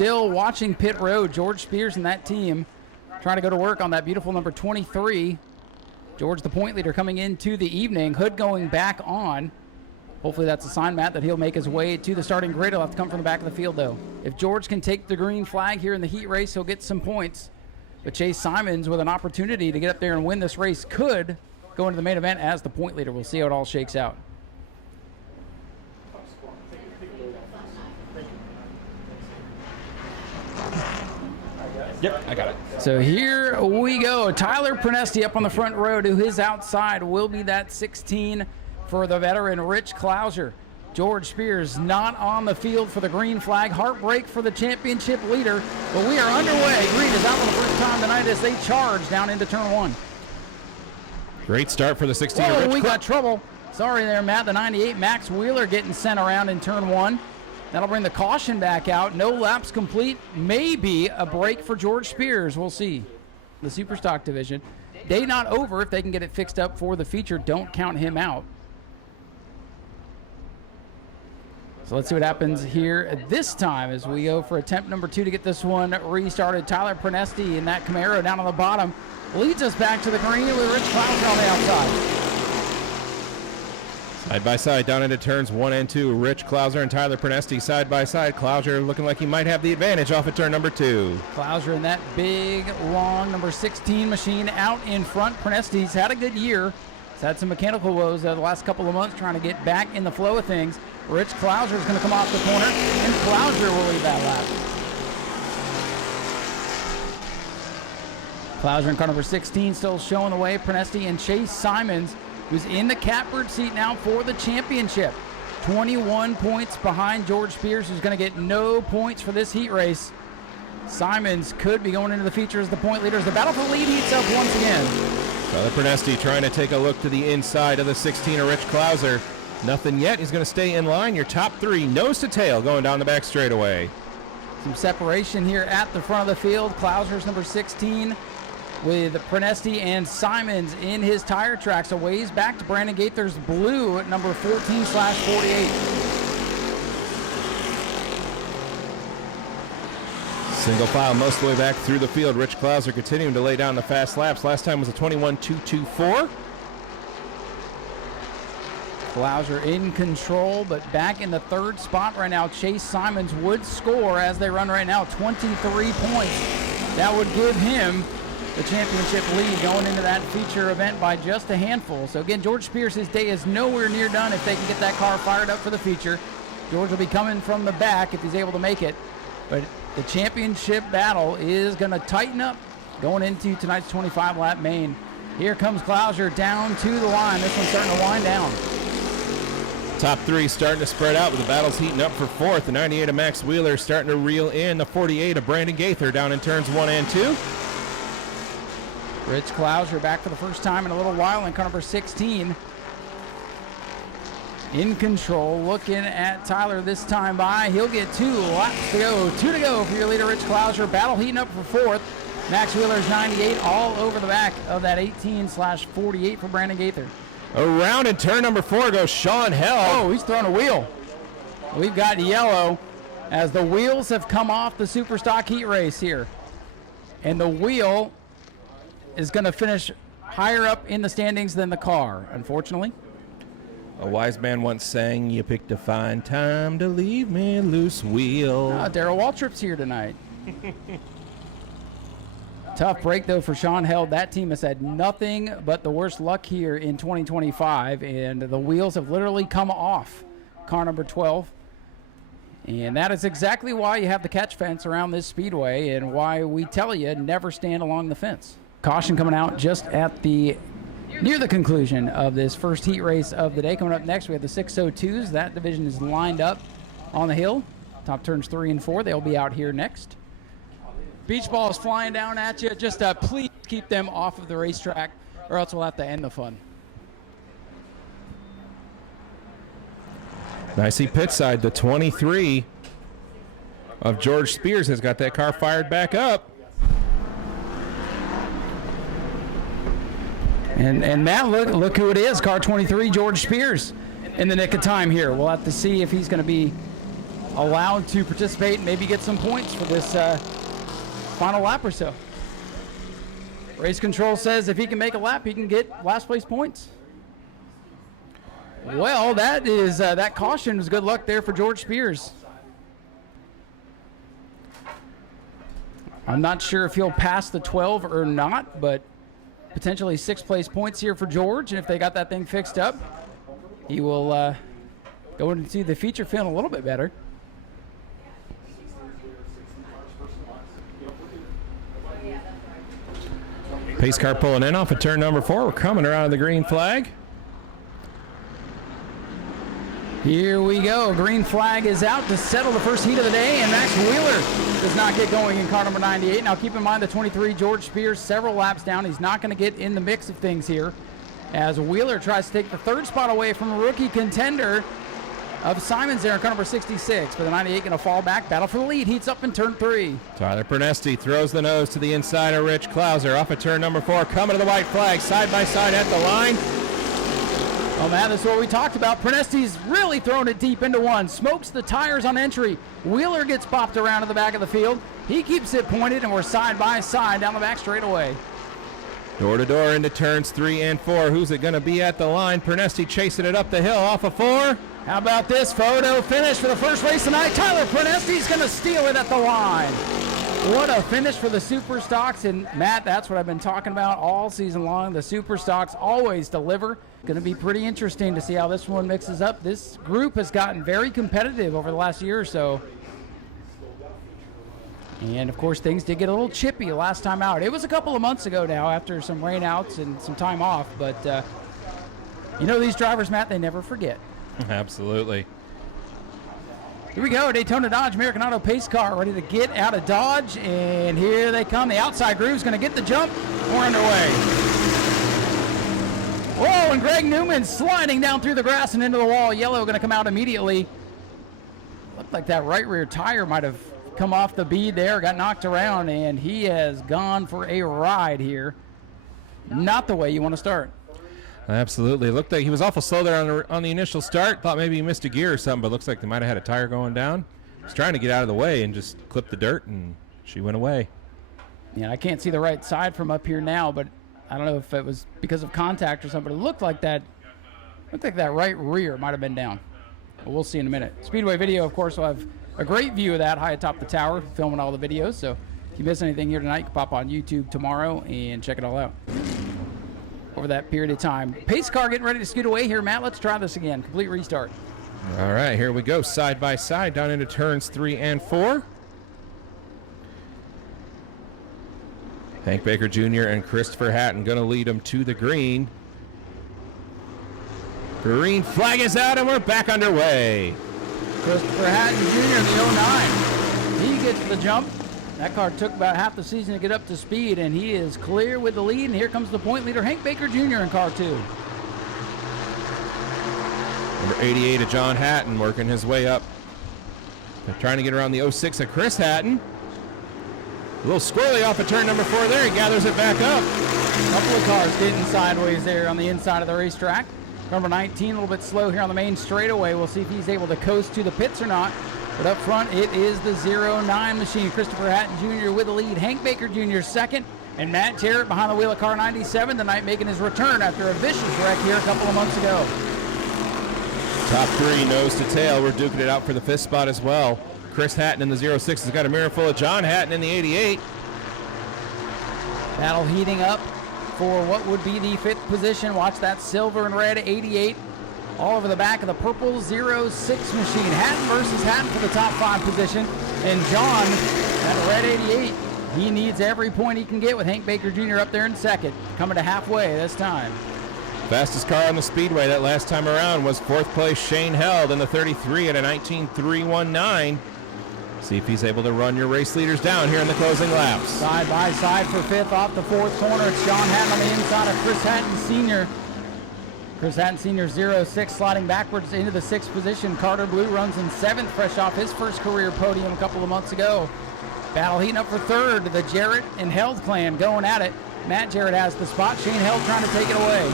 still watching pit road. George Spears and that team trying to go to work on that beautiful number 23. George, the point leader, coming into the evening. Hood going back on. Hopefully that's a sign, Matt, that he'll make his way to the starting grid. He'll have to come from the back of the field, though. If George can take the green flag here in the heat race, he'll get some points. But Chase Simons, with an opportunity to get up there and win this race, could go into the main event as the point leader. We'll see how it all shakes out. Yep, I got it. So here we go. Tyler Prenesti up on the front row. To his outside will be that 16 for the veteran Rich Clouser. George Spears not on the field for the green flag. Heartbreak for the championship leader. But we are underway. Green is out for the first time tonight as they charge down into turn 1. Great start for the 16. Whoa, Rich we got trouble. Sorry there, Matt. The 98, Max Wheeler, getting sent around in turn 1. That'll bring the caution back out. No laps complete. Maybe a break for George Spears. We'll see. The Superstock division. Day not over. If they can get it fixed up for the feature, don't count him out. So let's see what happens here this time as we go for attempt number 2 to get this one restarted. Tyler Prenesti in that Camaro down on the bottom leads us back to the green with Rich Clouser on the outside. Side by side down into turns 1 and 2. Rich Clouser and Tyler Prenesti side by side. Clouser looking like he might have the advantage off at turn number 2. Clouser in that big, long number 16 machine out in front. Prenesti's had a good year. He's had some mechanical woes the last couple of months trying to get back in the flow of things. Rich Clouser is going to come off the corner, and Clouser will lead that lap. Clouser in car number 16 still showing the way. Prenesti and Chase Simons, who's in the catbird seat now for the championship. 21 points behind George Spears, who's going to get no points for this heat race. Simons could be going into the feature as the point leaders. The battle for lead heats up once again. Tyler Prenesti trying to take a look to the inside of the 16 of Rich Clouser. Nothing yet. He's going to stay in line. Your top 3, nose to tail, going down the back straightaway. Some separation here at the front of the field. Clouser's number 16 with Prenesti and Simons in his tire tracks. A ways back to Brandon Gaither's blue at number 14/48. Single file most of the way back through the field. Rich Clouser continuing to lay down the fast laps. Last time was a 21.224. Clouser in control, but back in the 3rd spot right now. Chase Simons would score as they run right now 23 points. That would give him the championship lead going into that feature event by just a handful. So again, George Spears, his day is nowhere near done if they can get that car fired up for the feature. George will be coming from the back if he's able to make it. But the championship battle is going to tighten up going into tonight's 25-lap main. Here comes Clouser down to the line. This one's starting to wind down. Top 3 starting to spread out, with the battles heating up for 4th. The 98 of Max Wheeler starting to reel in. The 48 of Brandon Gaither down in turns 1 and 2. Rich Clouser back for the first time in a little while in car number 16. In control, looking at Tyler this time by. He'll get 2 laps to go. 2 to go for your leader, Rich Clouser. Battle heating up for 4th. Max Wheeler's 98 all over the back of that 18/48 for Brandon Gaither. Around in turn number 4 goes Sean Held. Oh, he's throwing a wheel. We've got yellow as the wheels have come off the Superstock heat race here. And the wheel is going to finish higher up in the standings than the car, unfortunately. A wise man once sang, "You picked a fine time to leave me loose, wheel." Darrell Waltrip's here tonight. Tough break, though, for Sean Held. That team has had nothing but the worst luck here in 2025, and the wheels have literally come off car number 12. And that is exactly why you have the catch fence around this speedway and why we tell you never stand along the fence. Caution coming out just at near the conclusion of this first heat race of the day. Coming up next, we have the 602s. That division is lined up on the hill. Top turns 3 and 4. They'll be out here next. Beach balls flying down at you. Just please keep them off of the racetrack, or else we'll have to end the fun. Nicely pit side. The 23 of George Spears has got that car fired back up. And Matt, look who it is. Car 23, George Spears, in the nick of time here. We'll have to see if he's going to be allowed to participate and maybe get some points for this final lap or so. Race control says if he can make a lap, he can get last place points. Well, that is that caution was good luck there for George Spears. I'm not sure if he'll pass the 12 or not, but potentially 6th place points here for George. And if they got that thing fixed up, he will go into the feature field a little bit better. Pace car pulling in off of turn number 4. We're coming around the green flag. Here we go. Green flag is out to settle the first heat of the day, and Max Wheeler does not get going in car number 98. Now keep in mind the 23 George Spears several laps down. He's not going to get in the mix of things here as Wheeler tries to take the 3rd spot away from a rookie contender of Simons there in car number 66. But the 98 going to fall back. Battle for the lead. Heats up in turn 3. Tyler Pernesti throws the nose to the inside of Rich Klauser off of turn number 4. Coming to the white flag, side by side at the line. Oh man, this is what we talked about. Pernesti's really thrown it deep into one. Smokes the tires on entry. Wheeler gets bopped around to the back of the field. He keeps it pointed, and we're side by side down the back straightaway. Door to door into turns 3 and 4. Who's it going to be at the line? Pernesti chasing it up the hill off of 4. How about this photo finish for the first race tonight? Tyler Pernesti's going to steal it at the line. What a finish for the Super Stocks. And Matt, that's what I've been talking about all season long. The Super Stocks always deliver. Going to be pretty interesting to see how this one mixes up. This group has gotten very competitive over the last year or so. And of course, things did get a little chippy last time out. It was a couple of months ago now after some rainouts and some time off. But you know these drivers, Matt, they never forget. Absolutely. Here we go, Daytona Dodge American Auto pace car ready to get out of Dodge, and here they come. The outside groove's going to get the jump. We're underway. Whoa, and Greg Newman sliding down through the grass and into the wall. Yellow going to come out immediately. Looked like that right rear tire might have come off the bead there, got knocked around, and he has gone for a ride here. Not the way you want to start. Absolutely. It looked like he was awful slow there on the initial start. Thought maybe he missed a gear or something, but looks like they might have had a tire going down. He's trying to get out of the way and just clip the dirt, and she went away. Yeah, I can't see the right side from up here now, but I don't know if it was because of contact or something. It looked like that right rear might have been down. But we'll see in a minute. Speedway Video, of course, will have a great view of that high atop the tower, filming all the videos. So if you miss anything here tonight, you can pop on YouTube tomorrow and check it all out. Over that period of time. Pace car getting ready to scoot away here, Matt. Let's try this again. Complete restart. All right, here we go. Side by side down into turns 3 and 4. Hank Baker Jr. and Christopher Hatton going to lead them to the green. Green flag is out, and we're back underway. Christopher Hatton Jr. in the 09. He gets the jump. That car took about half the season to get up to speed, and he is clear with the lead. And here comes the point leader, Hank Baker Jr. in car 2. Number 88 of John Hatton working his way up. They're trying to get around the 06 of Chris Hatton. A little squirrely off of turn number 4 there. He gathers it back up. A couple of cars getting sideways there on the inside of the racetrack. Number 19 a little bit slow here on the main straightaway. We'll see if he's able to coast to the pits or not. But up front, it is the 09 machine. Christopher Hatton Jr. with the lead. Hank Baker Jr. second. And Matt Jarrett behind the wheel of car 97 tonight, making his return after a vicious wreck here a couple of months ago. Top 3 nose to tail. We're duking it out for the 5th spot as well. Chris Hatton in the 06 has got a mirror full of John Hatton in the 88. Battle heating up for what would be the 5th position. Watch that silver and red 88. All over the back of the purple 06 machine. Hatton versus Hatton for the top 5 position. And John, that red 88, he needs every point he can get with Hank Baker Jr. up there in second. Coming to halfway this time. Fastest car on the Speedway that last time around was 4th place Shane Held in the 33 at a 19.319. See if he's able to run your race leaders down here in the closing laps. Side by side for 5th off the 4th corner. It's John Hatton on the inside of Chris Hatton Sr. Chris Hatton Sr. 06 sliding backwards into the 6th position. Carter Blue runs in 7th, fresh off his first career podium a couple of months ago. Battle heating up for 3rd. The Jarrett and Held clan going at it. Matt Jarrett has the spot. Shane Held trying to take it away.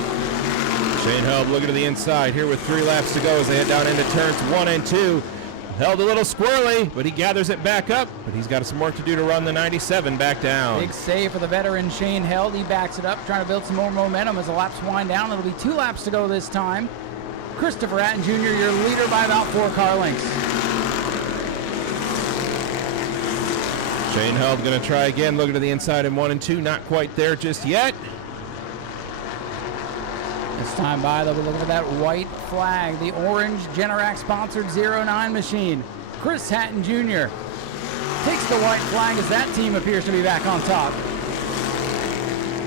Shane Held looking to the inside here with 3 laps to go as they head down into turns 1 and 2. held a little squirrely, but he gathers it back up. But he's got some work to do to run the 97 back down. Big save for the veteran Shane Held. He backs it up, trying to build some more momentum as the laps wind down. It'll be 2 laps to go this time. Christopher Hatton Jr., your leader by about 4 car lengths. Shane Held going to try again, looking to the inside in 1 and 2. Not quite there just yet. This time by, they'll be looking for that white flag, the orange Generac-sponsored 09 machine. Chris Hatton Jr. takes the white flag as that team appears to be back on top.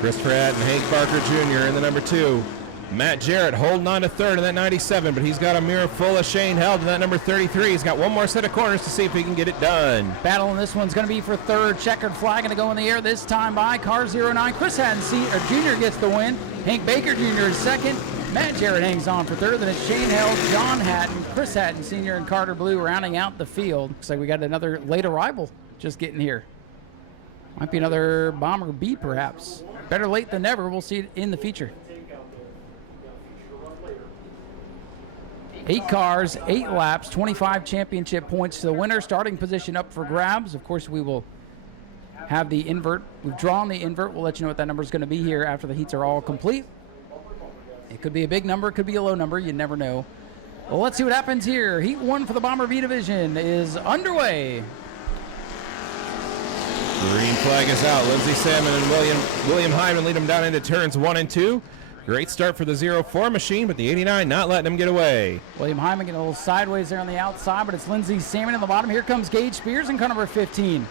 Christopher Hatton, Hank Barker Jr. in the number 2. Matt Jarrett holding on to third in that 97, but he's got a mirror full of Shane Held in that number 33. He's got one more set of corners to see if he can get it done. Battle in this one's going to be for third. Checkered flag going to go in the air this time by car 09. Chris Hatton Jr. gets the win. Hank Baker Jr. is second. Matt Jarrett hangs on for third. Then it's Shane Held, John Hatton, Chris Hatton Sr., and Carter Blue rounding out the field. Looks like we got another late arrival just getting here. Might be another Bomber B, perhaps. Better late than never. We'll see it in the feature. 8 cars, 8 laps, 25 championship points to the winner. Starting position up for grabs. Of course, we will have the invert. We've drawn the invert. We'll let you know what that number is going to be here after the heats are all complete. It could be a big number. It could be a low number. You never know. Well, let's see what happens here. Heat 1 for the Bomber B division is underway. Green flag is out. Lindsey Salmon and William Hyman lead them down into turns 1 and 2. Great start for the 04 machine, but the 89 not letting him get away. William Hyman getting a little sideways there on the outside, but it's Lindsey Salmon in the bottom. Here comes Gage Spears in car number 15.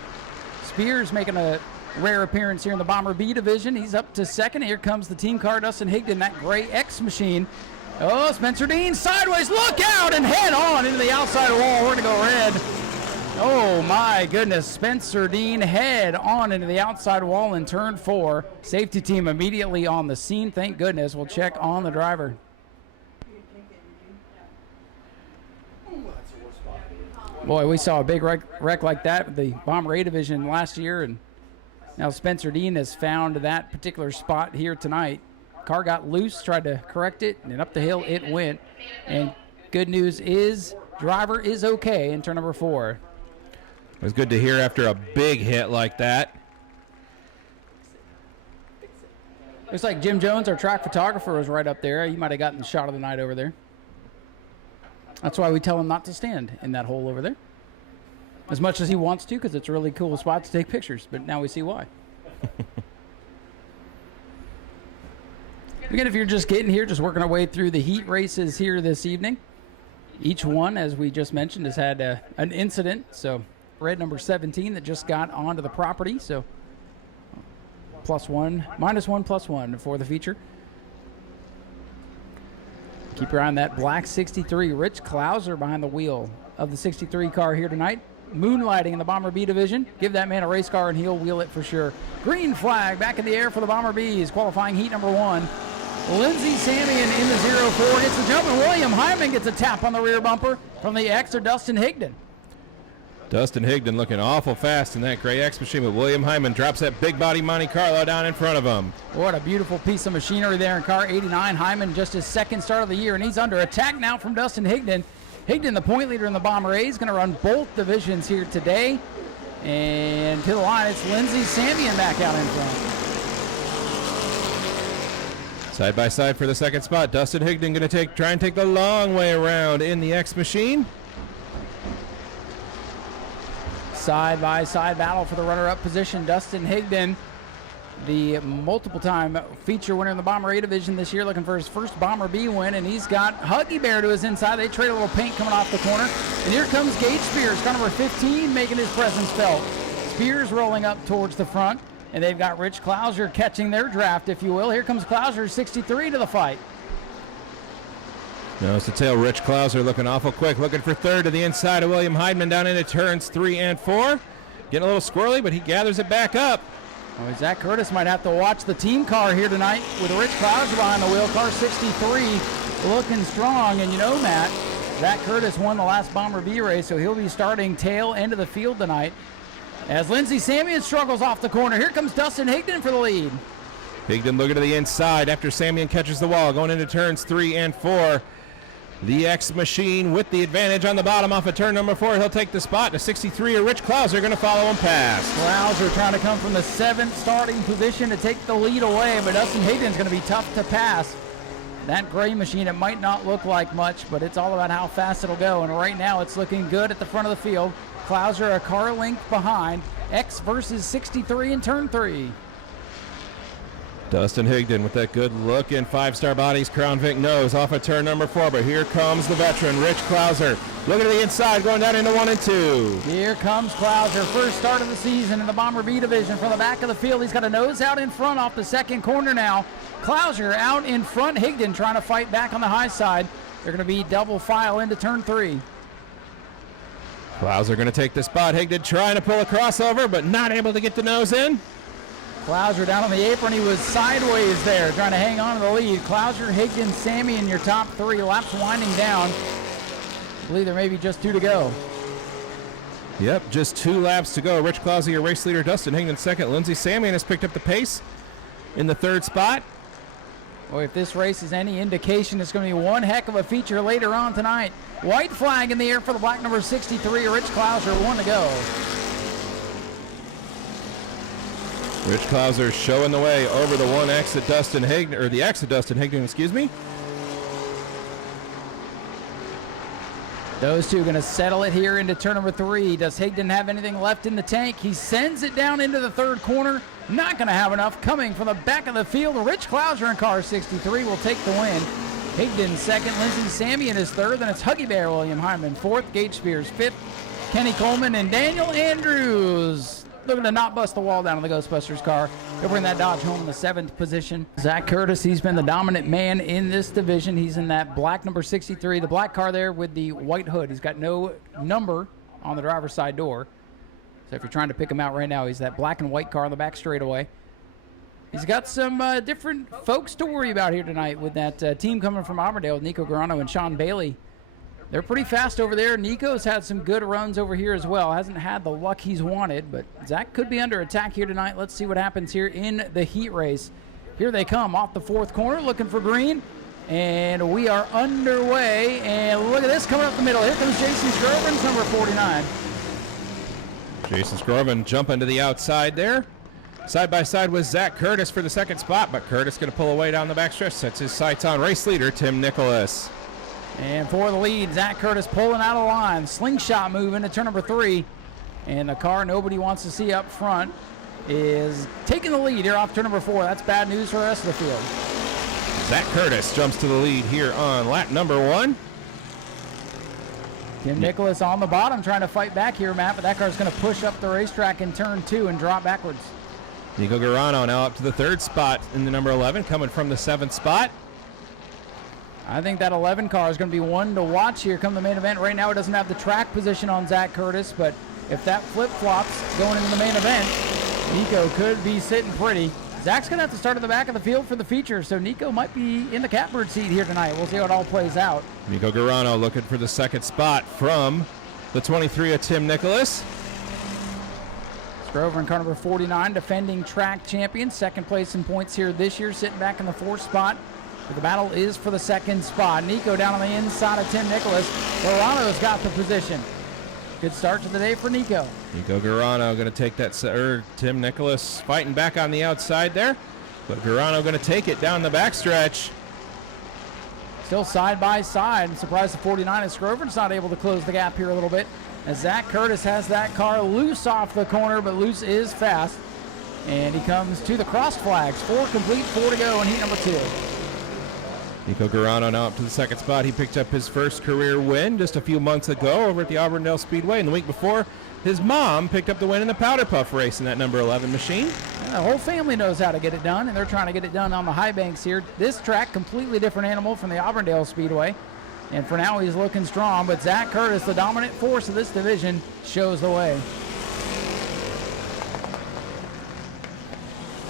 Spears making a rare appearance here in the Bomber B division. He's up to second. Here comes the team car, Dustin Higdon, that gray X machine. Oh, Spencer Dean sideways. Look out and head on into the outside wall. We're going to go red. Oh my goodness, Spencer Dean head on into the outside wall in turn 4. Safety team immediately on the scene, thank goodness. We'll check on the driver. Boy, we saw a big wreck like that with the Bomber A division last year, and now Spencer Dean has found that particular spot here tonight. Car got loose, tried to correct it, and up the hill it went. And good news is, driver is okay in turn number 4. It was good to hear after a big hit like that. Looks like Jim Jones, our track photographer, was right up there. He might have gotten the shot of the night over there. That's why we tell him not to stand in that hole over there. As much as he wants to, because it's a really cool spot to take pictures, but now we see why. Again, if you're just getting here, just working our way through the heat races here this evening. Each one, as we just mentioned, has had an incident, so... Red number 17 that just got onto the property, so +1, -1, +1 for the feature. Keep your eye on that black 63. Rich Klauser behind the wheel of the 63 car here tonight. Moonlighting in the Bomber B division. Give that man a race car and he'll wheel it for sure. Green flag back in the air for the Bomber Bs. Qualifying heat number 1. Lindsey Salmon in the 04 gets the jump, and William Hyman gets a tap on the rear bumper from the X or Dustin Higdon. Dustin Higdon looking awful fast in that gray X machine, but William Hyman drops that big body Monte Carlo down in front of him. What a beautiful piece of machinery there in car 89. Hyman just his second start of the year, and he's under attack now from Dustin Higdon. Higdon, the point leader in the Bomber A, is going to run both divisions here today. And to the line, it's Lindsey Salmon back out in front. Side by side for the second spot. Dustin Higdon going to try and take the long way around in the X machine. Side-by-side battle for the runner-up position. Dustin Higdon, the multiple-time feature winner in the Bomber A division this year, looking for his first Bomber B win, and he's got Huggy Bear to his inside. They trade a little paint coming off the corner. And here comes Gage Spears, car number 15, making his presence felt. Spears rolling up towards the front, and they've got Rich Klauser catching their draft, if you will. Here comes Klauser, 63, to the fight. Nose to tail, Rich Klauser looking awful quick, looking for third to the inside of William Hyman down into turns 3 and 4. Getting a little squirrely, but he gathers it back up. Oh, Zach Curtis might have to watch the team car here tonight with Rich Klauser behind the wheel. Car 63 looking strong. And you know, Matt, Zach Curtis won the last Bomber B race, so he'll be starting tail end of the field tonight. As Lindsey Salmon struggles off the corner, here comes Dustin Higdon for the lead. Higdon looking to the inside after Salmon catches the wall, going into turns 3 and 4. The X Machine with the advantage on the bottom off of turn number 4. He'll take the spot. The 63 of Rich Klauser going to follow him past. Klauser trying to come from the 7th starting position to take the lead away, but Dustin Higdon's going to be tough to pass. That gray machine, it might not look like much, but it's all about how fast it'll go. And right now it's looking good at the front of the field. Klauser a car length behind. X versus 63 in turn 3. Dustin Higdon with that good look in 5-star bodies. Crown Vic nose off of turn number 4, but here comes the veteran, Rich Klauser. Looking at the inside, going down into 1 and 2. Here comes Klauser, first start of the season in the Bomber B division. From the back of the field, he's got a nose out in front off the 2nd corner now. Klauser out in front, Higdon trying to fight back on the high side. They're going to be double file into turn 3. Klauser going to take the spot. Higdon trying to pull a crossover, but not able to get the nose in. Klauser down on the apron. He was sideways there, trying to hang on to the lead. Klauser, Higdon, Sammy in your top 3. Laps winding down. I believe there may be just 2 to go. Yep, just 2 laps to go. Rich Klauser, your race leader. Dustin Higdon second. Lindsey Samian has picked up the pace in the 3rd spot. Boy, if this race is any indication, it's going to be one heck of a feature later on tonight. White flag in the air for the black number 63. Rich Klauser, 1 to go. Rich Klauser showing the way over the 1X at Dustin Higdon, or the X at Dustin Higdon, excuse me. Those two going to settle it here into turn number 3. Does Higdon have anything left in the tank? He sends it down into the 3rd corner. Not going to have enough. Coming from the back of the field, Rich Klauser in car 63 will take the win. Higdon 2nd, Lindsey Samian is 3rd, and it's Huggy Bear William Hyman 4th, Gage Spears 5th, Kenny Coleman and Daniel Andrews looking to not bust the wall down on the Ghostbusters car. He'll bring that Dodge home in the 7th position. Zach Curtis, he's been the dominant man in this division. He's in that black number 63, the black car there with the white hood. He's got no number on the driver's side door. So if you're trying to pick him out right now, he's that black and white car on the back straightaway. He's got some different folks to worry about here tonight with that team coming from Auburndale with Nico Garano and Sean Bailey. They're pretty fast over there. Nico's had some good runs over here as well. Hasn't had the luck he's wanted, but Zach could be under attack here tonight. Let's see what happens here in the heat race. Here they come off the 4th corner, looking for green, and we are underway. And look at this coming up the middle. Here comes Jason Scrovins, number 49. Jason Scrovin jumping to the outside there. Side by side with Zach Curtis for the 2nd spot, but Curtis going to pull away down the backstretch. Sets his sights on race leader Tim Nicholas. And for the lead, Zach Curtis pulling out of line. Slingshot move into turn number 3. And the car nobody wants to see up front is taking the lead here off turn number 4. That's bad news for the rest of the field. Zach Curtis jumps to the lead here on lap number 1. Tim Nicholas on the bottom trying to fight back here, Matt, but that car's going to push up the racetrack in turn 2 and drop backwards. Nico Garano now up to the 3rd spot in the number 11, coming from the 7th spot. I think that 11 car is going to be one to watch here come the main event. Right now it doesn't have the track position on Zach Curtis, but if that flip-flops going into the main event, Nico could be sitting pretty. Zach's going to have to start at the back of the field for the feature, so Nico might be in the catbird seat here tonight. We'll see how it all plays out. Nico Garano looking for the 2nd spot from the 23 of Tim Nicholas. Scrover in car number 49, defending track champion. 2nd place in points here this year, sitting back in the 4th spot. But the battle is for the 2nd spot. Nico down on the inside of Tim Nicholas. Garano's got the position. Good start to the day for Nico. Nico Garano going to take that, Tim Nicholas fighting back on the outside there. But Garano going to take it down the backstretch. Still side by side. I'm surprised the 49 is Scrover's not able to close the gap here a little bit. As Zach Curtis has that car loose off the corner, but loose is fast. And he comes to the cross flags. 4 complete, 4 to go in heat number 2. Nico Garano now up to the 2nd spot. He picked up his first career win just a few months ago over at the Auburndale Speedway. And the week before, his mom picked up the win in the Powder Puff race in that number 11 machine. And the whole family knows how to get it done, and they're trying to get it done on the high banks here. This track, completely different animal from the Auburndale Speedway. And for now, he's looking strong. But Zach Curtis, the dominant force of this division, shows the way.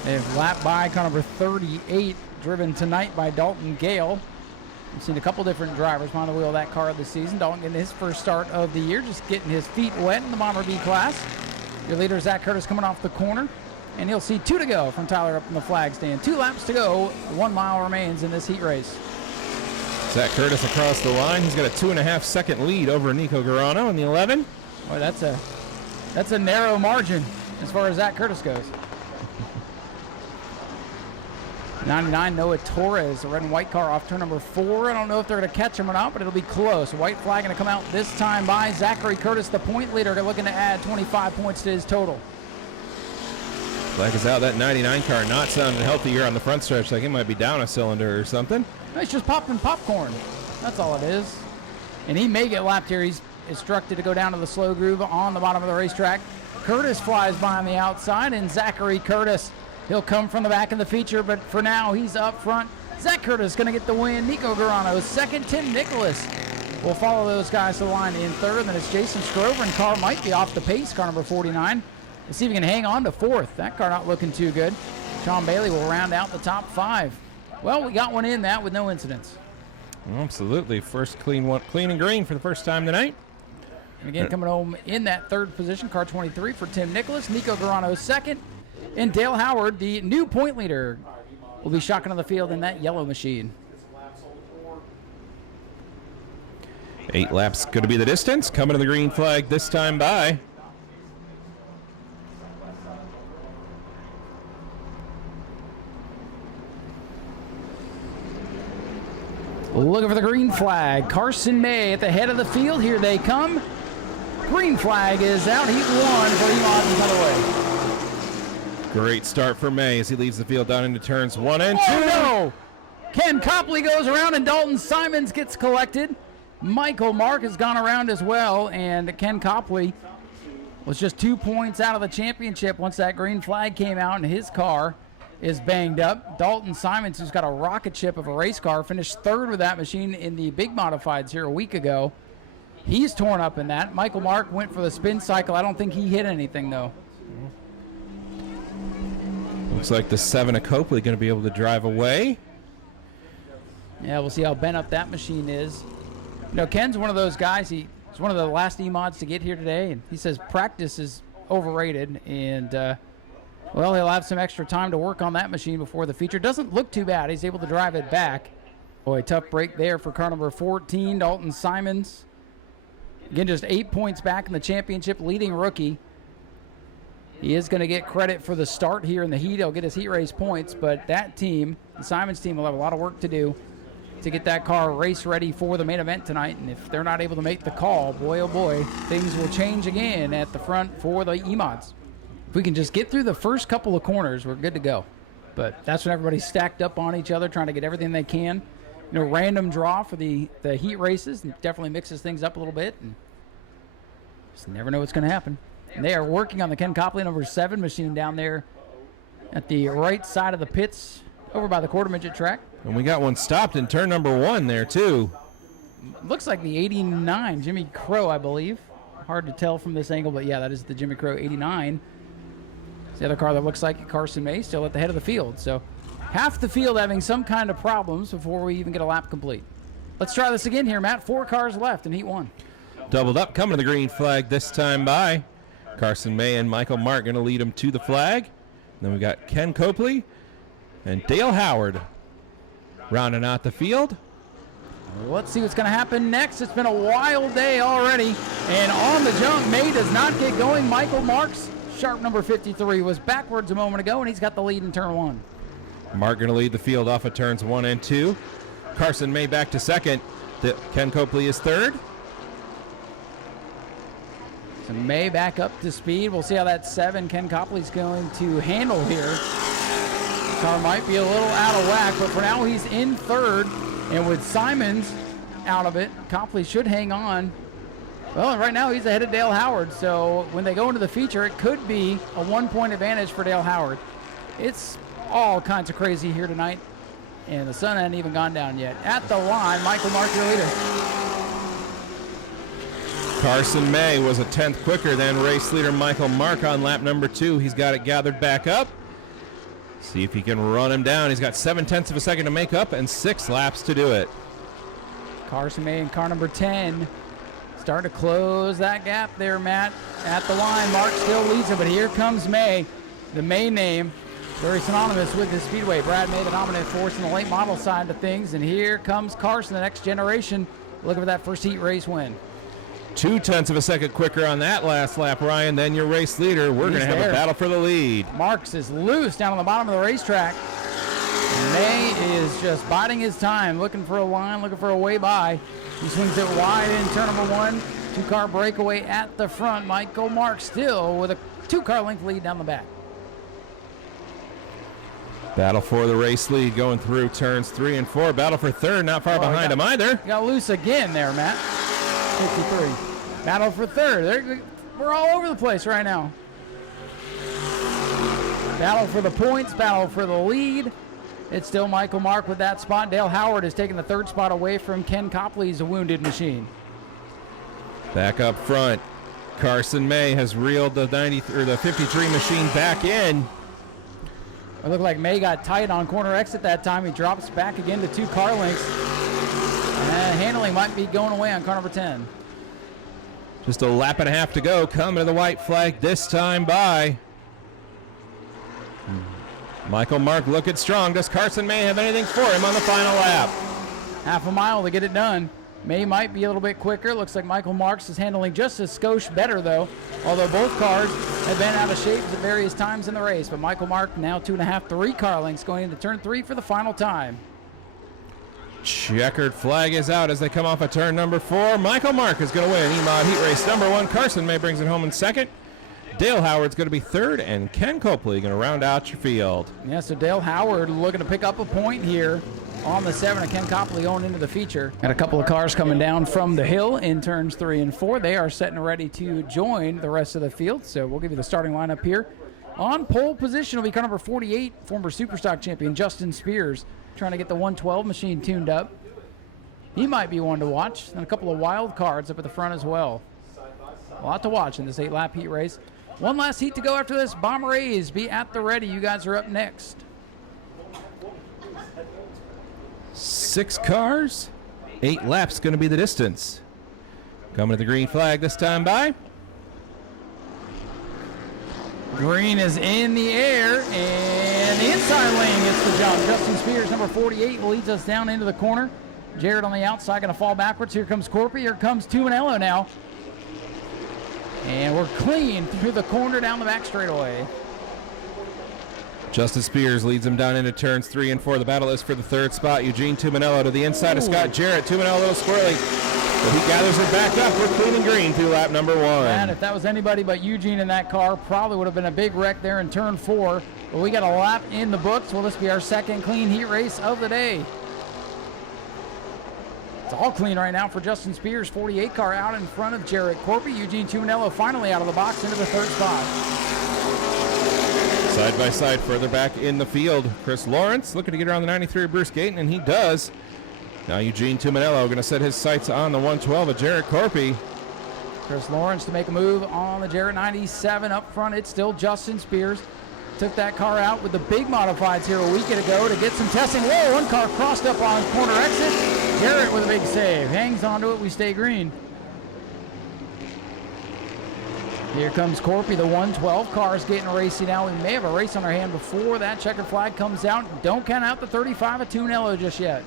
They've lapped by car number 38. Driven tonight by Dalton Gale. We've seen a couple different drivers behind the wheel of that car this season. Dalton getting his first start of the year, just getting his feet wet in the Bomber B class. Your leader, Zach Curtis, coming off the corner. And he'll see 2 to go from Tyler up in the flag stand. 2 laps to go. 1 mile remains in this heat race. Zach Curtis across the line. He's got a 2.5-second lead over Nico Garano in the 11. Boy, that's a narrow margin as far as Zach Curtis goes. 99, Noah Torres, the red and white car off turn number 4. I don't know if they're going to catch him or not, but it'll be close. White flag going to come out this time by Zachary Curtis, the point leader, looking to add 25 points to his total. Flag is out. That 99 car not sounding healthy here on the front stretch, like it might be down a cylinder or something. No, it's just popping popcorn. That's all it is. And he may get lapped here. He's instructed to go down to the slow groove on the bottom of the racetrack. Curtis flies by on the outside, and Zachary Curtis, he'll come from the back of the feature, but for now, he's up front. Zach Curtis going to get the win. Nico Garano second. Tim Nicholas will follow those guys to the line in third. Then it's Jason Strover, and car might be off the pace, car number 49. Let's see if he can hang on to fourth. That car not looking too good. Sean Bailey will round out the top 5. Well, we got one in that with no incidents. Absolutely. First clean one, clean and green for the first time tonight. And again, coming home in that third position, car 23 for Tim Nicholas. Nico Garano second. And Dale Howard, the new point leader, will be shotgun on the field in that yellow machine. 8 laps going to be the distance. Coming to the green flag this time by looking for the green flag. Carson May at the head of the field. Here they come. Green flag is out. Heat 1 for Emod on the way. Great start for May as he leads the field down into turns 1 and 2. Oh, no! Ken Copley goes around and Dalton Simons gets collected. Michael Mark has gone around as well, and Ken Copley was just 2 points out of the championship once that green flag came out, and his car is banged up. Dalton Simons, who's got a rocket ship of a race car, finished third with that machine in the big modifieds here a week ago. He's torn up in that. Michael Mark went for the spin cycle. I don't think he hit anything, though. Looks like the 7 of Copley going to be able to drive away. Yeah, we'll see how bent up that machine is. You know, Ken's one of those guys. He's one of the last E-mods to get here today, and he says practice is overrated, and well, he'll have some extra time to work on that machine before the feature. Doesn't look too bad. He's able to drive it back. Boy, tough break there for car number 14, Dalton Simons. Again, just 8 points back in the championship, leading rookie. He is going to get credit for the start here in the heat. He'll get his heat race points, but that team, the Simons team, will have a lot of work to do to get that car race ready for the main event tonight. And if they're not able to make the call, boy, oh boy, things will change again at the front for the E-mods. If we can just get through the first couple of corners, we're good to go. But that's when everybody's stacked up on each other, trying to get everything they can. You know, random draw for the heat races, and definitely mixes things up a little bit. And just never know what's going to happen. And they are working on the Ken Copley number 7 machine down there at the right side of the pits over by the quarter midget track. And we got one stopped in turn number 1 there, too. Looks like the 89, Jimmy Crow, I believe. Hard to tell from this angle, but yeah, that is the Jimmy Crow 89. It's the other car that looks like Carson May, still at the head of the field. So half the field having some kind of problems before we even get a lap complete. Let's try this again here, Matt. 4 cars left in Heat 1. Doubled up, coming to the green flag this time by Carson May and Michael Mark going to lead him to the flag. Then we got Ken Copley and Dale Howard rounding out the field. Let's see what's going to happen next. It's been a wild day already. And on the jump, May does not get going. Michael Marks, sharp number 53, was backwards a moment ago, and he's got the lead in turn 1. Mark going to lead the field off of turns 1 and 2. Carson May back to second. Ken Copley is third. So May back up to speed. We'll see how that 7 Ken Copley's going to handle here. Car might be a little out of whack, but for now he's in third. And with Simons out of it, Copley should hang on. Well, right now he's ahead of Dale Howard. So when they go into the feature, it could be a 1-point advantage for Dale Howard. It's all kinds of crazy here tonight. And the sun hasn't even gone down yet. At the line, Michael Mark, your leader. Carson May was a 10th quicker than race leader Michael Mark on lap number 2. He's got it gathered back up. See if he can run him down. He's got 7/10 of a second to make up and 6 laps to do it. Carson May in car number 10. Starting to close that gap there, Matt. At the line, Mark still leads it, but here comes May, the May name. Very synonymous with the Speedway. Brad May, the dominant force in the late model side of things. And here comes Carson, the next generation, looking for that first heat race win. 0.2 of a second quicker on that last lap, Ryan, than your race leader. We're going to have a battle for the lead. Marks is loose down on the bottom of the racetrack. May is just biding his time, looking for a line, looking for a way by. He swings it wide in turn number 1. 2-car breakaway at the front. Michael Marks still with a 2-car length lead down the back. Battle for the race lead going through turns 3 and 4. Battle for third, not far behind him either. Got loose again there, Matt. 53. Battle for third. We're all over the place right now. Battle for the points, battle for the lead. It's still Michael Mark with that spot. Dale Howard has taken the third spot away from Ken Copley's wounded machine. Back up front, Carson May has reeled the 53 machine back in. It looked like May got tight on corner exit that time. He drops back again to 2 car lengths. And handling might be going away on car number 10. Just a lap and a half to go. Coming to the white flag this time by Michael Mark looking strong. Does Carson May have anything for him on the final lap? Half a mile to get it done. May might be a little bit quicker. Looks like Michael Marks is handling just a skosh better, though. Although both cars have been out of shape at various times in the race. But Michael Mark now 2.5, 3 car lengths going into turn 3 for the final time. Checkered flag is out as they come off of turn number 4. Michael Mark is going to win E-Mod Heat Race number 1. Carson May brings it home in second. Dale Howard's going to be third, and Ken Copley going to round out your field. Yeah, so Dale Howard looking to pick up a point here on the 7, and Ken Copley going into the feature. Got a couple of cars coming down from the hill in turns 3 and 4. They are set and ready to join the rest of the field, so we'll give you the starting lineup here. On pole position will be car number 48, former Superstock champion Justin Spears, trying to get the 112 machine tuned up. He might be one to watch, and a couple of wild cards up at the front as well. A lot to watch in this 8-lap heat race. One last heat to go after this. Bomber A's, be at the ready. You guys are up next. 6 cars, 8 laps going to be the distance. Coming to the green flag this time by. Green is in the air, and the inside lane gets the job. Justin Spears, number 48, leads us down into the corner. Jared on the outside going to fall backwards. Here comes Corpy. Here comes Tuminello now. And we're clean through the corner down the back straightaway. Justin Spears leads him down into turns 3 and 4. The battle is for the third spot. Eugene Tuminello to the inside of Scott Jarrett. Tuminello a little squirrely, but he gathers it back up. We're clean and green through lap number 1. And if that was anybody but Eugene in that car, probably would have been a big wreck there in turn 4. But we got a lap in the books. Will this be our second clean heat race of the day? It's all clean right now for Justin Spears. 48 car out in front of Jarrett Corpy. Eugene Tuminello finally out of the box into the third spot. Side by side further back in the field. Chris Lawrence looking to get around the 93 of Bruce Gayton, and he does. Now Eugene Tuminello going to set his sights on the 112 of Jarrett Corpy. Chris Lawrence to make a move on the Jarrett 97 up front. It's still Justin Spears. Took that car out with the big modifieds here a week ago to get some testing. Whoa, one car crossed up on corner exit. Jarrett with a big save. Hangs onto it. We stay green. Here comes Corpy. The 112 car is getting racy now. We may have a race on our hand before that checkered flag comes out. Don't count out the 35 of Tuminello just yet.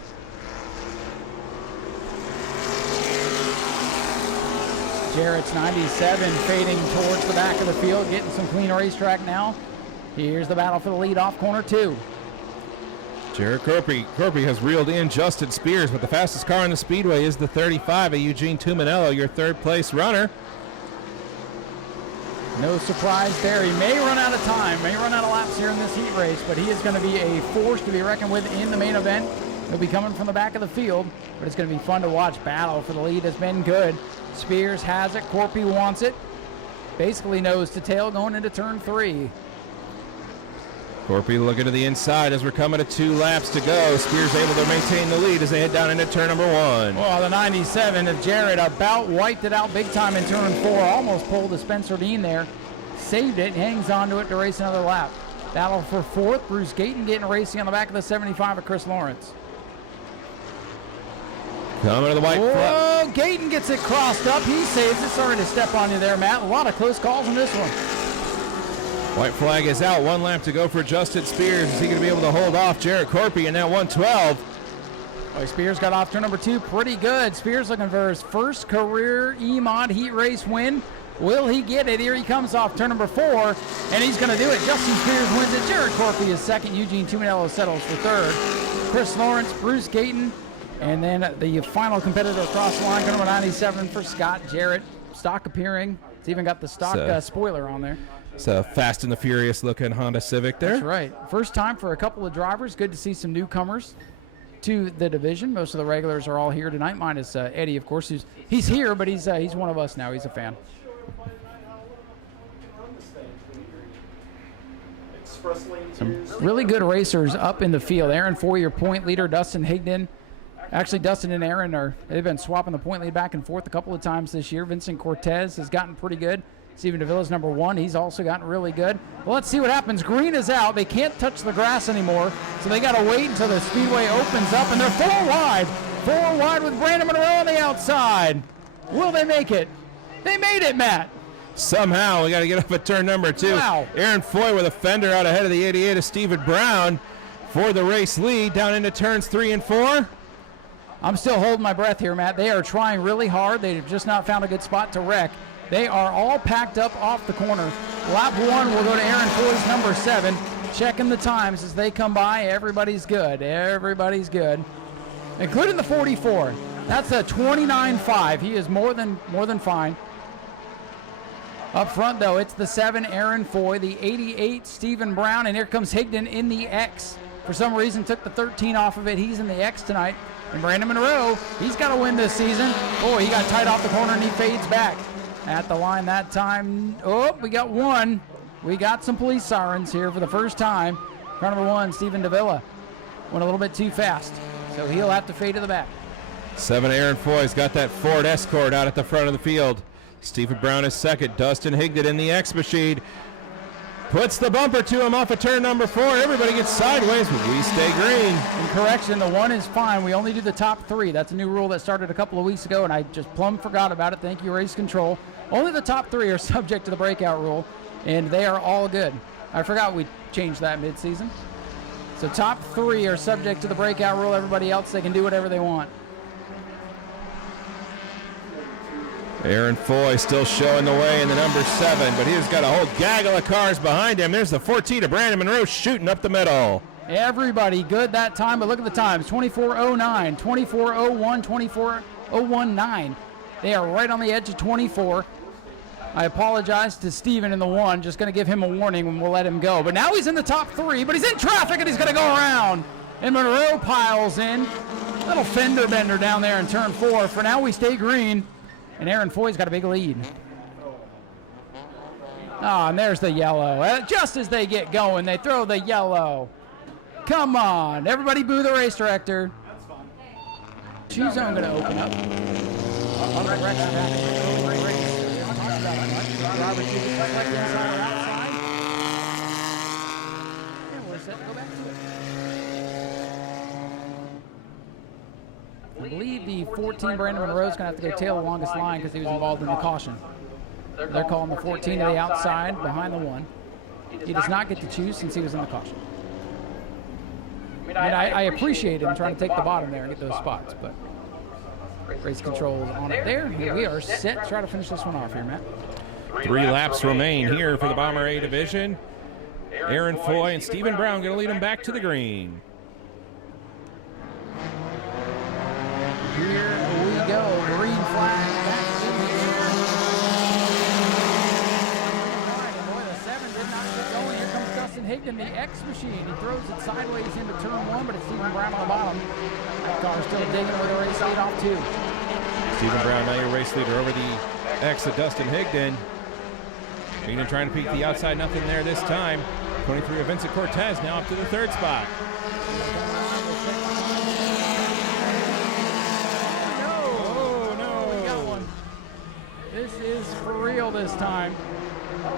Jarrett's 97 fading towards the back of the field, getting some clean racetrack now. Here's the battle for the lead off corner 2. Jarrett Corpy has reeled in Justin Spears, but the fastest car in the Speedway is the 35 of Eugene Tuminello, your third place runner. No surprise there. He may run out of time, may run out of laps here in this heat race, but he is going to be a force to be reckoned with in the main event. He'll be coming from the back of the field, but it's going to be fun to watch. Battle for the lead has been good. Spears has it. Corpy wants it. Basically nose to tail going into turn 3. Corpy looking to the inside as we're coming to 2 laps to go. Spears able to maintain the lead as they head down into turn number 1. Well, the 97 of Jarrett about wiped it out big time in turn 4. Almost pulled the Spencer Dean there. Saved it, hangs onto it to race another lap. Battle for 4th. Bruce Gayton getting racing on the back of the 75 of Chris Lawrence. Coming to the white flag. Whoa, Gayton gets it crossed up. He saves it. Sorry to step on you there, Matt. A lot of close calls in this one. White flag is out. 1 lap to go for Justin Spears. Is he going to be able to hold off Jarrett Corpy in that 112? Well, Spears got off turn number 2 pretty good. Spears looking for his first career E-Mod heat race win. Will he get it? Here he comes off turn number 4, and he's going to do it. Justin Spears wins it. Jarrett Corpy is second. Eugene Tuminello settles for third. Chris Lawrence, Bruce Gayton, and then the final competitor across the line, number 97 for Scott Jarrett. Stock appearing. It's even got the stock spoiler on there. It's a Fast and the Furious looking Honda Civic there. That's right. First time for a couple of drivers. Good to see some newcomers to the division. Most of the regulars are all here tonight, minus Eddie, of course. He's here, but he's one of us now. He's a fan. Some really good racers up in the field. Aaron Foy, your point leader. Dustin Higdon. Actually, Dustin and Aaron they've been swapping the point lead back and forth a couple of times this year. Vincent Cortez has gotten pretty good. Steven DeVilla's number 1. He's also gotten really good. Well, let's see what happens. Green is out. They can't touch the grass anymore, so they got to wait until the speedway opens up, and they're 4 wide. 4 wide with Brandon Monroe on the outside. Will they make it? They made it, Matt. Somehow, we got to get up at turn number 2. Wow. Aaron Foy with a fender out ahead of the 88 of Stephen Brown for the race lead down into turns 3 and 4. I'm still holding my breath here, Matt. They are trying really hard. They've just not found a good spot to wreck. They are all packed up off the corner. Lap 1 will go to Aaron Foy's number 7. Checking the times as they come by. Everybody's good. Everybody's good, including the 44. That's a 29.5. He is more than fine. Up front, though, it's the 7, Aaron Foy, the 88, Stephen Brown, and here comes Higdon in the X. For some reason, took the 13 off of it. He's in the X tonight. And Brandon Monroe, he's got to win this season. Oh, he got tight off the corner, and he fades back. At the line that time. Oh, we got 1. We got some police sirens here for the first time. Car number 1, Stephen DeVilla, went a little bit too fast, so he'll have to fade to the back. 7, Aaron Foy's got that Ford Escort out at the front of the field. Stephen Brown is second. Dustin Higdon in the X machine. Puts the bumper to him off of turn number 4. Everybody gets sideways, but we stay green. In correction, the 1 is fine. We only do the top 3. That's a new rule that started a couple of weeks ago, and I just plumb forgot about it. Thank you, Race Control. Only the top 3 are subject to the breakout rule, and they are all good. I forgot we changed that mid-season. So top 3 are subject to the breakout rule. Everybody else, they can do whatever they want. Aaron Foy still showing the way in the number 7, but he's got a whole gaggle of cars behind him. There's the 14 of Brandon Monroe shooting up the middle. Everybody good that time, but look at the times. 24:09, 24:01, 24:019. They are right on the edge of 24. I apologize to Steven in the 1. Just going to give him a warning when we'll let him go. But now he's in the top 3, but he's in traffic, and he's going to go around. And Monroe piles in. Little fender bender down there in turn 4. For now, we stay green. And Aaron Foy's got a big lead. Oh, and there's the yellow. Just as they get going, they throw the yellow. Come on. Everybody boo the race director. Choose zone going to open up. And we're set to go back to it. I believe the 14 Brandon Monroe's going to have to go tail the longest line because he was involved in the caution. They're calling the 14 to the outside behind the 1. He does not get to choose since he was in the caution. I appreciate him trying to take the bottom there and get those spots, but race control is on it there. Here we are set to try to finish this one off here, Matt. 3 laps remain here for the Bomber A division. Aaron Foy and Stephen Brown going to lead them back to the green. Here we go. Green flag back in the air. Boy, the 7 did not get going. Here comes Dustin Higdon, the X machine. He throws it sideways into turn 1, but it's Stephen Brown on the bottom. That car still digging with a race lead off 2. Stephen Brown now your race leader over the X of Dustin Higdon. Higdon trying to peek the outside, nothing there this time. 23 of Vincent Cortez now up to the 3rd spot. This is for real this time.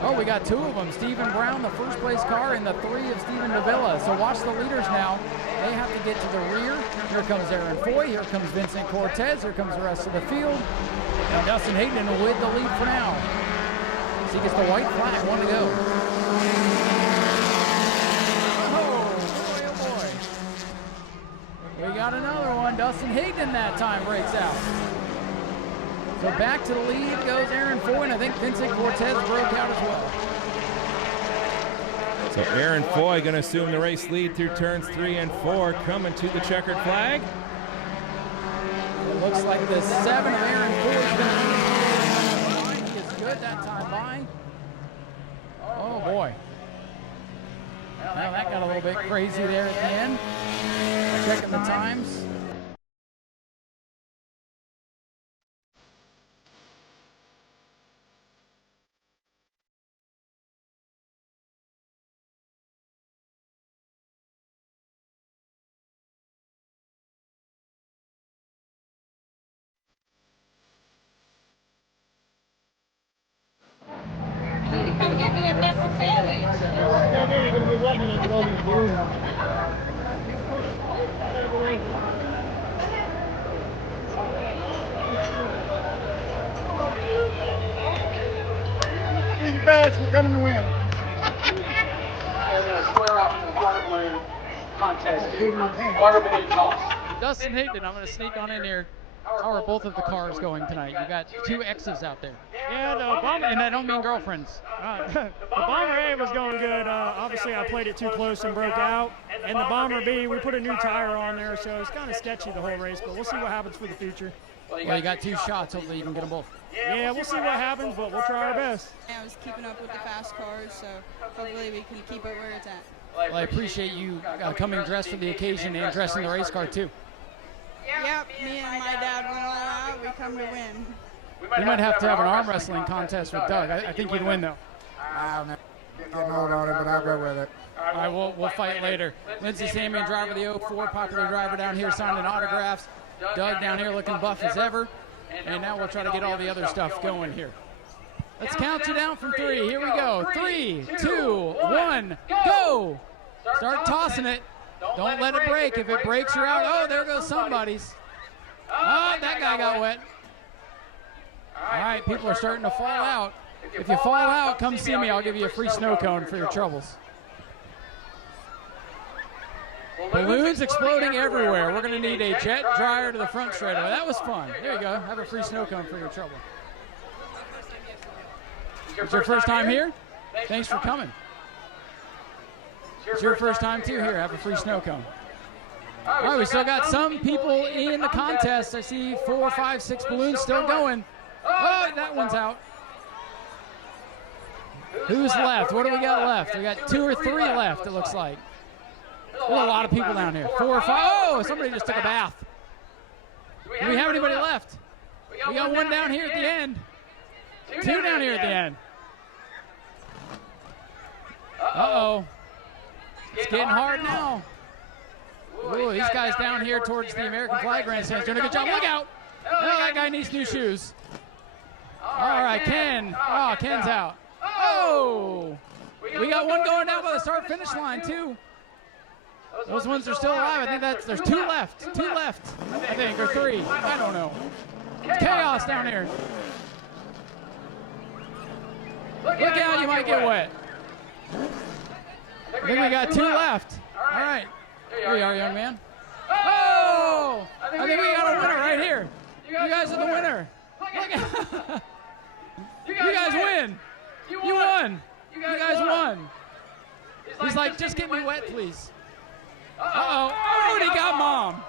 Oh, we got 2 of them. Stephen Brown, the first place car, and the 3 of Stephen DeVilla. So watch the leaders now. They have to get to the rear. Here comes Aaron Foy. Here comes Vincent Cortez. Here comes the rest of the field. And Dustin Higdon with the lead for now. So he gets the white flag. 1 to go. got another one. Dustin Hayden that time breaks out. So back to the lead goes Aaron Foy, and I think Vincent Cortez broke out as well. So Aaron Foy going to assume the race lead through turns 3 and 4, coming to the checkered flag. It looks like the 7 of Aaron Foy is going to be good that time by. Oh boy. Well, that got a little bit crazy there at the end. Checking the times. Fast, we're going to win. And square off the water balloon contest. Water balloon toss. Dustin Hayden, I'm going to sneak on in here. How are both of the cars going tonight? You got 2 X's out there. Yeah, the bomber, And I don't mean girlfriends. the bomber A was going good. Obviously, I played it too close and broke out. And the bomber B, we put a new tire on there, so it's kind of sketchy the whole race. But we'll see what happens for the future. Well, you got 2 shots. Hopefully you can get them both. Yeah, we'll see what happens, but we'll try our best. I was keeping up with the fast cars, so hopefully we can keep it where it's at. Well, I appreciate you coming dressed for the occasion and dressing the race car too. Yep, me and my dad went all out. We come to win. We might have to have an arm wrestling contest with Doug. I think you'd win though. I don't know. Getting old on it, but I'll go with it. All right, we'll fight later. Lindsey Samian, driver of the 04, popular driver down here, signing autographs. Doug down here looking buff as ever. And now we'll try to get all the other stuff going here. Let's count you down from 3. Here we go. 3, 2, 1, go! Start tossing it. Don't let it break. If it breaks, you're out. Oh, there goes somebody's. Oh, that guy got wet. All right, people are starting to fall out. If you fall out, come see me. I'll give you a free snow cone for your troubles. Balloons exploding everywhere. We're going to need a jet dryer to the front straightaway. That was fun. There you go. Have a free snow cone for your trouble. It's your first time here? Thanks for coming. It's your first time too. Here, have a free snow cone. All right, we still got some people in the contest. I see 4, 5, 6 balloons still going. Oh, that one's out. Who's left? What do we got left? We got 2 or 3 left, it looks like. There's a lot of people down here. 4 or 5. Oh, somebody just took a bath. Do we have anybody left? We got 1 down here at the end. 2 down here at the end. Uh-oh. It's getting hard now. Ooh, these guys down here towards the American flag grandstand doing a good job. Look out. Oh, that guy needs new shoes. All right, Ken. Oh, Ken's out. Oh. We got 1 going down by the start-finish line, too. Those ones are still alive. I think there's 2 left. 2 left, I think, or 3. I don't know. It's chaos down here. Look out, you might get wet. I think we got 2 left. All right. Here you are, young man. Oh! I think we got a winner right here. You guys are the winner. Look out. You guys win. You won. You guys won. He's like, just get me wet, please. Uh-oh. Oh, and he got Mom.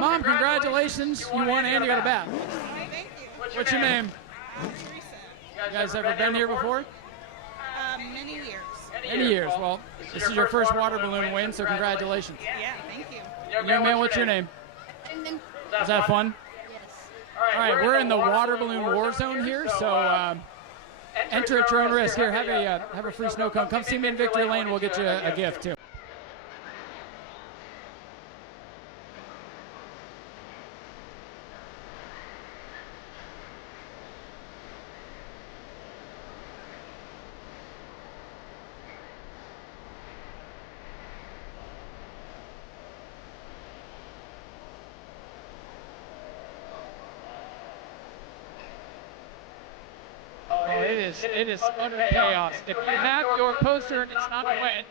Mom, congratulations. You won and you got a bat. Thank you. What's your name? Teresa. You guys ever been here before? Many years. Many years. Well, this is your first water balloon win, so congratulations. Yeah, thank you. Young man, what's your name? Brendan. Was that fun? Yes. All right, we're in the water balloon war zone here, so enter at your own risk. Here, have a free snow cone. Come see me in Victory Lane. We'll get you a gift too. It is utter chaos. If you have your poster and it's not wet,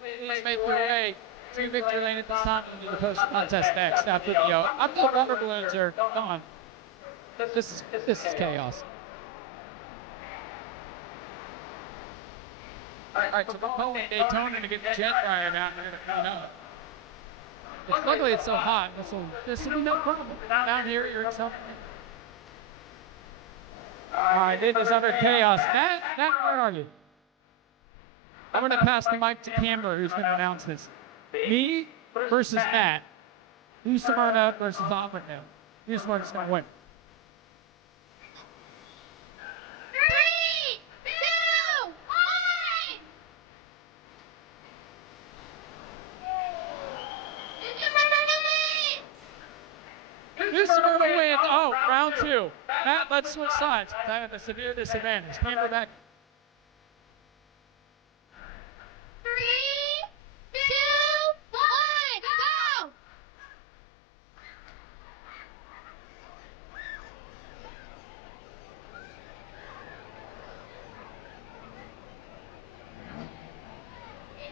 please make your way to victory lane at this time and the post contest next after the rubber balloons are gone. This is chaos. All right, so we're going to Daytona to get the jet dryer down there. Luckily, it's so hot. This will be no problem. Down here, you're excited. All right, it is under chaos. Matt, where are you? I'm going to pass the mic to Camber, who's going to announce this. Me versus Matt. New Smyrna versus Agmt. New Smyrna's going to win. 3, 2, 1. New Smyrna wins. Oh, round 2. Matt, let's switch sides. I have a severe disadvantage. Camber back. 3, 2, 1, go!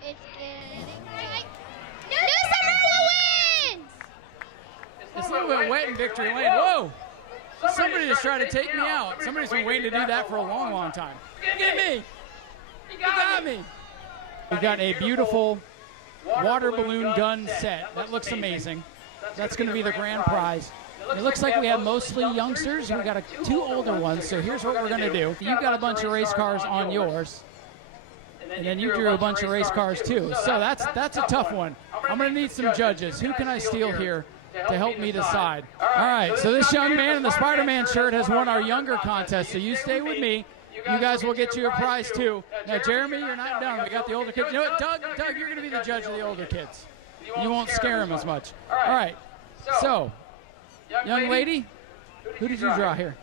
It's getting right. New Smyrna wins! It's a little bit wet in victory lane. Whoa! Somebody just tried to take me out. Somebody's been waiting to do that for a long, long time. Get me! You got me! We got a beautiful water balloon gun set. That looks amazing. That's going to be the grand prize. It looks like we have mostly youngsters. We got 2 older ones. So here's what we're going to do. You've got a bunch of race cars on yours. And then you drew a bunch of race cars too. So that's a tough one. I'm going to need some judges. Who can I steal here to help me decide? All right, so this young man in the Spider-Man shirt has won our younger contest. So you stay with me. You guys will get you a prize too. Now, Jeremy, you're not done. We got the older kids. You know what, Doug, you're going to be the judge of the older kids. You won't scare them as much. All right. So, young lady, who did you draw here?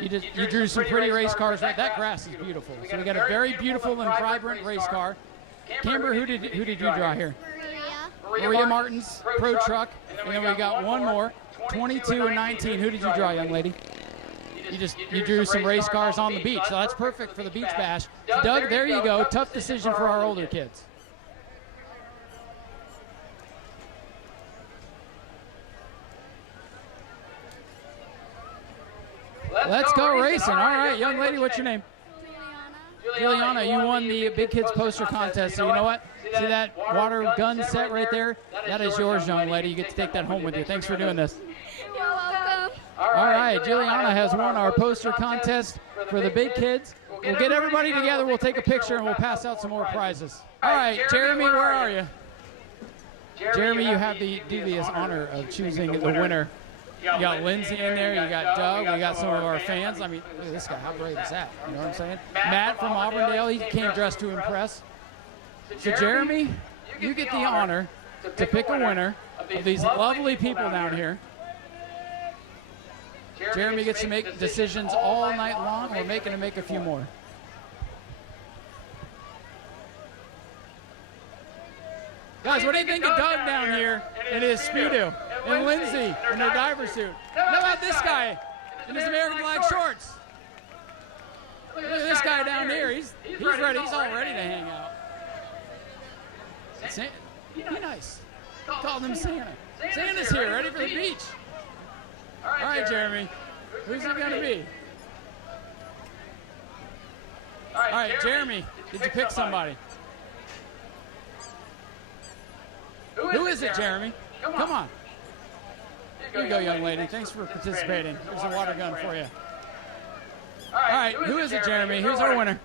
You drew some pretty race cars. Right? That grass is beautiful. So we got a very beautiful and vibrant race car. Camber, who did you draw here? Maria Martin's Pro Truck. And then we got one more, 22 and 19. Who did you draw, young lady? You drew some race cars on the beach, so that's perfect for the beach bash. Doug, there you go. Tough decision for our older kids. Let's go racing. All right, young lady, what's your name? Juliana, you won the Big Kids poster contest, so you know what? See that water gun set right there? That is yours, young lady. You get to take that home with you. Thanks for doing this. You're welcome. All right, Juliana has won our poster contest for the Big Kids. We'll get everybody together, we'll take a picture, and we'll pass out some more prizes. All right, Jeremy, where are you? Jeremy, you have the dubious honor of choosing the winner. You got Lindsay in there, you got Doug, we got some of our fans. I mean, look at this guy, how brave is that? You know what I'm saying? Matt from Auburndale, he came dressed to impress. So Jeremy, you get the honor to pick a winner of these lovely people down here. Jeremy gets to make decisions all night long. We're making him make a few more. Guys, what do you think of Doug down here in his Speedo? And Lindsay in their diver suit? How about this guy in his American flag shorts? Look at this guy down here. He's ready. He's all ready to hang out. Be nice. Call him Santa. Santa's here, ready for the beach. All right, Jeremy. Who's it going to be? All right, Jeremy, did you pick somebody? Who is it, Jeremy? Come on. Here you go, young lady. Thanks for participating. Here's a water gun for you. All right, who is it, Jeremy? Who's our winner?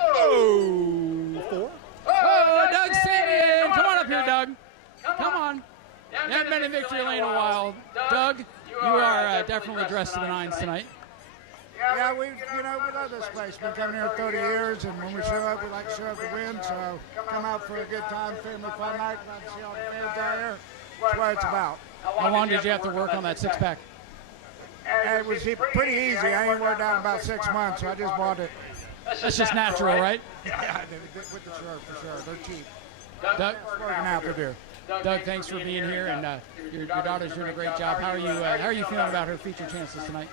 Oh, 4. Oh, Doug Simeon. Come on up here, Doug. Come on. You haven't been in victory lane in a while. Doug, you are definitely dressed to the nines tonight. Yeah, we love this place. Been coming here 30 years, and when we show up, we like to show up to win. So come out for a good time, family fun night. Glad to see all the fans out here. That's what it's about. How long did you have to work on that six-pack? It was pretty easy. I ain't worked out about 6 months, so I just bought it. That's just natural, right? Yeah, with the shirt for sure. They're cheap. Doug, Working out to do. Doug, thanks for being here, and your daughter's doing a great job. How are you feeling about her feature chances tonight?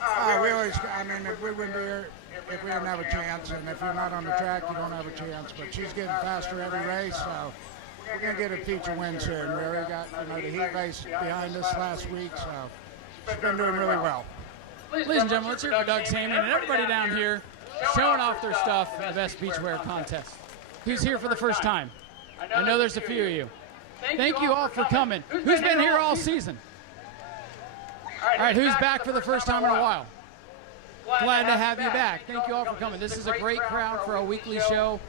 We always, I mean, if we wouldn't be here, if we didn't have a chance, and if you're not on the track, you don't have a chance. But she's getting faster every race, so we're going to get a feature win soon. We already got, the heat race behind us last week, so she's been doing really well. Ladies and gentlemen, let's hear it for Doug Saman and everybody down here showing off their stuff in the Best Beachwear Contest. Who's here for the first time? I know there's a few of you. Thank you all for coming. Who's been here all season? All right, who's back for the first time in a while? Glad to have you back. Thank you all for coming. This is a great crowd for a weekly show.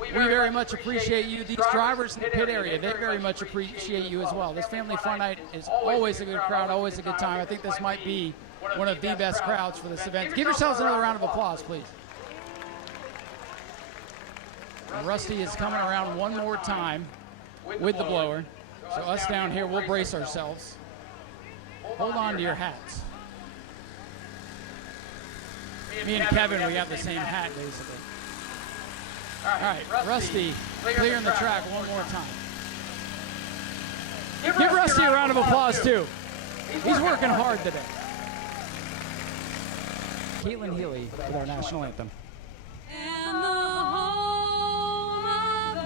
We very much appreciate you. These drivers in the pit area, they very much appreciate you as well. This family fun night is always a good crowd, always a good time. I think this might be one of the best crowds for this event. Give yourselves another round of applause, please. Rusty is coming around one more time with the blower. So us down here, we'll brace ourselves. Hold on to your hats. Me and Kevin, we have the same hat, basically. All right, Rusty clearing the track one more time. Give Rusty a round of applause, too. He's working hard today. Caitlin Healy with our national anthem. And the home of the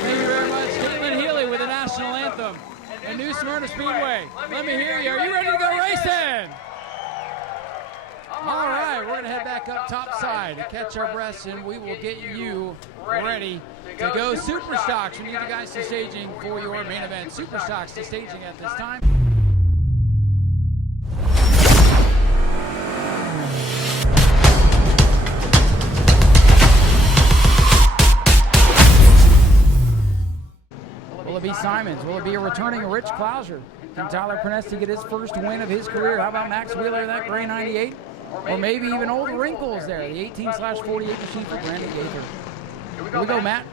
Thank you very much, Caitlin Healy with the national anthem. And New Smyrna Speedway. Let me hear you. Are you ready to go racing? All right, we're going to head back up top side to catch our breaths, and we will get you ready to go Super Stocks. We need you guys to staging for your main event. Super Stocks to staging at this time. Will it be Simons? Will it be a returning Rich Clouser? Can Tyler Pernesti get his first win of his career? How about Max Wheeler, that gray 98? Or maybe even old wrinkles there, the 18/48 machine for Brandon Gaither. Here we go, Matt.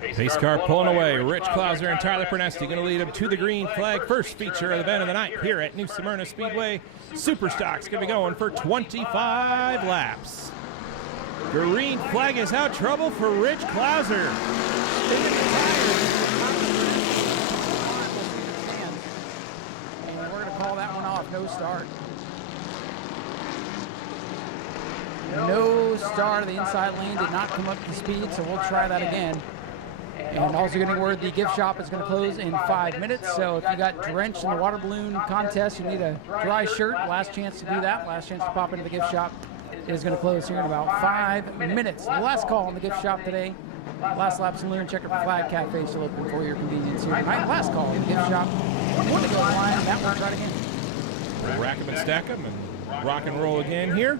Pace car pulling away. Rich Clouser and Tyler Pernesti going to lead him to the green flag. First feature of the event of the night here at New Smyrna Speedway. Super Stock's going to be going for 25 laps. Green flag is out. Trouble for Rich Clouser. And we're going to call that one off. No start. No start. The inside lane did not come up to speed, so we'll try that again. And also getting word the gift shop is going to close in 5 minutes. So if you got drenched in the water balloon contest, you need a dry shirt. Last chance to do that. Last chance to pop into the gift shop is going to close here in about 5 minutes. The last call in the gift shop today. Last lap saloon, Chequered Flag Cafe still open for your convenience here tonight. Last call in the gift shop. One to go line. That one's right again. We'll rack them and stack them and rock and roll again here.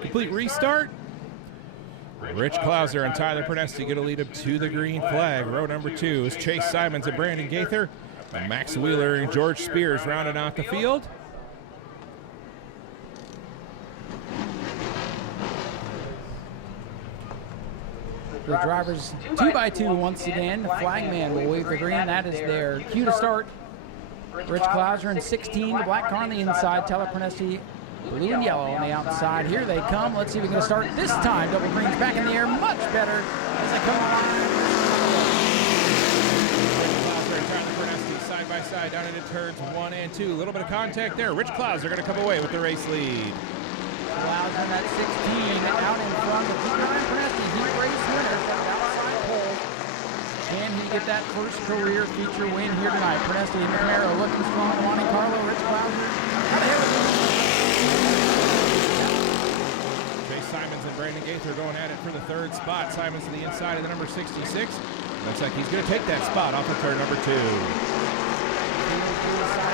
Complete restart. Rich Clouser and Tyler Pernesti going to lead him to the green flag. Row number 2 is Chase Simons and Brandon Gaither. And Max Wheeler and George Spears rounding out the field. The drivers 2x2 once again. The flagman will wave the green. That is their cue to start. Rich Clouser in 16, the black car on the inside. Tyler Pernesti, blue and yellow on the outside. Here they come. Let's see if we can start this time. Double greens back in the air. Much better as they come on. Clouser and Tyler Pernesti side by side down into turns 1 and 2. A little bit of contact there. Rich Clouser going to come away with the race lead. Clouser in that 16 out in front of Tyler Pernesti. Heat race winner from the outside pole. Can he get that first career feature win here tonight? Pernesti and Camaro looking strong. Monte Carlo, Rich Clouser. Out ahead of him. Chase Simons and Brandon Gaither going at it for the 3rd spot. Simons to the inside of the number 66. Looks like he's going to take that spot off of turn number 2. Side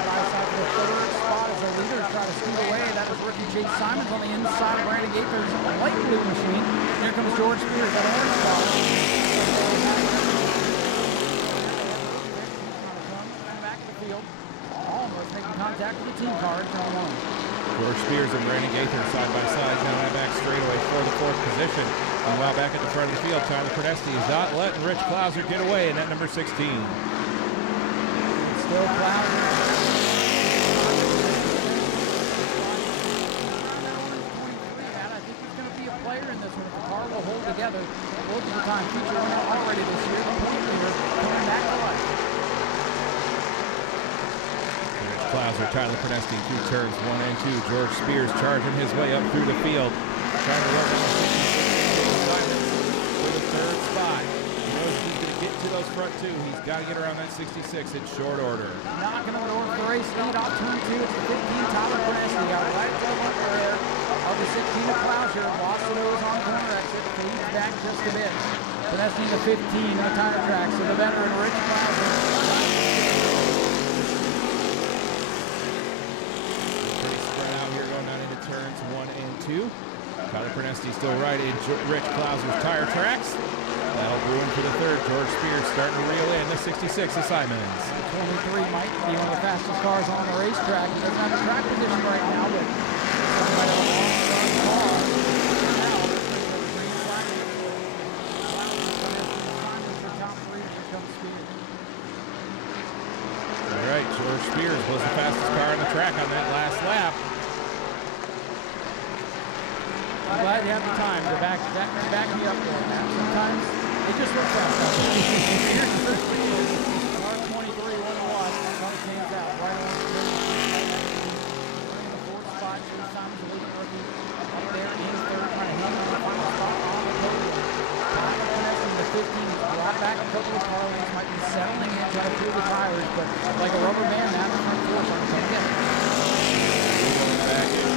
by side for the 3rd spot as the leaders try to scoot away. That is rookie Chase Simons on the inside of Brandon Gaither's light blue machine. Here comes George Spears at orange spot. Back to the field. Almost making contact with the team car at turn 1. George Spears and Brandon Gaither side by side down that back straightaway for the 4th position. Meanwhile, back at the front of the field, Tyler Pernesti is not letting Rich Clouser get away in that number 16. Still Clouser. I think he's going to be a player in this one. If the car will hold together, multiple-time feature winner already this year. The point leader coming back to life. Klauser, Tyler Pernesti, 2 turns, 1 and 2. George Spears charging his way up through the field. Trying to run down for the third spot. He knows he's going to get to those front two. He's got to get around that 66 in short order. Knocking on the door for the race lead off turn 2. It's the 15, Tyler Pernesti. Got right to the front there of the 16 of Klauser. Lost the nose on corner exit. Fades back just a bit. Pernesti the 15 in the tire track. So the veteran Rich Klauser. Turns 1 and 2. Tyler Pernesti still right in Rich Klauser's tire tracks. That'll go in for the third. George Spears starting to reel in the 66 of Simons. 23 might be one of the fastest cars on the racetrack. He doesn't have a track position right now, but right on the long car. Now, the green flag. Top 3 becomes Spears. All right, George Spears was the fastest car on the track on that last lap. I'm glad you have the time to back me up there, man. Sometimes it just works out. Here's the first field. R23, 1 to watch. Car stands out right on the field. In the 4th spot, Chase Simons, the leading rookie, up there in 3rd, trying to hang on the final spot on the podium. Tyler Pernesti, the 15, he's brought back a couple of car lanes, might be settling in, trying to pull the tires, but like a rubber band, now the front 4 trying to come in. Back in,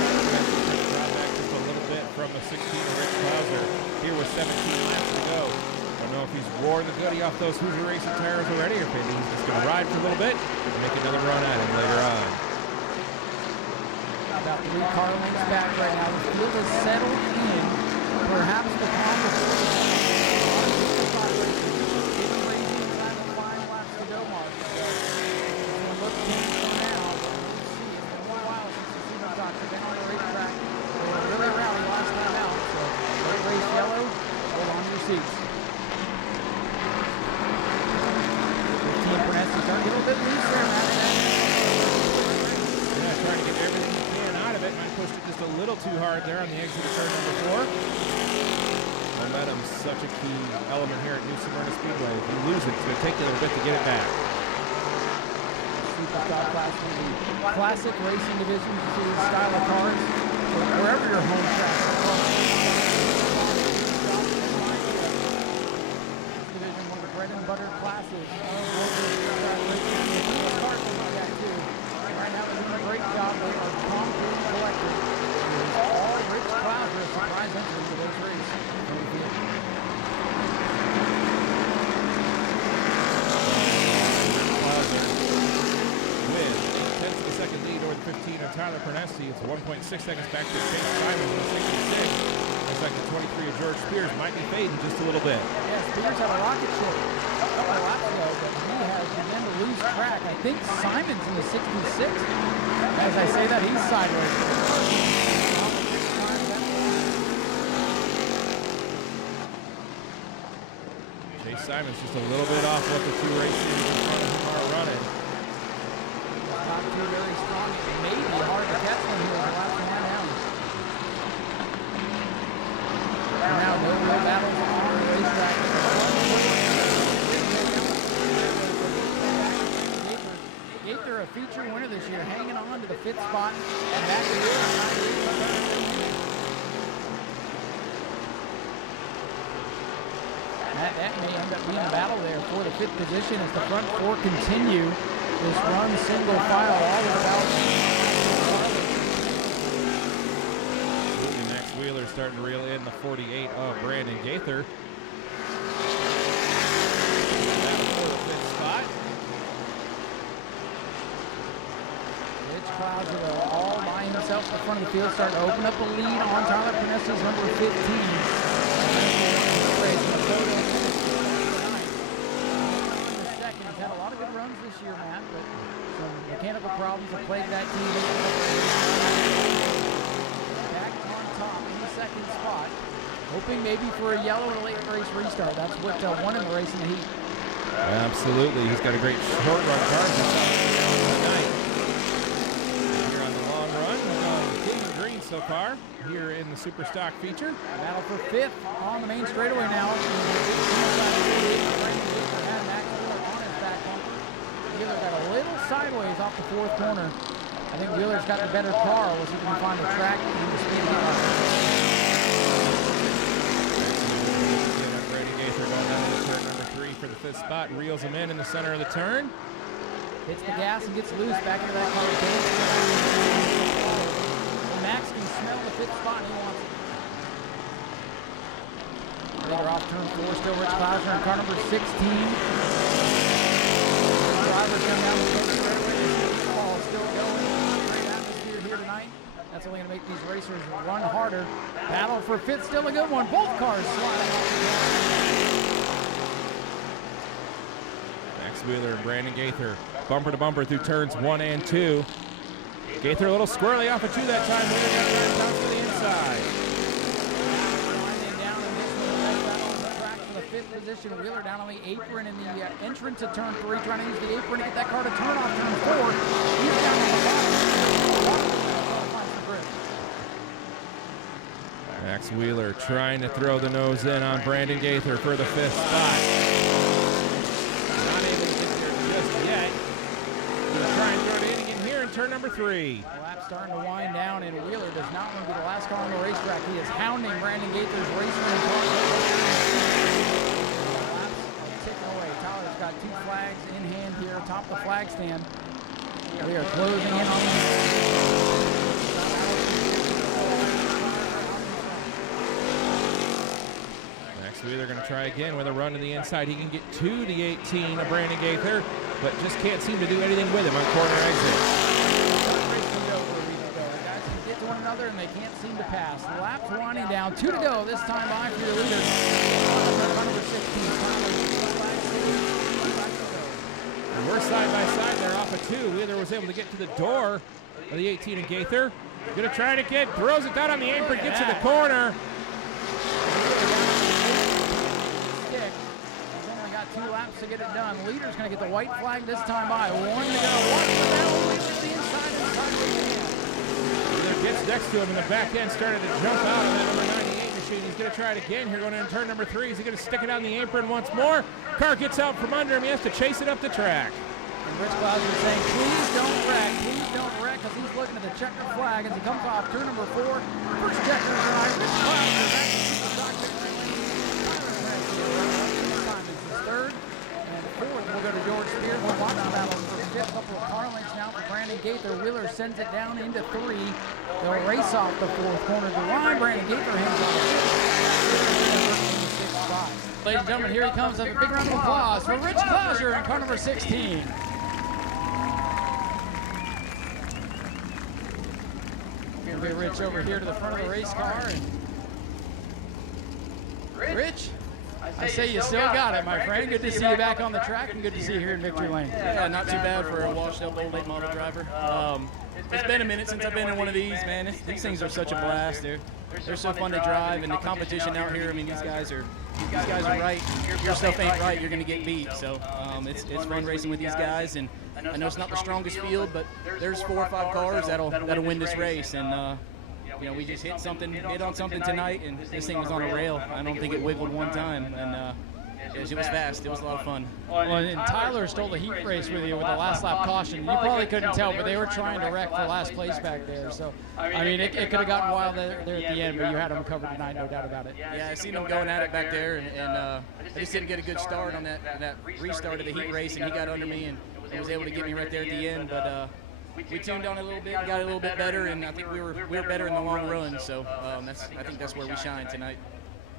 from the 16 of Rich Klauser. Here with 17 laps to go. I don't know if he's wore the goodie off those Hoosier Racing tires already, or if maybe he's just going to ride for a little bit and make another run at him later on. About 3 car lengths back right now. The field is settled in. Perhaps the competition. Yellow, hold on to your seats. 15 Pernesti starting to get a little bit loose there, Matt. Yeah, trying to get everything he can out of it. Might pushed it just a little too hard there on the exit of turn number 4. Momentum's such a key element here at New Smyrna Speedway. If you lose it, it's going to take you a little bit to get it back. Superstar class, one of the classic racing divisions. You see this style of cars. So wherever your home track is. Bread and butter classes. Right now they're doing a great job. They are concrete collectors. All Rich Klauser, a surprise entry into this race. Klauser with 10th of a second lead over the 15 of Tyler Pernesti. It's 1.6 seconds back to Chase Babb in the 66. Looks like the 23 of George Spears might be fading just a little bit. Yeah, Spears had a rocket ship a couple of laps ago, but he has begun to lose track. I think Simon's in the 66. As I say that, he's sideways. Chase Simon's just a little bit off what the 2 race series in front of him are running. Top 2 very strong. It may be hard to catch one here in the last one down. And now no real battles on the racetrack. Gaither, a feature winner this year, hanging on to the 5th spot and back to the That may end up being a battle there for the 5th position as the front 4 continue this run single file all about. Max Wheeler starting to reel in the 48 of Brandon Gaither. For the 5th spot. Rich Klauser all by himself at the front of the field, starting to open up a lead on Tyler Pernesti's number 15. He's had a lot of good runs this year, Matt, but some mechanical problems have plagued that team. Back on top in the 2nd spot, hoping maybe for a yellow and a late race restart. That's what won him the race in the heat. Absolutely, he's got a great short run car tonight. Here on the long run, King Green so far here in the Super Stock feature. Battle for 5th on the main straightaway now. Wheeler got a little sideways off the 4th corner. I think Wheeler's got the better car. We'll see if we can find the track and the speed car. Brady Gaither going down into turn number 3 for the 5th spot. Reels him in the center of the turn. Hits the gas and gets loose back into that car. Max can smell the 5th spot and he wants it. Later off turn 4, still Rich Klauser in car number 16. Drivers come down the straightaway. Ball still going. Great atmosphere here tonight. That's only going to make these racers run harder. Battle for 5th, still a good one. Both cars sliding off the gas. Max Wheeler and Brandon Gaither bumper to bumper through turns 1 and 2. Gaither a little squirrely off of 2 that time. Wheeler got right down to the inside. Winding down in this one. On the track for the 5th position. Wheeler down on the apron in the entrance to turn 3, trying to use the apron to get that car to turn off turn 4. He's down on the bottom. Max Wheeler trying to throw the nose in on Brandon Gaither for the 5th spot. Not able to get there just yet. He'll try and throw it in again here in turn number 3. The lap's starting to wind down, and Wheeler does not want to be the last car on the racetrack. He is hounding Brandon Gaither's racer in car. The laps are ticking away. Tyler's got 2 flags in hand here atop the flag stand. We are closing in on the Wheeler going to try again with a run to the inside. He can get to the 18 of Brandon Gaither, but just can't seem to do anything with him on corner exit. Guys can get to one another and they can't seem to pass. The lap's winding down. 2 to go this time by for your leader. Number 16. And we're side by side there off of 2. Wheeler was able to get to the door of the 18 of Gaither. Going to try it again. Throws it down on the apron, gets to the corner. 2 laps to get it done. Leader's going to get the white flag this time by. 1 to go. Watch the battle. Wheeler's the inside and sideways. Wheeler gets next to him in the back end, started to jump out on that number 98 machine. He's going to try it again here going into turn number 3. Is he going to stick it on the apron once more? Car gets out from under him. He has to chase it up the track. And Rich Klauser is saying, please don't wreck, because he's looking at the checkered flag as he comes off turn number 4. First checkered drive. Rich Klauser back to the doctor. Third and 4th will go to George Spears. We'll watch the battle for the 5th. Couple of car lengths now for Brandon Gaither. Wheeler sends it down into 3. They'll race off the 4th corner to line. Brandon Gaither hands off the 6th spot. Ladies and gentlemen, here he comes. Have a big round of applause for Rich Klauser in car number 16. We'll get Rich over here to the front of the race car. And Rich, I say you still got it, my friend. Good to see you back on the track and good to see you here in Victory Lane. Yeah, not too bad for a washed-up old late model driver. It's been a minute since I've been in one of these, man. These things are such a blast. They're so fun to drive, and the competition out here. I mean, these guys are right. Your stuff ain't right, you're gonna get beat. So it's fun racing with these guys, and I know it's not the strongest field, but there's 4 or 5 cars that'll win this race, and. You know, we just hit on something tonight, and this thing was on a rail. I don't think it wiggled one time, and it was fast. It was a lot of fun. Well, and Tyler stole the heat race with you with the last lap caution. You probably couldn't tell, but they were trying to wreck for last place back there. So, I mean, it could have gotten wild there at the end, but you had them covered tonight, no doubt about it. Yeah, I seen them going at it back there, and I just didn't get a good start on that restart of the heat race, and he got under me and was able to get me right there at the end, but we tuned on a little bit, got a little bit better, and I think we were better in the long run. So I think that's where we shine tonight.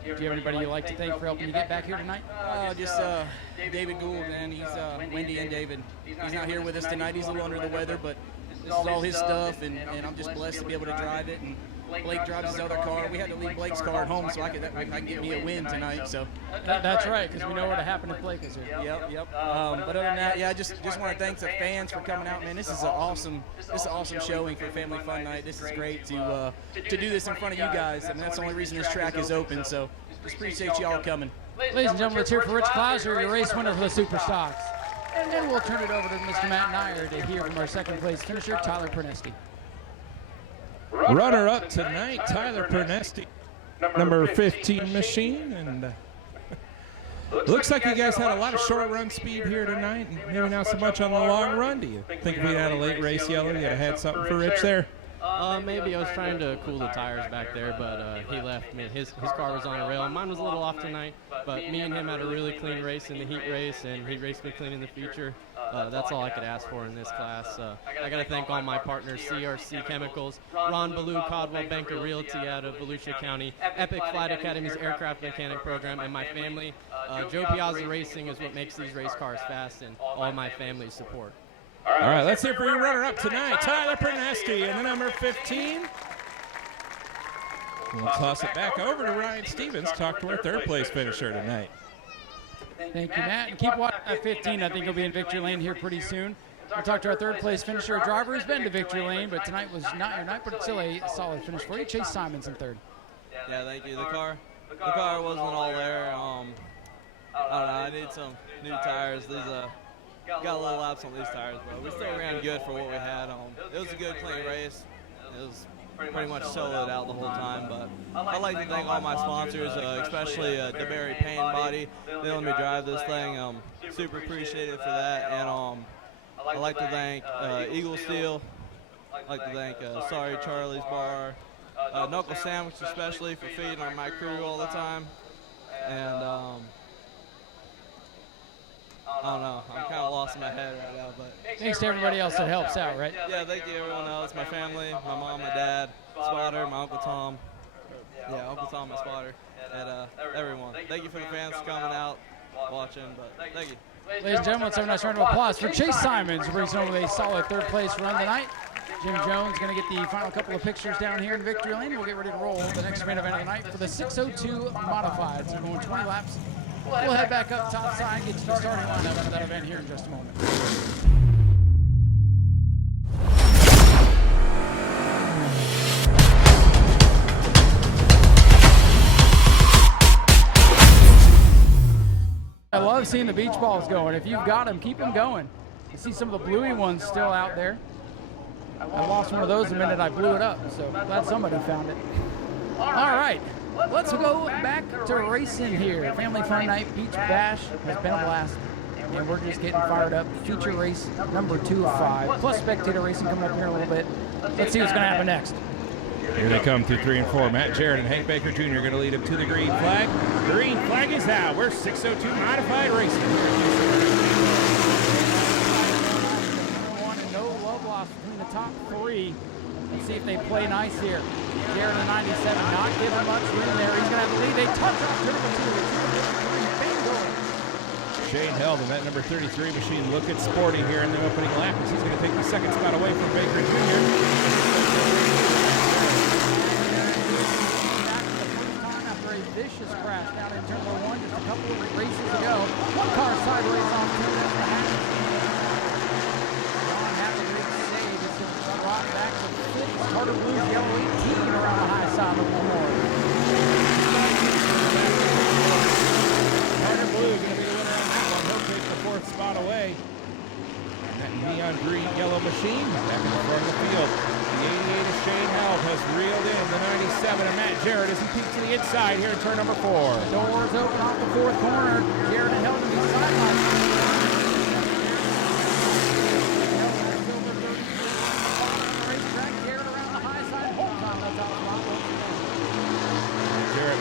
Do you have anybody you'd like to thank for helping you get back here tonight? Just David Gould, man. He's Wendy and David. He's not here with us tonight. He's a little under the weather, but this is all his stuff, and I'm just blessed to be able to drive it. And Blake drives his other car. We had to leave Blake's car at home so I could get me a win tonight. So that's right, because we know what happened if Blake is here. Yep. But other than that, yeah, I just want to thank the fans for coming out, man. This is an awesome showing for Family Fun Night. This is great to do this in front of you guys, and that's the only reason this track is open. So just appreciate y'all coming. Ladies and gentlemen, let's hear for Rich Klauser, your race winner for the Super Stocks. And then we'll turn it over to Mr. Matt Nyer to hear from our second place finisher, Tyler Perneski. Runner-up tonight, Tyler Pernesti, number 15 machine. And looks like you guys had a lot of short run speed here tonight, and maybe not so much on the long run. Do you think if we had a late race yellow, you'd have had something for Rich there? Maybe I was trying to cool the tires back there, but he left me. His car was on a rail. Mine was a little off tonight, but me and him had a really clean race in the heat race, and he raced me clean in the feature. That's all I could ask for in this class. I got to thank all my partners, CRC Chemicals, Ron Ballou, Caldwell Banker Realty out of Volusia County, Epic Flight Academy's Aircraft Mechanic Program, and my family. Joe Piazza Racing is what makes these race cars fast, and all my family's support. All right, let's hear for your runner-up tonight, Tyler Pernesti, and the number 15. We'll toss it back over to Ryan Stevens, talk to our third-place finisher tonight. Thank you, Matt. And keep watching at 15. I think he'll be in victory lane here pretty soon. We'll talk to our third-place finisher, a driver who's been to victory lane, but tonight was not your night, but it's still a solid finish for you. Chase Simons in third. Yeah, thank you. The car wasn't all there. I don't know. I need some new tires. These got a little laps on these tires, but we still ran good for what we had. It was a good, clean race. It was pretty much soloed out the whole time, but I'd like to thank all my sponsors, especially DeBerry Paint Body. They let me drive this thing. Super appreciative for that, and I'd like to thank Eagle Steel. I'd like to thank Sorry Charlie's Bar, Knuckle Sandwich especially for feeding on my crew all the time, and I don't know. I'm kind of lost in my head right now, but thanks to everybody else that helps out, right? Yeah, thank you everyone else, my family, my mom, my dad, Spotter, my Uncle Tom. Yeah, Uncle Tom, my spotter, and everyone. Thank you for the fans coming out, watching, but thank you. Ladies and gentlemen, let's have a nice round of applause for Chase Simons, who brings home with a solid third-place run tonight. Jim Jones going to get the final couple of pictures down here in victory lane. We'll get ready to roll the next main event of the night for the 602 Modifieds. We're going 20 laps. We'll head back up top side and get to the starting lineup of that event here in just a moment. I love seeing the beach balls going. If you've got them, keep them going. You see some of the bluey ones still out there. I lost one of those the minute I blew it up, so glad somebody found it. All right. Let's go back to racing here. Family Fun Night Beach Bash has been a blast, and we're just getting fired up. Feature race number 2 of 5, plus spectator racing coming up here in a little bit. Let's see what's going to happen next. Here they come through 3 and 4. Matt Jarrett and Hank Baker Jr. going to lead him to the green flag. Green flag is out. We're 602 Modified Racing. No love lost between the top 3. Let's see if they play nice here. Jarrett in 97, not giving much room there. He's going to have the lead. They touch off turn 2. Bingo. Shane Held in that number 33 machine looking sporty here in the opening lap as he's going to take the second spot away from Baker Jr. After a vicious crash down in turn 1 just a couple of races ago. One car sideways off turn 1. Back to 5th. Carter Blues yellow 18 around the high side of the more. Carter Blue going to be the winner on that one. He'll take the 4th spot away. And that neon green yellow machine back in the front of the field. The 88 of Shane Held has reeled in the 97 of Matt Jarrett as he peeks to the inside here in turn number 4. Doors open off the 4th corner. Jarrett and Held to be sidelined. Jarrett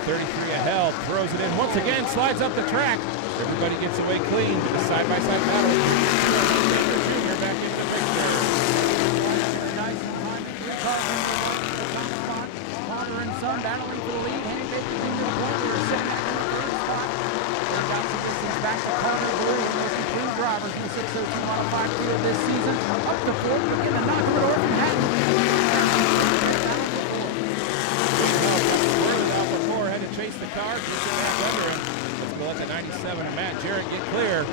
33 of Held throws it in once again, slides up the track. Everybody gets away clean. The side-by-side battle. Junior back into the picture. Father and son battling for the lead. Hank Baker Jr. corner sitting at the 3rd spot. They got some distance back to Carter Blue. The most improved drivers in the 602 Modified field this season. Up to 4th, begin to knock it over from Hatton. Had to chase the car, just get back under him. Let's go let the 97 of Matt Jarrett get clear.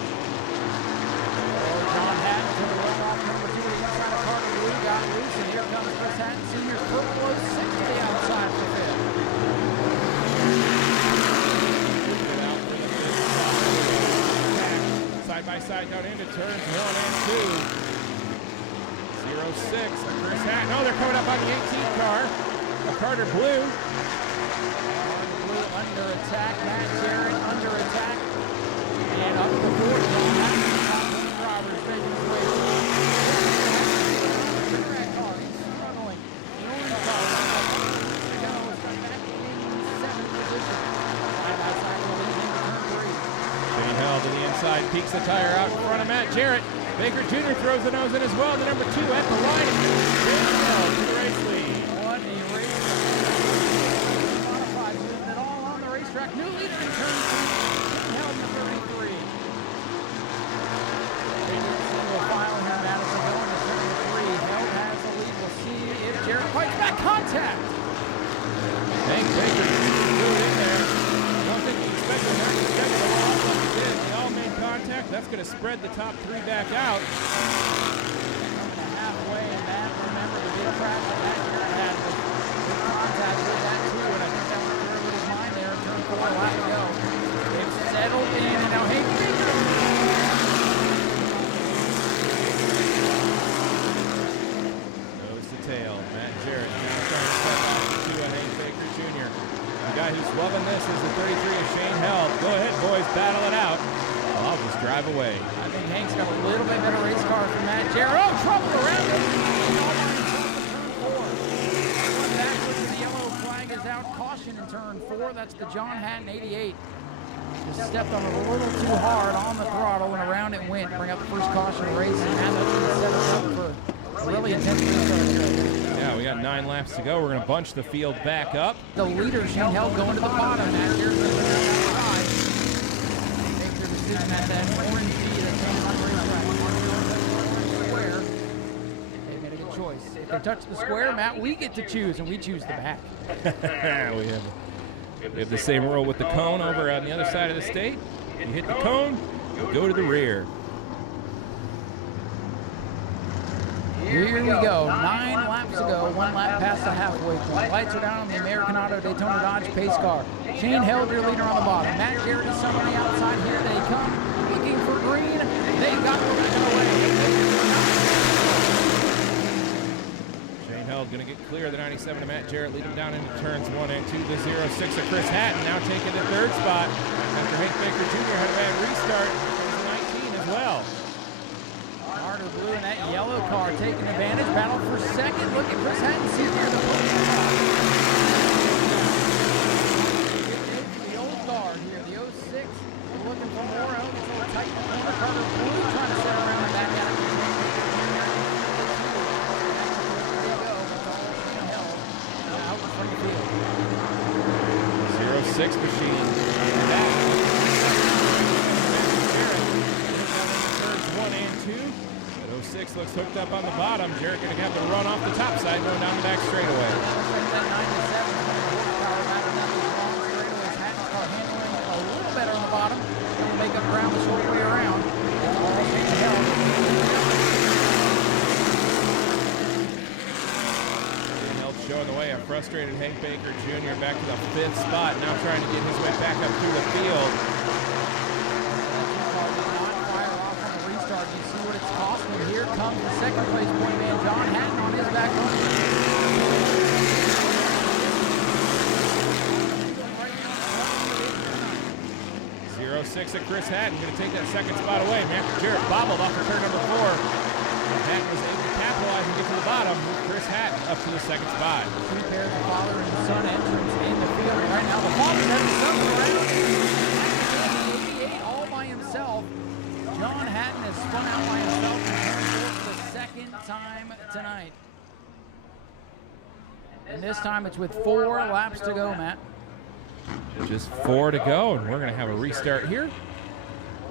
John Hatton took the run off number 2 to the inside of Carter Blue, got loose, and here comes Chris Hatton, senior, purple 06 to the outside for 5th. Side by side down into turns 1 and 2. Chris Hatton. Oh, they're coming up on the 18th car. Carter Blue. Blue under attack. Matt Jarrett under attack. And up the board. John Hatton, top 20 drivers making his way through. Red car, he's struggling. The orange car, goes from back in 7th position. Side by side, leading into turn 3. Shane Held to the inside, peeks the tire out in front of Matt Jarrett. Baker Jr. throws the nose in as well. The number 2 at the line. Shane Held to the race lead. What a race. Modified with it all on the racetrack. New leader in turn 2. Shane Held to 33. Single file here, Madison going to turn 3. Held has the lead. We'll see if Jarrett fights back. Contact. Hank Baker threw it in there. I don't think he expected that to step it along, but he did. They all made contact. That's going to spread the top 3 back out. Halfway, and that, remember, the big crash that Jarrett had was good contact with that too, and I think that went through with his mind there in turn 4. Lap to go. They've settled in, and now Hank Baker. Nose to tail. Matt Jarrett now trying to step off the 2 of Hank Baker Jr. The guy who's loving this is the 33 of Shane Held. Go ahead, boys, battle it out. I'll just drive away. I think Hank's got a little bit better race car than Matt Jarrett. Oh, trouble around him. Going backwards, the yellow flag is out. Caution in turn 4. That's the John Hatton 88. Just stepped on it a little too hard on the throttle, and around it went to bring up the first caution race. And that's going to set us up for a really intense restart. Yeah, we got 9 laps to go. We're going to bunch the field back up. The leader, Shane Held, going to the bottom. Matt Jarrett going outside. At that orange V that came on the racetrack. Square. They made a good choice. If they touch the square, Matt, we get to choose, and we choose the back. we have the same rule with the cone over on the other side of the state. You hit the cone, you go to the rear. Here we go. 9 laps to go. 1 lap past the halfway point. Lights are down on the American Auto Daytona Dodge pace car. Shane Held, your leader on the bottom. Matt Jarrett is somewhere on the outside. Here they come, looking for green. They got the rest away. Shane Held going to get clear of the 97 of Matt Jarrett, lead him down into turns 1 and 2. The 06 of Chris Hatton now taking the 3rd spot after Hank Baker Jr. had a bad restart. There's 19 as well. Carter Blue in that yellow car taking advantage. Battle for second. Look at Chris Hatton sitting here. The old guard here. The 06. They're looking for more. Oh, it's a little tight in the corner. Carter Blue trying to set around and back out. There you go. That's all Shane Held. Out in front of the field. 06 machine. Back. Turns 1 and 2. 06 looks hooked up on the bottom. Jarrett going to have to run off the top side going down the back straightaway. A little better on the bottom. Going to make up ground the short way around. Showing the way, a frustrated Hank Baker Jr. back to the 5th spot, now trying to get his way back up through the field. You see what it's costing him. Here comes the 2nd place point man, John Hatton, on his back run. 06 of Chris Hatton going to take that 2nd spot away. Matt Jarrett bobbled off of turn number 4. Hatton was able to capitalize and get to the bottom with Chris Hatton up to the 2nd spot. 2 pairs of father and son entrance in the field right now. The father has his son around. 88 all by himself. John Hatton has spun out by himself in turn 4 for the 2nd time tonight. And this time it's with 4 laps to go, Matt. Just 4 to go, and we're going to have a restart here.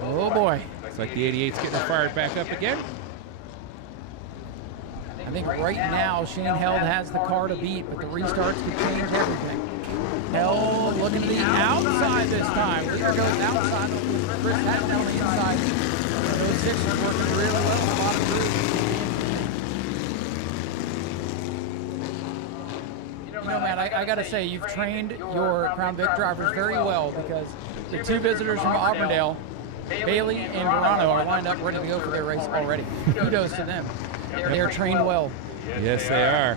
Oh boy. Looks like the 88's getting fired back up again. I think right now Shane Held has the car to beat, but the restarts could change everything. Held looking to the outside this time. Leader goes outside. Chris Hatton on the inside. Those 6 are working really well on the bottom group. You know, Matt, I got to say, you've trained your Crown Vic drivers very well, because the 2 visitors from Auburndale, Bailey and Verano, are lined up ready to go for their race already. Kudos to them. They're trained well. Yes, they are.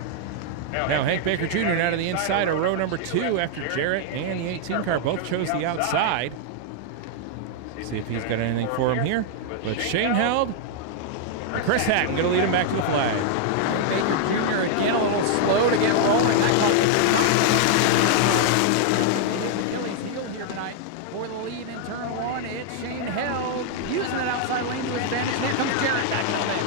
Now, Hank Baker Jr. now to the inside of row number 2 after Jarrett and the 18 car both chose the outside. See if he's got anything for him here. But Shane Held, Chris Hatton going to lead him back to the flag. Baker Jr. again a little slow to get rolling. That Achilles heel here tonight for the lead in turn 1. It's Shane Held using it outside lane to his advantage. Here comes Jarrett back in the mix.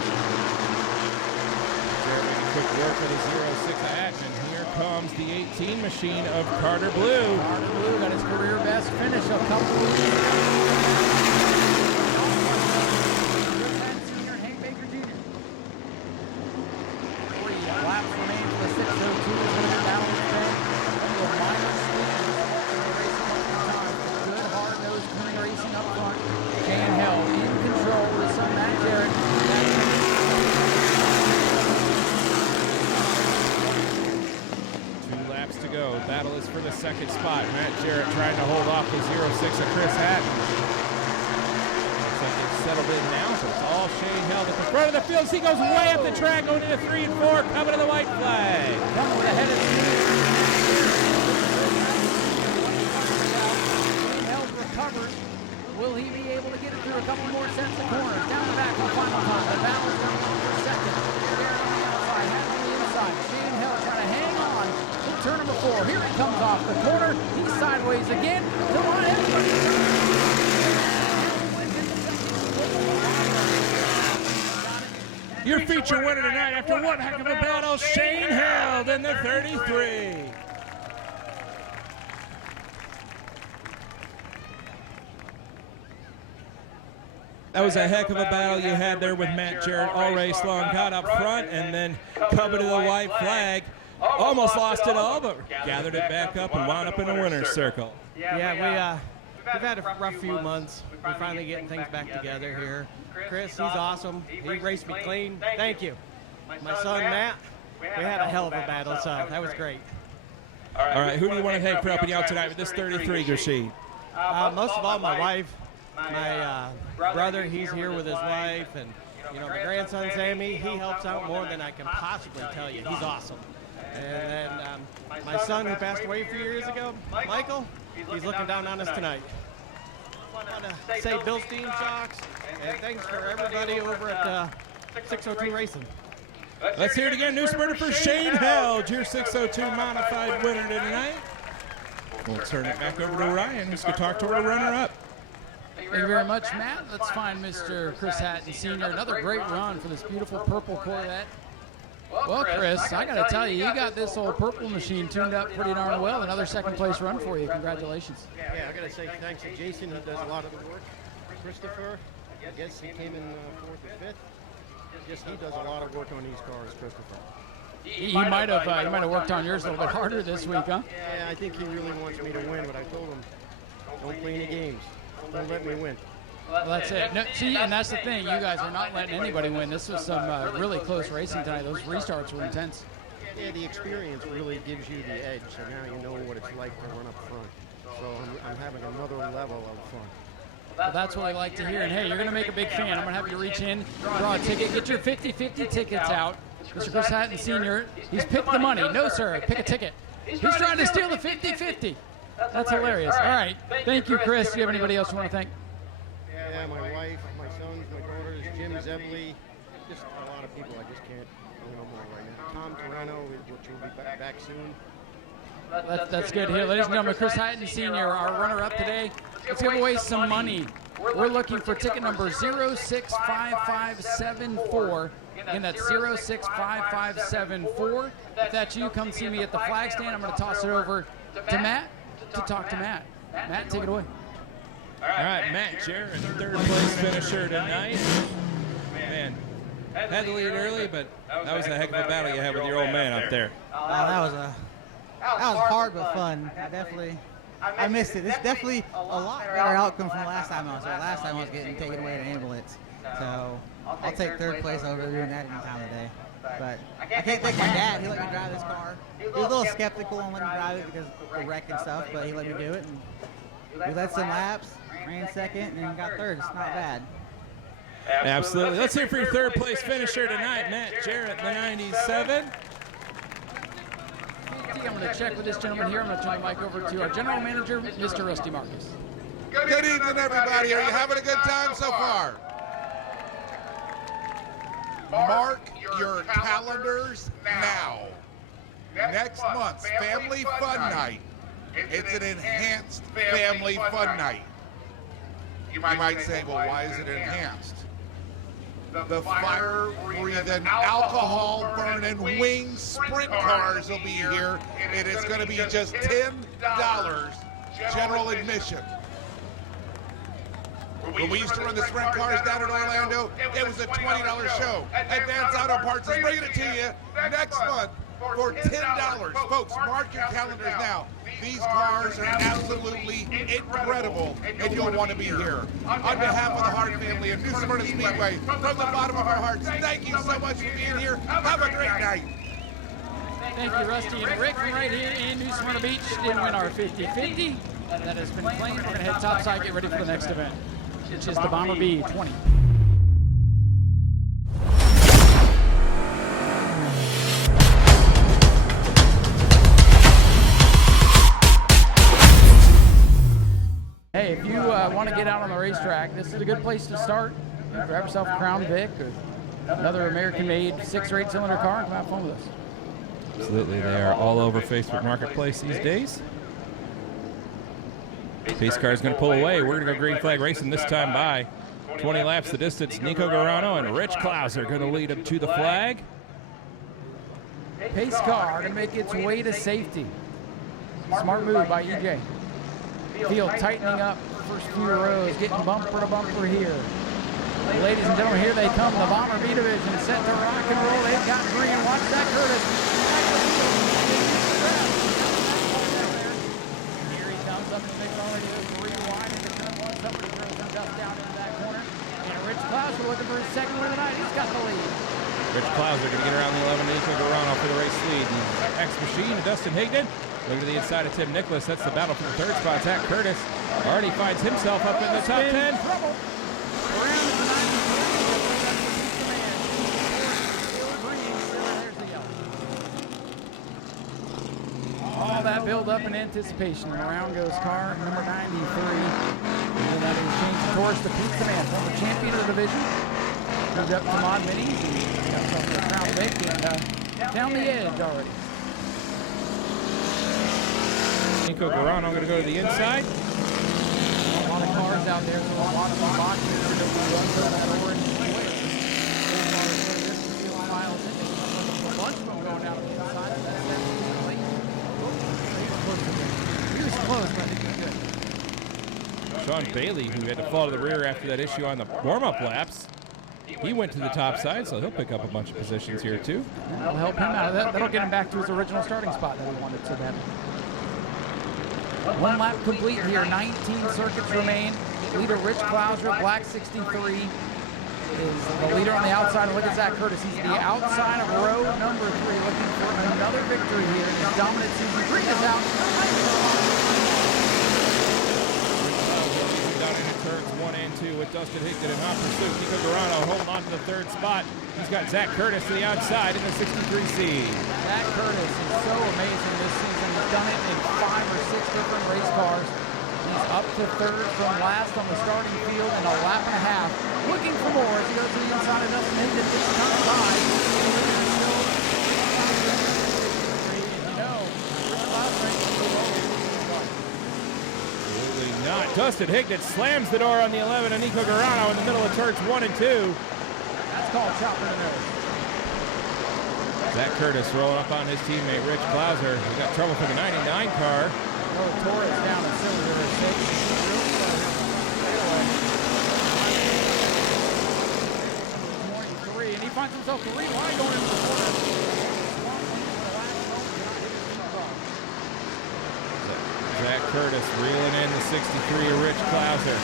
Jarrett making quick work with a 0-6 action. Here comes the 18 machine of Carter Blue. Carter Blue got his career best finish a couple of weeks ago. Senior Hank Baker Jr. 3 laps remain for the 602. Is going to be down today. One of the minor speeds in the racing all the time. Good hard-nosed clean racing up front. Shane Held in control with his son Matt Jarrett. 2 laps to go. Battle is for the second spot. Matt Jarrett trying to hold off the 0-6 of Chris Hatton. Looks like they've settled in now, so it's all Shane Held at the front of the field. He goes way up the track, going into 3 and 4, coming to the white flag. Coming with a head of speed. Shane Held recovers. Will he be able to get it through a couple more sets of corners? Down the back for the final time. The battle is going for second. Jarrett on the outside, Hatton on the inside. Shane Held trying to hang on. Turn number 4. Here he comes off the corner. He's sideways again. Come on, everybody. Your feature winner tonight after one heck of a battle, Shane Held in the 33. That was a heck of a battle you had there with Matt Jarrett all race long. Got up front and then coming to the white flag. Almost lost it all, but gathered it back up and wound up in the winner's circle. Yeah, we've had a rough few months. We're finally getting things back together here. Chris, he's awesome. He raced me clean. Thank you. My son, Matt, we had a hell of a battle, so that was great. All right, who do you want to thank for helping you out tonight with this 33 machine? Most of all, my wife, my brother, he's here with his wife, and my grandson, Sammy, he helps out more than I can possibly tell you. He's awesome. And then my son, who passed away a few years ago, Michael, he's looking down on us tonight. I want to say Bill Steen Shocks, and thanks for everybody over at 602 Racing. Let's hear it again. New Smyrna for Shane Held, your 602 modified winner tonight. We'll turn it back over to Ryan, who's going to talk to our runner-up. Thank you very much, Matt. Let's find Mr. Chris Hatton Sr. Another great run for this beautiful purple Corvette. Well, Chris, I got to tell you, you got this old purple machine tuned up pretty darn well. Another second-place run for you. Congratulations. Yeah, I got to say thanks to Jason, who does a lot of the work. Christopher, I guess he came in 4th or 5th. Just he does a lot of work on these cars, Christopher. He might have worked on yours a little bit harder this week, huh? Yeah, I think he really wants me to win, but I told him, don't play any games. Don't let me win. Well, that's it. No, see, and that's the thing. You guys are not letting anybody win. This was some really close racing tonight. Those restarts were intense. Yeah, the experience really gives you the edge, so now you know what it's like to run up front. So I'm having another level of fun. Well, that's what I like to hear. And, hey, you're going to make a big fan. I'm going to have you reach in, draw a ticket, get your 50-50 tickets out. Mr. Chris Hatton Sr., he's picked the money. No, sir, pick a ticket. He's trying to steal the 50-50. That's hilarious. All right. Thank you, Chris. Do you have anybody else you want to thank? Yeah, my wife, my sons, my daughters, Jim Zebley, just a lot of people I just can't own them all right now. Tom Torano, which will be back soon. That's good to hear. Ladies and gentlemen, Chris Hatton Sr., our runner-up today. Let's give away some money. We're looking for ticket number 065574. Again, that's 065574. If that's you, come see me at the flag stand. I'm going to toss it over to Matt to talk to Matt. Matt, take it away. All right, Matt Jarrett, third place finisher tonight. Man, had the lead early, but that was a heck of a battle you had with your old man up there. That was hard but fun. I missed it. It's definitely a lot better outcome from last time I was there. Last time I was getting taken away in an ambulance. So I'll take third place over doing that any time of day. But I can't thank my dad. He let me drive this car. He was a little skeptical on letting me drive it because of the wreck and stuff, but he let me do it. And we led some laps, ran second, and got third. It's not bad. Absolutely. Let's hear for your third place finisher tonight, Matt Jarrett, the 97. I'm going to check with this gentleman here. I'm going to turn the mic over to our general manager, Mr. Rusty Marcus. Good evening, everybody. Are you having a good time so far? Mark your calendars now. Next month's Family Fun Night. It's an enhanced Family Fun Night. You might say, well, why is it enhanced? The fire-breathing, alcohol-burning wing sprint cars will be here. It is going to be just $10 general admission. When we used to run the sprint cars down in Orlando, it was a $20 show. Advance Auto Parts is bringing it to you next month for $10. Folks, mark your calendars now. These cars are absolutely incredible, and you'll want to be here. On behalf of the Hart family and New Smyrna Speedway, from the bottom of our hearts, thank you so much for being here. Have a great night. Thank you, Rusty and Rick, from right here in New Smyrna Beach. Didn't win our 50-50. That has been claimed. We're going to head topside, get ready for the next event, which is the Bomber B20. Hey, if you want to get out on the racetrack, this is a good place to start. Grab yourself a Crown Vic or another American-made 6 or 8 cylinder car and come have fun with us. Absolutely, they are all over Facebook Marketplace these days. Pace car is going to pull away. We're going to go green flag racing this time by 20 laps the distance. Nico Garano and Rich Klaus are going to lead him to the flag. Pace car going to make its way to safety. Smart move by EJ. Field tightening up first few rows, getting bumper to bumper here. Ladies and gentlemen, here they come. The Bomber B division set to rock and roll. They've got green. Watch that, Curtis. Here he comes up to make already rewind into turn one. Somebody throws some dust down into that corner. And Rich Klauser looking for his second win of the night. He's got the lead. Rich Klauser going to get around the 11. Nico Garano for the race lead. X Machine and Dustin Higdon. Look to the inside of Tim Nicholas. That's the battle for the third spot. Zach Curtis already finds himself up in the top 10. All that build up in anticipation. Around goes car number 93. And that is changed course to Pizza Man, former champion of the division. Moved up to Mod Minis and got himself a Crown Vic and down the edge already. Nico Garano going to go to the inside. A lot of cars out there, so a lot of them boxes are going to run for that orange square. A bunch of them going out of the inside. He was close, but he was good. Sean Bailey, who had to fall to the rear after that issue on the warm-up laps, he went to the top side, so he'll pick up a bunch of positions here too. That'll help him out. That'll get him back to his original starting spot that he wanted so badly. One lap complete here. 19 circuits remain. Leader Rich Klauser, black 63, is the leader on the outside. And look at Zach Curtis. He's the outside of row number 3, looking for another victory here in his dominant season. Green is out. Down into turns 1 and 2 with Dustin Higdon in hot pursuit. Nico Garano holding on to the third spot. He's got Zach Curtis to the outside in the 63C. Zach Curtis is so amazing this season. He's done it in 5 or 6 different race cars. He's up to third from last on the starting field in a lap and a half. Looking for more as he goes to the inside of Dustin Higdon. This time by. Absolutely not. Dustin Higdon slams the door on the 11 and Nico Garano in the middle of turns 1 and 2. That's called chopping the nose. Zach Curtis rolling up on his teammate Rich Klauser. We got trouble for the 99 car. Oh, Torres down in cylinder 6. 23, and he finds himself 3 wide going into the corner. Zach Curtis reeling in the 63 of Rich Klauser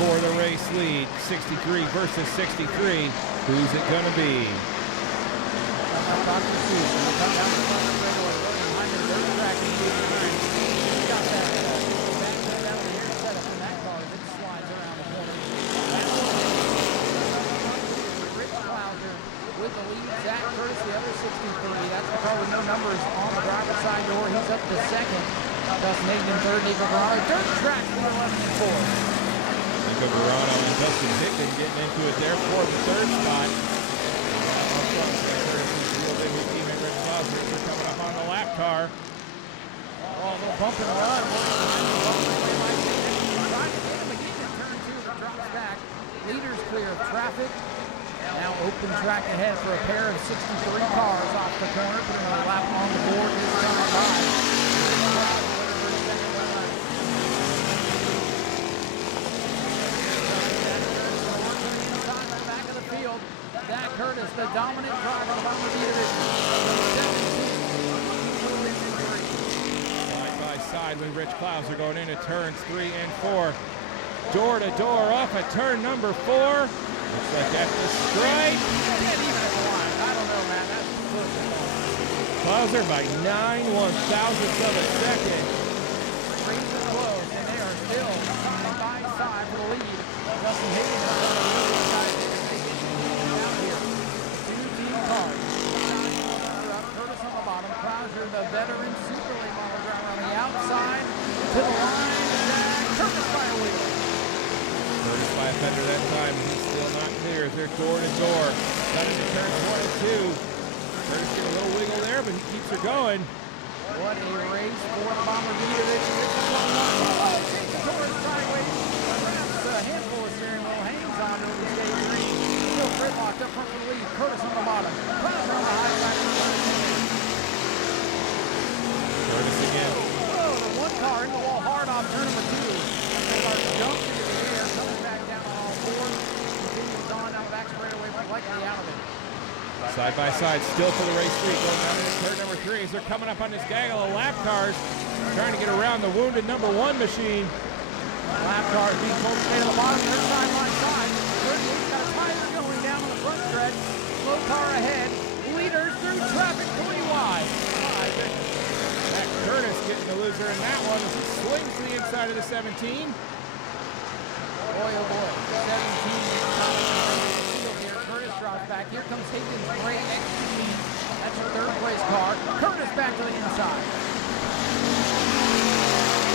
for the race lead. 63 versus 63. Who's it going to be? numbers on the driver's side door. He's up to second. Dustin Hayden in third, Nico Garano. Dirt track, 11 and 4. Nico Garano and Dustin Hickman getting into it there for the third spot. Teammate Rich Clauser coming up on the lap car. Oh, a little bump and run. Trying to get him again in turn 2, but drops back. Leaders clear of traffic. Now open track ahead for a pair of 63 cars off the corner. Putting a lap on the board this time by. Zach Curtis, the dominant driver of the division. Side by side with Rich Clauser going into turns 3 and 4. Door to door off at turn number 4. Looks like at the stripe. I don't know, man. That's Clauser by 9/1,000ths of a second. Race is close, and they are still side by side for the lead. Dustin Hayden is on the other side. Cars. Curtis on the bottom, Clauser, the veteran super late model driver on the outside, to the line, Curtis by a wheel. Curtis by a fender that time, he's still not clear as they're door to door. Got into turn 1 and 2. Curtis getting a little wiggle there, but he keeps her going. What a race for the Bomber division. Oh, takes the Taurus sideways, grabs a handful of steering wheel, hangs on to the stage green. Still gridlocked up front for the lead. Curtis on the bottom. Clauser on the high side. Curtis again. Oh, the one car in the wall hard off turn number 2. The car jumps into the air, coming back down on all fours. Continues on down the back straightaway, but likely out of it. Side by side, still for the race lead. Going down into turn number 3 as they're coming up on this gaggle of lap cars. Trying to get around the wounded number 1 machine. Lap cars being pulled straight to the bottom. They're side by side. He's got a tire going down on the front stretch. Slow car ahead. Leaders through traffic, 3 wide. Zach Curtis getting the loser in that one. He swings to the inside of the 17. Boy, oh boy. 17. Here. Curtis drops back. Here comes Hayden's great X16. That's your third place car. Curtis back to the inside.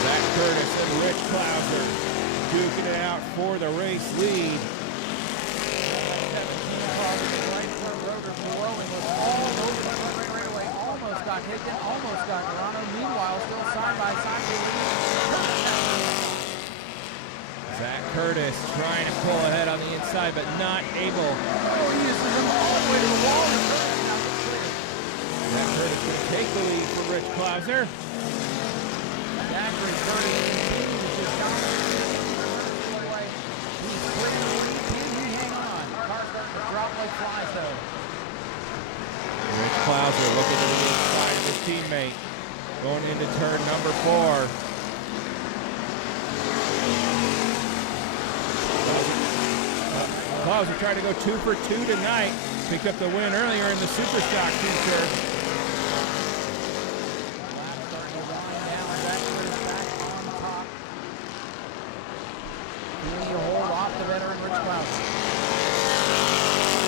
Zach Curtis and Rich Clauser duking it out for the race lead. Almost got Hickman, almost got Garano. Meanwhile, still side by side. Zach Curtis trying to pull ahead on the inside, but not able. Oh, he uses them all the way to the wall. Zach Curtis going to take the lead for Rich Clauser. Zachary Curtis continues to dominate. He's clear the lead. Can he hang on? Car starting to drop like flies, though. Rich Clauser looking to the inside of his teammate. Going into turn number 4. Clauser trying to go 2 for 2 tonight. Picked up the win earlier in the Superstock Couture. Hold off the veteran Rich Clauser.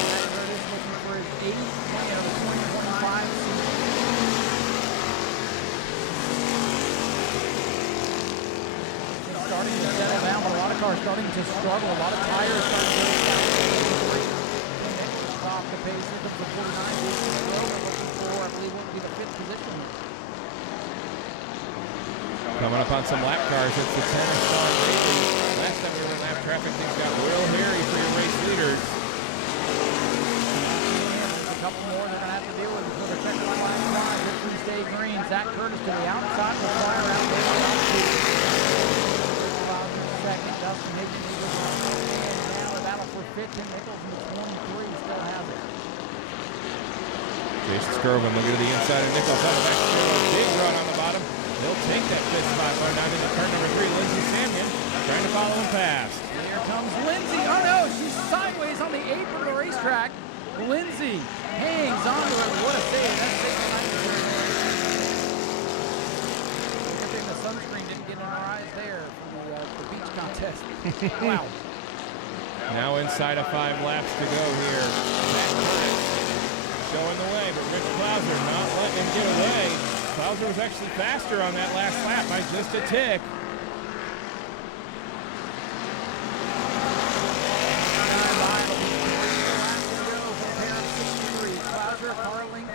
Zach Curtis looking for his 8th win of the 2025 season. Starting to settle down, but a lot of cars starting to struggle. A lot of tires starting to go down. Off the pace. Here comes the 49 looking for, I believe, what would be the 5th position. Coming up on some lap cars, it's the 10 of Sean Bailey. Last time we were in lap traffic, things got real hairy for your race leaders. There's a couple more they're going to have to deal with before the checker line line flies. Victory stay green. Zach Curtis to the outside will fly around Bailey on the second. Dustin Hickman is now the battle for 5th. And Nichols in the 23 still has it. Jason Skirvin looking to the inside of Nichols on the back straight. Big run on the bottom. He'll take that 5th spot going down into turn number 3. Lindsey Samian trying to follow him past. Here comes Lindsey. Oh no, she's sideways on the apron of the racetrack. Lindsey hangs onto it. What a save. That's save behind the Good thing the sunscreen didn't get in our eyes there for the beach contest. Wow. Now inside of 5 laps to go here. Zach Curtis showing the way, but Rich Clauser Klauser not letting him get away. Klauser was actually faster on that last lap by just a tick.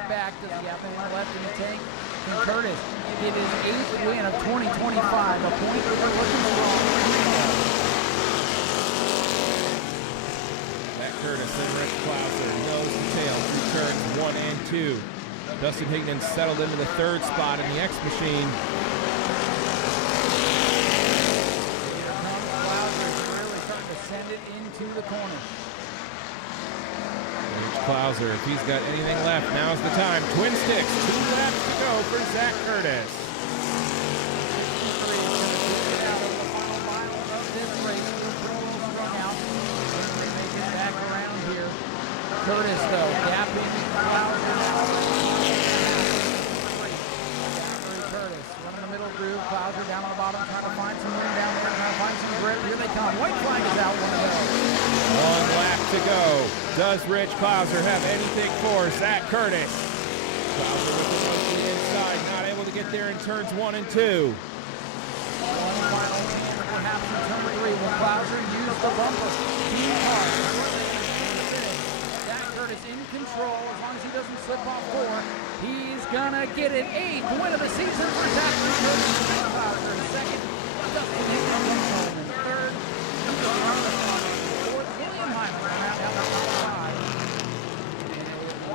Back, does he have anyone left in the tank? And Curtis, it is 8th win of 2025, a point that we're looking strong. Zach Curtis and Rich Klauser, nose to tail through turns 1 and 2. Dustin Higdon settled into the 3rd spot in the X Machine. Here comes Klauser, really starting to send it into the corner. Klauser, if he's got anything left, now's the time. Twin sticks, 2 laps to go for Zach Curtis. Curtis, though, gapping Klauser now. Curtis, one in the middle groove. Klauser down on the bottom, trying to find some room down there, trying to find some grip. Here they come. White flag is out. 1 lap to go. Does Rich Klauser have anything for Zach Curtis? Klauser with the nosebleed inside, not able to get there in turns 1 and 2. One final chance, perhaps in turn 3. Will Klauser use the bumper? Team car. Zach Curtis in control. As long as he doesn't slip off 4, he's gonna get an 8th win of the season for Zach Curtis. Klauser in 2nd. Dustin Higdon in 3rd.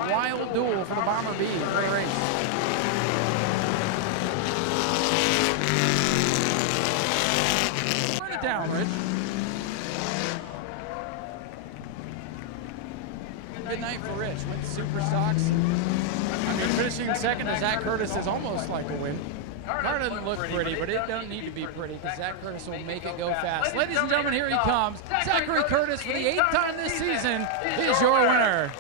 Wild duel for the Bomber B. Great race. Burn it down, Rich. Good night for Rich. Went super stocks. I mean, finishing 2nd to Zach Curtis is almost like a win. Car doesn't look pretty, but it doesn't need to be pretty because Zach Curtis will make it go fast. Ladies and gentlemen, here he comes. Zachary Curtis, for the 8th time this season, is your winner.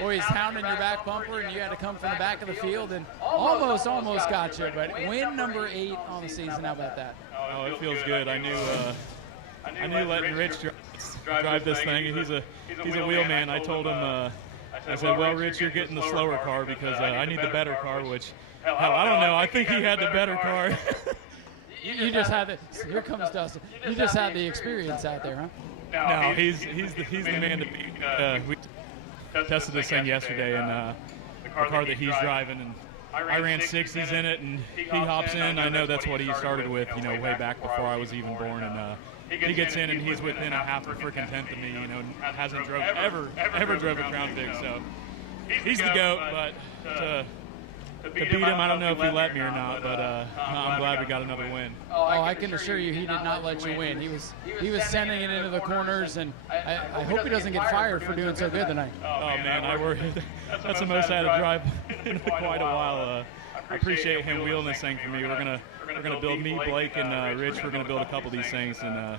Boy, he's hounding your back bumper, and you had to come from the back of the field, and almost got you, but win number 8 on the season. How about that? Oh, it feels good. I knew letting Rich drive this thing. He's a wheel man. I told him, I said, well, Rich, you're getting the slower car because I need the better car, which, hell, I don't know. I think he had the better car. You just had the, here comes Dustin. You just had the experience out there, huh? No, he's the man to beat. We tested this thing yesterday, and the car that he's driving, and I ran 60s in it, and he hops in. I know that's what he started with, way back before I was even born, and he gets in, and he's within a half a freaking tenth of me. Hasn't ever drove a Crown Vic, so he's the GOAT. But to beat him, I don't know if he let me or not, but I'm glad we got another win. Oh, I can assure you, he did not let you win. He was sending it into the corners, and I hope he doesn't get fired for doing so good tonight. Oh man, I worry. That's the most I had to drive in quite a while. I appreciate him wheeling this thing for me. We're gonna build me, Blake, and Rich. We're gonna build a couple of these things and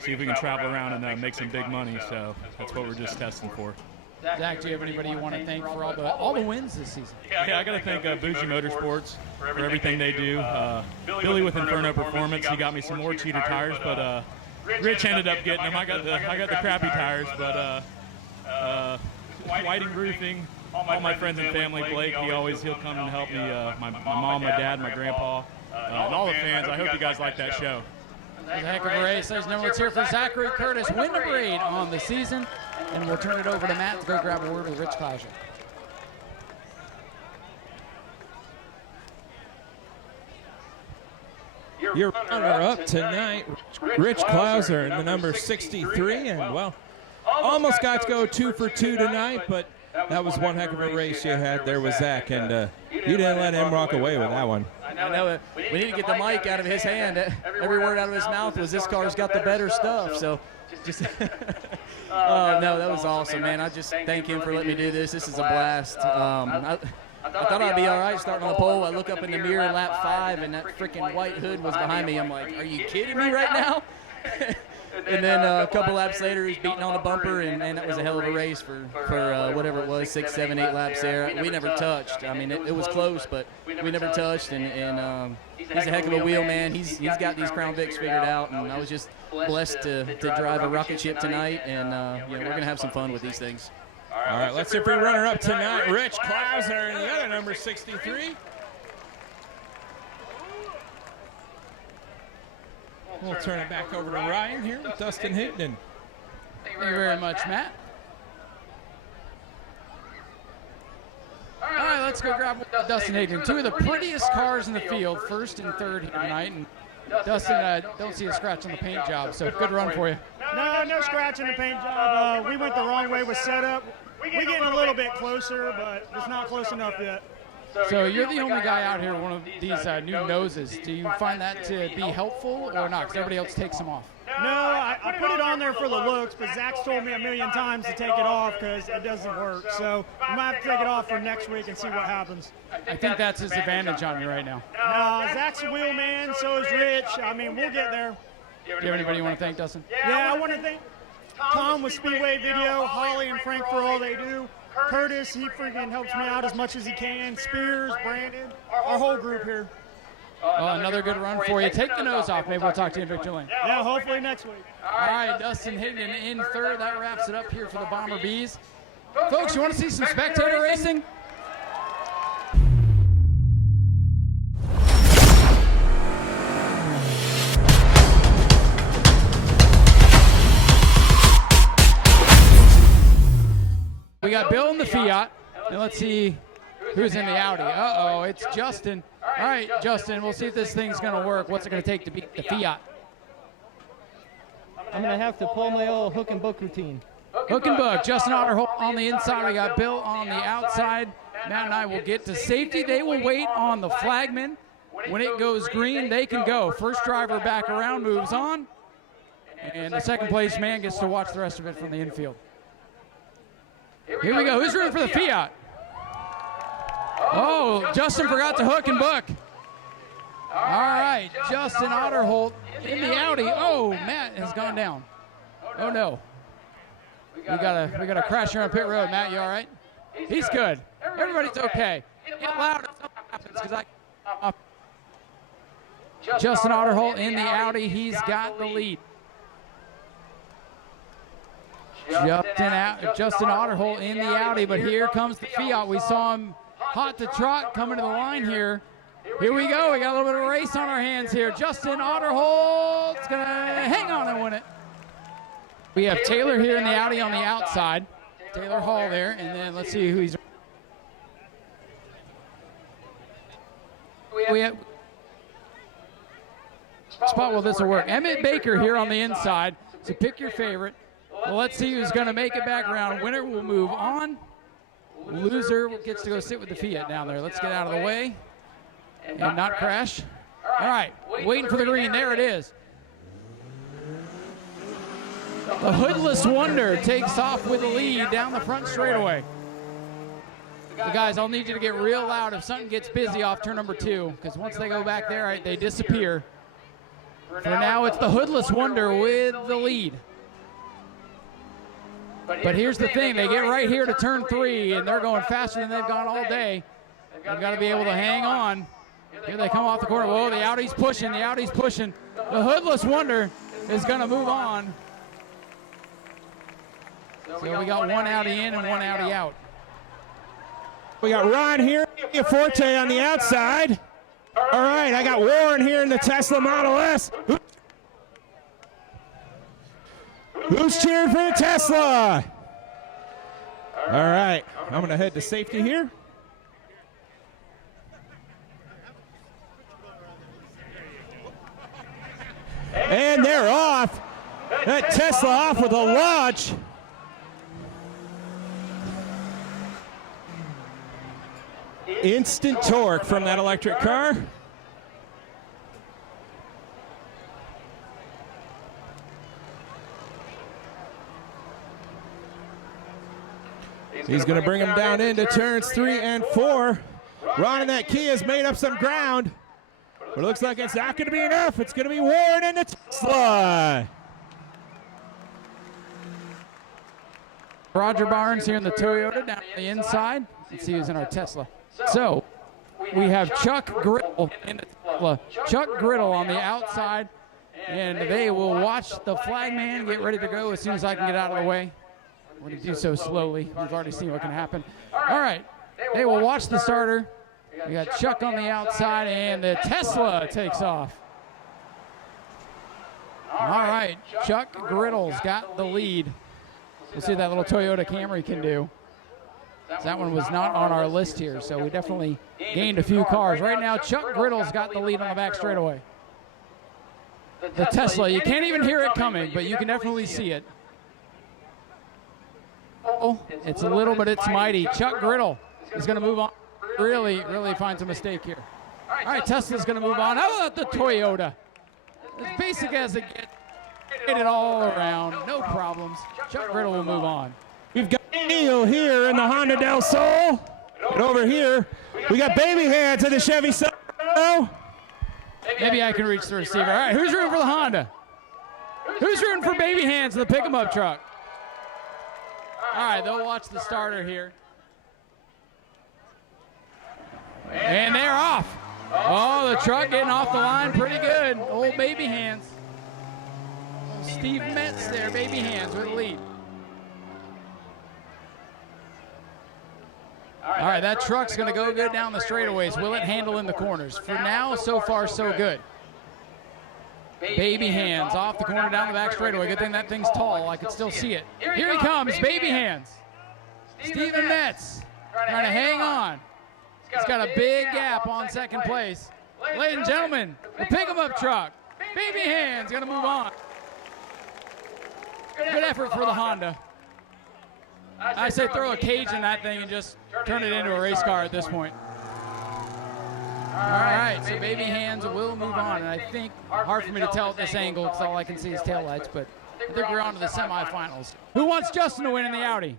see if we can travel around and make some big money. So that's what we're just testing for. Zach, do you have anybody you want to thank for all the wins this season? Yeah, I got to thank Bougie Motorsports for everything they do. Billy with Inferno Performance, he got me some more cheater tires, but Rich ended up getting them. I got the crappy tires, but Whiting Roofing, all my friends and family, Blake, he'll come and help me. My mom, my dad, my grandpa, and all the fans. I hope you guys like that show. It was a heck of a race. There's no one's here for Zachary Curtis, win number 8 on the season. And we'll turn it over to Matt to go grab a word with Rich Klauser. Your runner-up tonight, Rich Klauser in the number 63, and well, almost got to go 2 for 2 tonight, but that was one heck of a race you had there with Zach, and you didn't let him walk away with that one. I know. We need to get the mic out of his hand. Every word out of his mouth was, "This car's got the better stuff." So, just. Oh no, that was awesome, man. I just thank him for letting me do this. This is a blast. I thought I'd be all right starting on the pole. I look up in the mirror lap 5, and that freaking white hood was behind me. I'm like, are you kidding me right now? And then a couple laps later, he's beating on the bumper, and that was a hell of a race for whatever it was, 6, 7, 8 laps there. We never touched. I mean, it was close, but we never touched, and a heck of a wheel, man. He's got these Crown Vics figured out, and I was just blessed to drive a rocket ship tonight, and we're going to have some fun with these things. All right, let's see if we runner-up tonight. Rich Klauser and the other number 63. We'll turn it back over to Ryan here with Dustin Higdon. Thank you very much, Matt. All right, let's go grab Dustin Higdon. Two of the prettiest cars in the field, first and third here tonight. And Dustin, don't see a scratch on the paint job, so good run for you. No scratch in the paint job. We went the wrong way with setup. We're getting a little bit closer, but it's not close enough yet. So you're the only guy out here with one of these new noses. Do you find that to be helpful or not? Because everybody else takes them off. No, I put it on there for the looks, but Zach's told me a million times to take it off because it doesn't work. So I might have to take it off for next week and see what happens. I think that's his advantage on you right now. No, Zach's a wheel man, so is Rich. I mean, we'll get there. Do you have anybody you want to thank, Dustin? Yeah, I want to thank Tom with Speedway Video, Holly and Frank for all they do. Curtis, he freaking helps me out as much as he can. Spears, Brandon, our whole group here. Another good run for you. Take the nose off. Maybe we'll talk to you in Victory Lane. Yeah, hopefully next week. All right, Dustin Higdon in third. That wraps it up here for the Bomber Bees. Folks, you want to see some spectator racing? We got Bill in the Fiat, and let's see who's in the Audi. Uh-oh, it's Justin. All right, Justin, we'll see if this thing's going to work. What's it going to take to beat the Fiat? I'm going to have to pull my old hook and book routine. Hook and book. Justin Otterholt on the inside. We got Bill on the outside. Matt and I will get to safety. They will wait on the flagman. When it goes green, they can go. First driver back around moves on, and the second place man gets to watch the rest of it from the infield. Here we go. Who's rooting for the Fiat? Oh, Justin forgot to hook and book. All right, Justin Otterholt in the Audi. Oh, Matt has gone down. Oh no. We got a crash here on pit road. Matt, you all right? He's good. Everybody's okay. Get loud if something happens, because Justin Otterholt in the Audi. He's got the lead. Justin Otterholt in the Audi, but here comes the Fiat. We saw him hot to trot coming to the line here. Here we go. We got a little bit of a race on our hands here. Justin Otterholt's going to hang on and win it. We have Taylor here in the Audi on the outside. Taylor Hall there, and then let's see who he's. We have spot. Well, this will work. Emmett Baker here on the inside. So pick your favorite. Well, let's see who's going to make it back around. Winner will move on. Loser gets to go sit with the Fiat down there. Let's get out of the way and not crash. All right, waiting for the green. There it is. The Hoodless Wonder takes off with the lead down the front straightaway. So guys, I'll need you to get real loud if something gets busy off turn number 2, because once they go back there, they disappear. For now, it's the Hoodless Wonder with the lead. But here's the thing, they get right here to turn 3, and they're going faster than they've gone all day. They've got to be able to hang on. Here they come off the corner. Whoa, the Audi's pushing, the Audi's pushing. The Hoodless Wonder is going to move on. So we got one Audi in and one Audi out. We got Ron here, Forte on the outside. All right, I got Warren here in the Tesla Model S. Who's cheering for the Tesla? All right, I'm going to head to safety here. And they're off. That Tesla off with a launch. Instant torque from that electric car. He's going to bring him down into turns 3 and 4. Ron and that Kia has made up some ground, but it looks like it's not going to be enough. It's going to be Warren and the Tesla. Roger Barnes here in the Toyota down on the inside. Let's see who's in our Tesla. So we have Chuck Grill in the Tesla. Chuck Griddle on the outside, and they will watch the flagman get ready to go as soon as I can get out of the way. We're going to do so slowly. We've already seen what can happen. All right, they will watch the starter. We got Chuck on the outside, and the Tesla takes off. All right, Chuck Griddle's got the lead. We'll see what that little Toyota Camry can do. That one was not on our list here, so we definitely gained a few cars. Right now, Chuck Griddle's got the lead on the back straightaway. The Tesla, you can't even hear it coming, but you can definitely see it. Oh, it's a little, but it's mighty. Chuck Griddle is going to move on. Really finds a mistake here. All right, Tesla's going to move on. How about the Toyota? As basic as it gets. Get it all around, no problems. Chuck Griddle will move on. We've got Neil here in the Honda Del Sol. And over here, we got Baby Hands in the Chevy Silverado. Maybe I can reach the receiver. All right, who's rooting for the Honda? Who's rooting for Baby Hands in the pick-em-up truck? All right, they'll watch the starter here. And they're off. Oh, the truck getting off the line pretty good. Old Baby Hands. Steve Metz there, Baby Hands with the lead. All right, that truck's going to go good down the straightaways. Will it handle in the corners? For now, so far, so good. Baby Hands off the corner down the back straightaway. Good thing that thing's tall. I can still see it. Here he comes, Baby Hands. Steven Metz trying to hang on. He's got a big gap on second place. Ladies and gentlemen, the pick-em-up truck. Baby Hands going to move on. Good effort for the Honda. I say throw a cage in that thing and just turn it into a race car at this point. All right, so Baby Hands will move on. And I think, hard for me to tell at this angle because all I can see is taillights, but I think we're on to the semifinals. Who wants Justin to win in the Audi?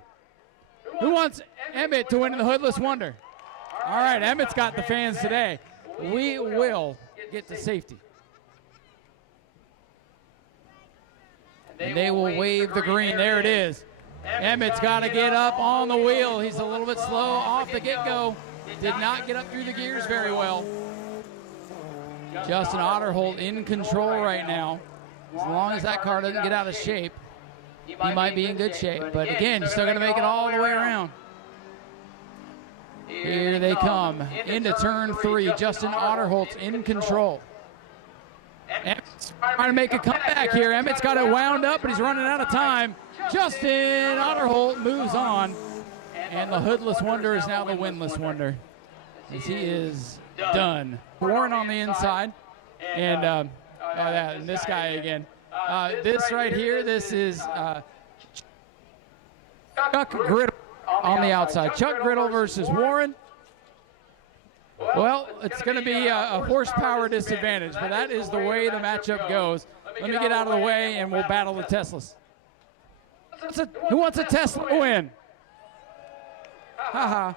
Who wants Emmett to win in the Hoodless Wonder? All right, Emmett's got the fans today. We will get to safety. And they will wave the green. There it is. Emmett's got to get up on the wheel. He's a little bit slow off the get-go. Did not get up through the gears very well. Justin Otterholt in control right now. As long as that car doesn't get out of shape, he might be in good shape. But again, you're still going to make it all the way around. Here they come into turn 3. Justin Otterholt's in control. Emmett's trying to make a comeback here. Emmett's got it wound up, but he's running out of time. Justin Otterholt moves on. And the Hoodless Wonder is now the Winless Wonder, as he is done. Warren on the inside. And and this guy again. This right here, this is Chuck Griddle on the outside. Chuck Griddle versus Warren. Well, it's going to be a horsepower disadvantage, but that is the way the matchup goes. Let me get out of the way, and we'll battle the Teslas. Who wants a Tesla to win? Haha.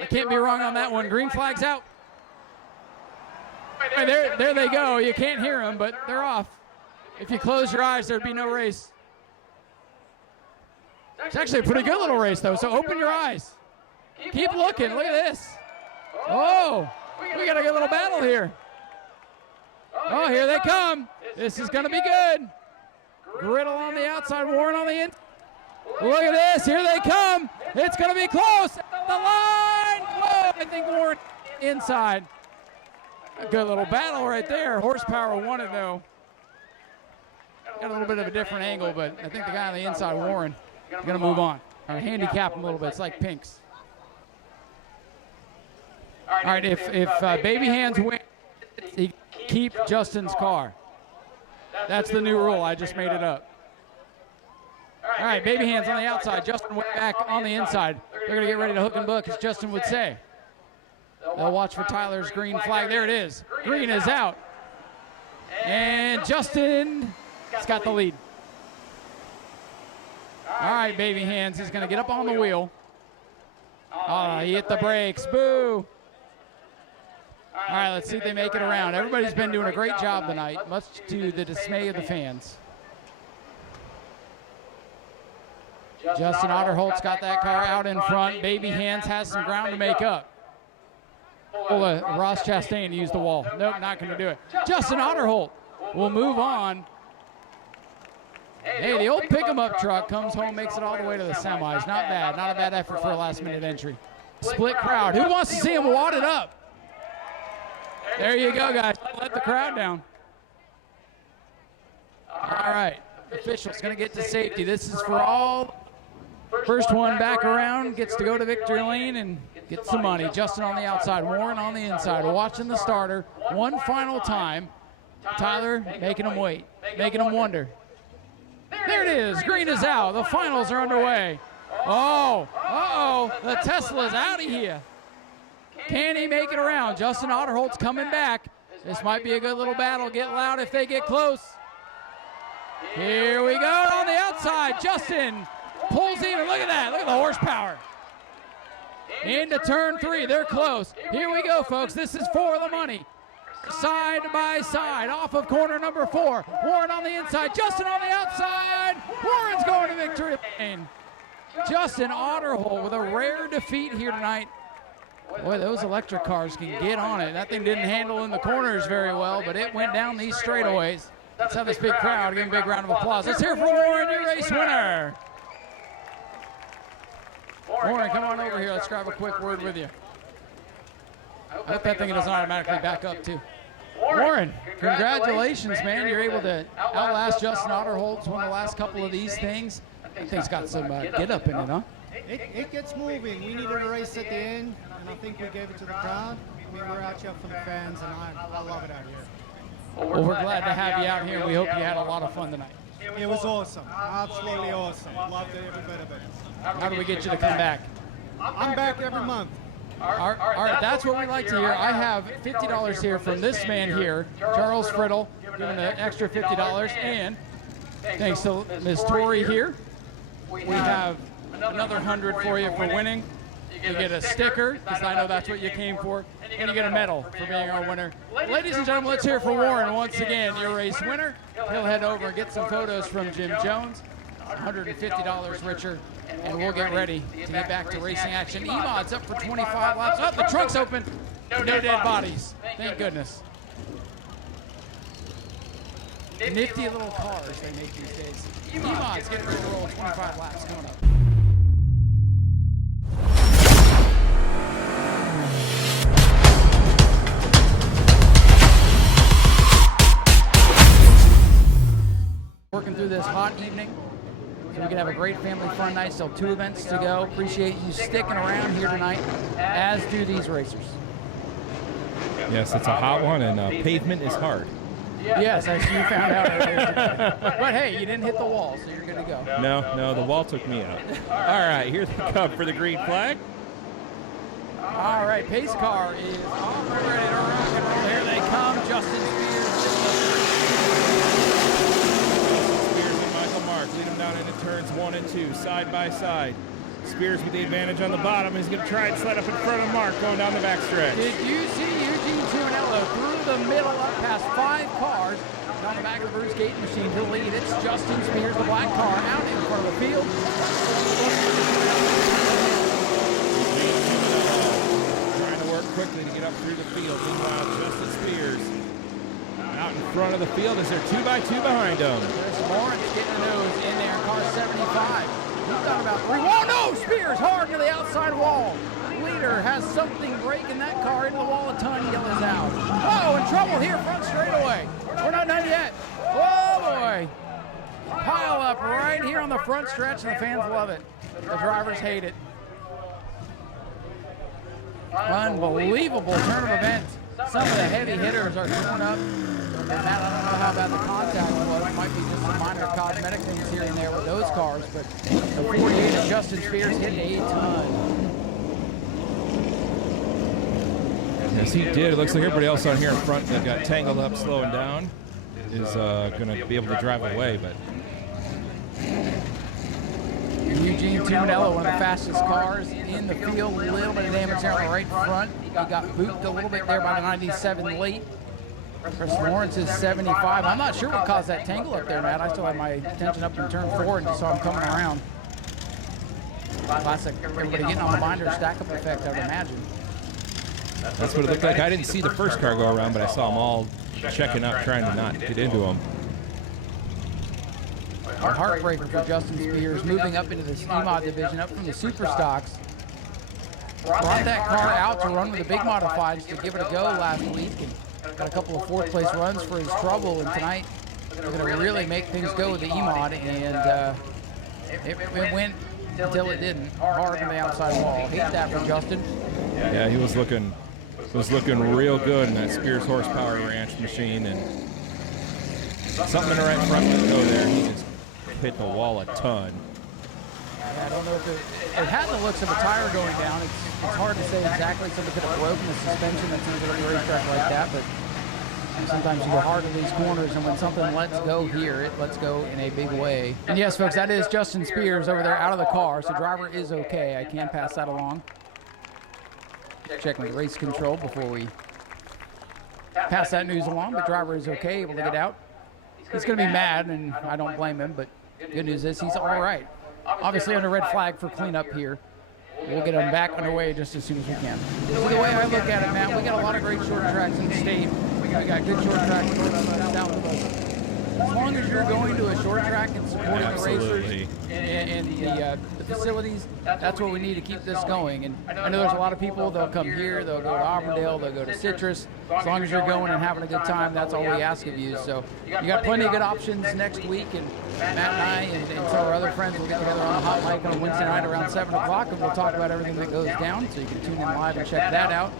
I can't be wrong on that one. Green flag's out. There they go. You can't hear them, but they're off. If you close your eyes, there'd be no race. It's actually a pretty good little race, though, so open your eyes. Keep looking. Look at this. Oh, we got a good little battle here. Oh, here they come. This is going to be good. Griddle on the outside, Warren on the inside. Look at this. Here they come. It's going to be close. The line. Whoa, I think Warren inside. A good little battle right there. Horsepower won it, though. Got a little bit of a different angle, but I think the guy on the inside, Warren, is going to move on. Handicap him a little bit. It's like pinks. All right, if Baby Hands win, he keep Justin's car. That's the new rule. I just made it up. All right, Baby Hands on the outside. Justin went back on the inside. They're going to get ready to hook and book, as Justin would say. They'll watch for Tyler's green flag. There it is. Green is out. And Justin has got the lead. All right, Baby Hands. He's going to get up on the wheel. Oh, he hit the brakes. Boo. All right, let's see if they make it around. Everybody's been doing a great job tonight, much to the dismay of the fans. Justin Otterholt's got that car out in front. Baby Hands has some ground to make up. Ross Chastain to use the wall. Nope, not going to do it. Justin Otterholt will move on. Hey, the old pick-em-up truck comes home, makes it all the way to the semis. Not bad. Not a bad effort for a last-minute entry. Split crowd. Who wants to see him wadded up? There you go, guys. Let the crowd down. All right. Official's going to get to safety. This is for all. First one back around gets to go to victory lane and get some money. Justin on the outside, Warren on the inside. Watching the starter one final time. Tyler making him wait, making him wonder. There it is. Green is out. The finals are underway. Oh, uh-oh. The Tesla's out of here. Can he make it around? Justin Otterholt's coming back. This might be a good little battle. Get loud if they get close. Here we go on the outside. Justin pulls even. Look at that. Look at the horsepower. Into turn 3. They're close. Here we go, folks. This is for the money. Side by side, off of corner number 4. Warren on the inside, Justin on the outside. Warren's going to victory lane. Justin Otterholt with a rare defeat here tonight. Boy, those electric cars can get on it. That thing didn't handle in the corners very well, but it went down these straightaways. Let's have this big crowd give him a big round of applause. Let's hear for Warren, your race winner. Warren, come on over here. Let's grab a quick word with you. I hope that thing doesn't automatically back up, too. Warren, congratulations, man. You're able to outlast Justin Otterholt. Won the last couple of these things. That thing's got some get up in it, huh? It gets moving. We needed a race at the end, and I think we gave it to the crowd. We were out here for the fans, and I love it out here. Well, we're glad to have you out here. We hope you had a lot of fun tonight. It was awesome. Absolutely awesome. Loved every bit of it. How do we get you to come back? I'm back every month. All right, that's what we like to hear. I have $50 here from this man here, Charles Friddle, giving an extra $50. And thanks to Ms. Tori here, we have another 100 for you for winning. You get a sticker, because I know that's what you came for, and you get a medal for being our winner. Ladies and gentlemen, let's hear for Warren once again, your race winner. He'll head over and get some photos from Jim Jones. $150 richer. And we'll get ready to get back to racing action. E-Mod's up for 25 laps. Oh, the trunk's open. No dead bodies. Thank goodness. Nifty little cars they make these days. E-Mod's getting ready to roll 25 laps coming up. Working through this hot evening. So we can have a great family fun night. Still 2 events to go. Appreciate you sticking around here tonight, as do these racers. Yes, it's a hot one, and pavement is hard. Yes, as you found out earlier. But hey, you didn't hit the wall, so you're good to go. No, the wall took me out. All right, here's the cup for the green flag. All right, pace car is all ready to rock and roll. Here they come, Justin Spears. Lead him down into turns 1 and 2, side by side. Spears with the advantage on the bottom. He's going to try and sled up in front of Mark going down the backstretch. Did you see Eugene Tuanello through the middle up past 5 cars on the back of the Bruce Gaten machine to lead? It's Justin Spears, the black car, out in front of the field. Trying to work quickly to get up through the field. Meanwhile, Justin Spears out in front of the field as they're 2x2 behind him. There's Lawrence getting a nose in there, car 75. He's got about 3. Oh no! Spears hard to the outside wall. Leader has something breaking that car into the wall. A ton yellows out. Oh, in trouble here, front straightaway. We're not done yet. Oh boy. Pile up right here on the front stretch, and the fans love it. The drivers hate it. Unbelievable turn of events. Some of the heavy hitters are torn up. Matt, I don't know how bad the contact was. It might be just some minor cosmetic things here and there with those cars, but the 48 of Justin Spears hit a ton. Yes, he did. It looks like everybody else on here in front that got tangled up, slowing down, is going to be able to drive away, but... Eugene Tuanello, one of the fastest cars in the field. A little bit of damage there on the right front. He got booped a little bit there by the 97 late. Chris Lawrence is 75. I'm not sure what caused that tangle up there, Matt. I still had my attention up in turn 4 and just saw him coming around. Classic. Everybody getting on the binder stack-up effect, I would imagine. That's what it looked like. I didn't see the first car go around, but I saw them all checking up, trying to not get into them. A heartbreaker for Justin Spears, moving up into the E-Mod division, up from the Super Stocks. Brought that car out to run with the big modifieds to give it a go last week, and got a couple of fourth place runs for his trouble. And tonight, they're going to really make things go with the E-Mod, and it went until it didn't. Hard on the outside wall. Hate that for Justin. Yeah, he was looking real good in that Spears horsepower ranch machine, and something in the right front let go there. He just hit the wall a ton. I don't know if it had the looks of a tire going down. It's hard to say exactly. Somebody could have broken the suspension that's in a racetrack like that, but sometimes you go hard in these corners, and when something lets go here, it lets go in a big way. And yes, folks, that is Justin Spears over there out of the car, so driver is okay. I can pass that along. Checking the race control before we pass that news along, but driver is okay, able to get out. He's going to be mad, and I don't blame him, but good news is he's all right. Obviously under red flag for cleanup here. We'll get him back underway just as soon as we can. So the way I look at it, Matt, we got a lot of great short tracks in the state. We got good short tracks north of us, south of us. As long as you're going to a short track and supporting the racers and the facilities, that's what we need to keep this going. And I know there's a lot of people, they'll come here, they'll go to Auburndale, they'll go to Citrus. As long as you're going and having a good time, that's all we ask of you. So you got plenty of good options next week, and Matt and I and some of our other friends will get together on a hot mic on Wednesday night around 7 o'clock, and we'll talk about everything that goes down, so you can tune in live and check that out.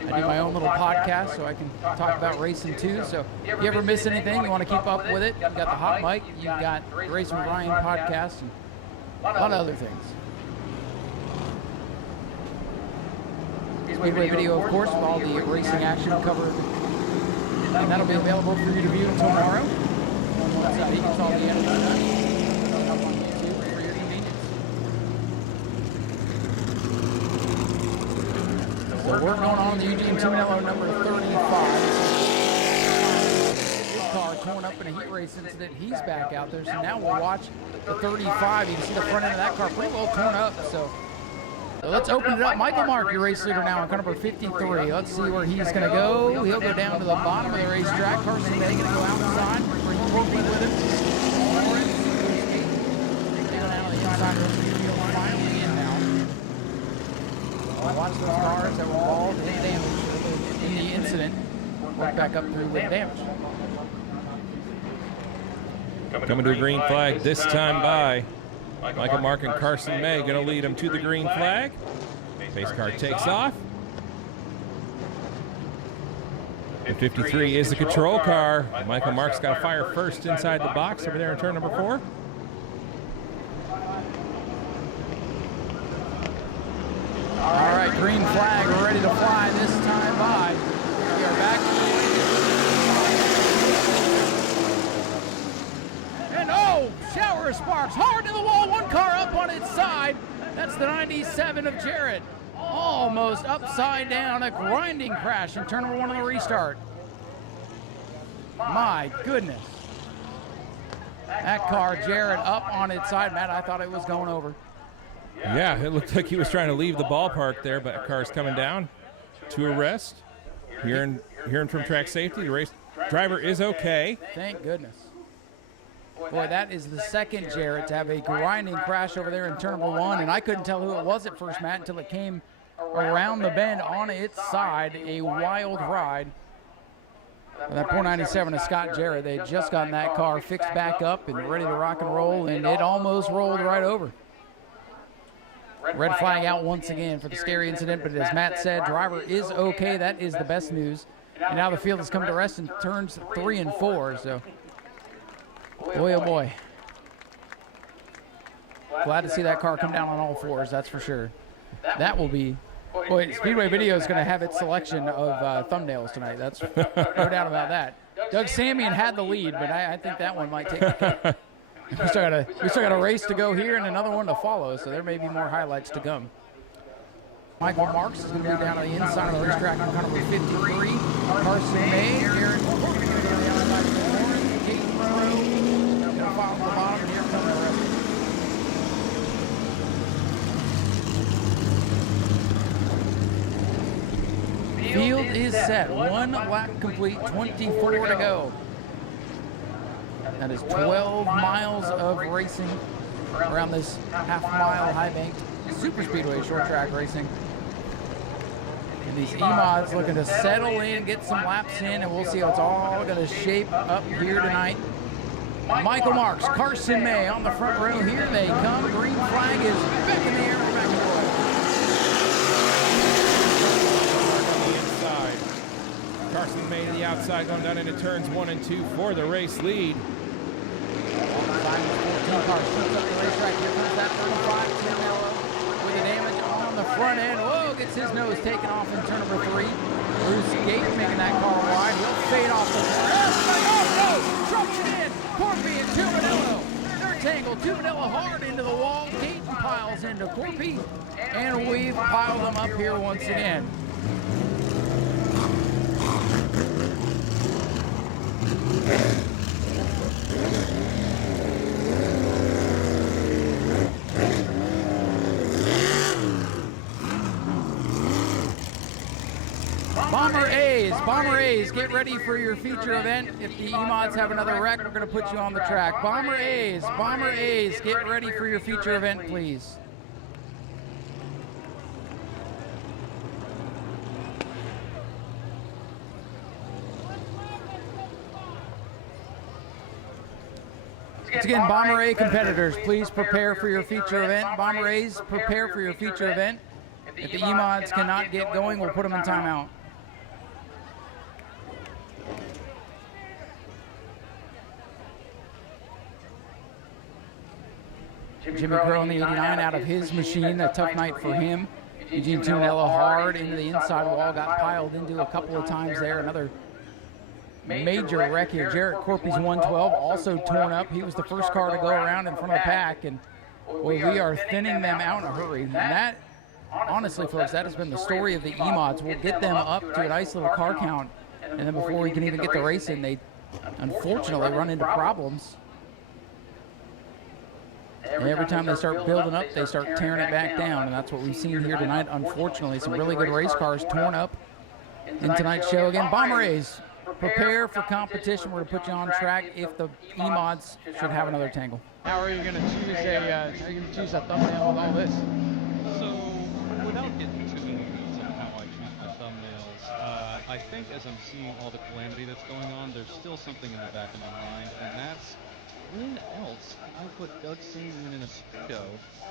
I do my own little podcast, so I can talk about racing too. So if you ever miss anything, you want to keep up with it, you've got the hot mic, you've got the Racing with Ryan podcast, and a lot of other things. Speedway video, of course, with all the racing action covered, and that'll be available for you to view tomorrow. Once he gets all the editing done, up on YouTube for your convenience. So work going on in the Eugene Tuminello number 35. This car torn up in a heat race incident. He's back out there. So now we'll watch the 35. You can see the front end of that car pretty well torn up. So let's open it up. Michael Mark, your race leader now on car number 53. Let's see where he's going to go. He'll go down to the bottom of the racetrack. Carson May going to go outside. Bring Corby with him. Down out of the inside of the field, finally in now. We'll watch those cars that were involved in damage in the incident. Work back up through with damage. Coming to a green flag this time by Michael Mark and Carson May, going to lead him to the green flag. Pace car takes off. And 53 is the control car. Michael Mark's got to fire first inside the box over there in turn number 4. All right, green flag, we're ready to fly this time by. We are back. And oh, shower of sparks, hard to the wall, one car up on its side. That's the 97 of Jarrett. Almost upside down, a grinding crash in turn number 1 on the restart. My goodness. That car, Jarrett, up on its side. Matt, I thought it was going over. Yeah, it looked like he was trying to leave the ballpark there, but a car's coming down to a rest. Hearing from track safety, the race driver is okay. Thank goodness. Boy, that is the second Jarrett to have a grinding crash over there in turn number 1, and I couldn't tell who it was at first, Matt, until it came around the bend on its side. A wild ride. That poor 97 of Scott Jarrett, they had just gotten that car fixed back up and ready to rock and roll, and it almost rolled right over. Red flag out once again for the scary incident, but as Matt said, driver is okay. That is the best news. And now the field has come to rest in turns 3 and 4, so boy, oh boy. Glad to see that car come down on all 4s, that's for sure. That will be, boy, Speedway Video is going to have its selection of thumbnails tonight. That's no doubt about that. Doug Samian had the lead, but I think that one might take the cake. We still got a race to go here and another one to follow, so there may be more highlights to come. Michael Marks is going to be down on the inside of the racetrack on car number 53. Carson May, Aaron Corby on the outside of the horn. Kate Rowe going to follow from the bottom, and here comes the rest. is set. 1 lap complete, 24 to go. That is 12 miles of racing around this half-mile high-banked super speedway short track racing. And these E-mods looking to settle in, get some laps in, and we'll see how it's all going to shape up here tonight. Michael Marks, Carson May on the front row. Here they come. Green flag is back in the air. We're back in the inside. Carson May to the outside, going down into turns 1 and 2 for the race lead. 14 cars shoots up the racetrack. Here comes that 35 Tinello with the damage on the front end. Whoa, gets his nose taken off in turn number 3. Bruce Gate making that car wide. He'll fade off the front. Oh, no! Trouble in! Corpy and Tuminello. They're tangled. Tuminello hard into the wall. Gate piles into Corpy. And we've piled them up here once again. Bomber A's, get ready for your feature event. If the E-mods have another wreck, we're going to put you on the track. Bomber A's, get ready for your feature event, please. Once again, Bomber A competitors, please prepare for your feature event. Bomber A's, prepare for your feature event. If the E-mods cannot get going, we'll put them in timeout. Jimmy Crow on the 89 out of his machine. A tough night for him. Eugene Tuminello hard into the inside wall. Got piled into a couple of times there. Another major wreck here. Jarrett Corpy's 112 also torn up. He was the first car to go around in front of the pack. And boy, we are thinning them out in a hurry. And that, honestly, folks, that has been the story of the E-mods. We'll get them up to a nice little car count. And then before we can even get the race in, they unfortunately run into problems. Every time they start building up, they start tearing it back down, and that's what we've seen here tonight. Unfortunately, some really good race cars torn up in tonight's show. Again, Bomber A's, prepare for competition. We're going to put you on track if the E-mods should have another tangle. How are you going to choose a thumbnail with all this? So, without getting too into details on how I choose my thumbnails, I think as I'm seeing all the calamity that's going on, there's still something in the back of my mind, and that's when else can I put Doug Samian in a Speedo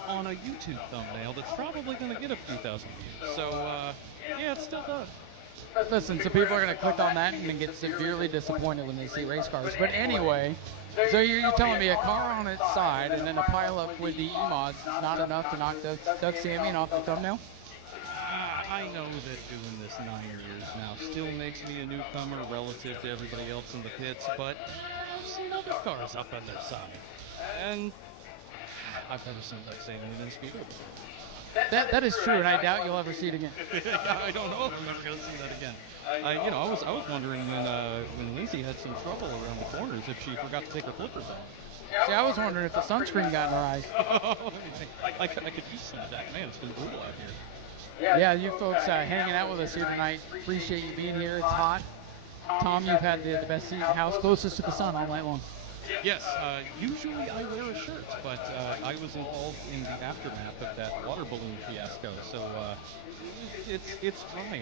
on a YouTube thumbnail that's probably going to get a few thousand views? So, yeah, it's still Doug. Listen, so people are going to click on that and then get severely disappointed when they see race cars. But anyway, so you're telling me a car on its side and then a pile up with the E-mods is not enough to knock Doug Samian off the thumbnail? I know that doing this 9 years now still makes me a newcomer relative to everybody else in the pits, but I've seen other cars up on their side, and I've never seen Doug Samian in a Speedo before. That is true, and I doubt you'll ever see it again. I don't know if I'm ever going to see that again. I was wondering when Lindsay had some trouble around the corners if she forgot to take her flippers off. See, I was wondering if the sunscreen got in her eyes. I could use some of that. Man, it's been brutal out here. Yeah, you folks hanging out with us here tonight. Appreciate you being here. It's hot. Tom, you've had the best seat in the house, closest to the sun all night long. Yes, usually I wear a shirt, but I was involved in the aftermath of that water balloon fiasco, so it's drying.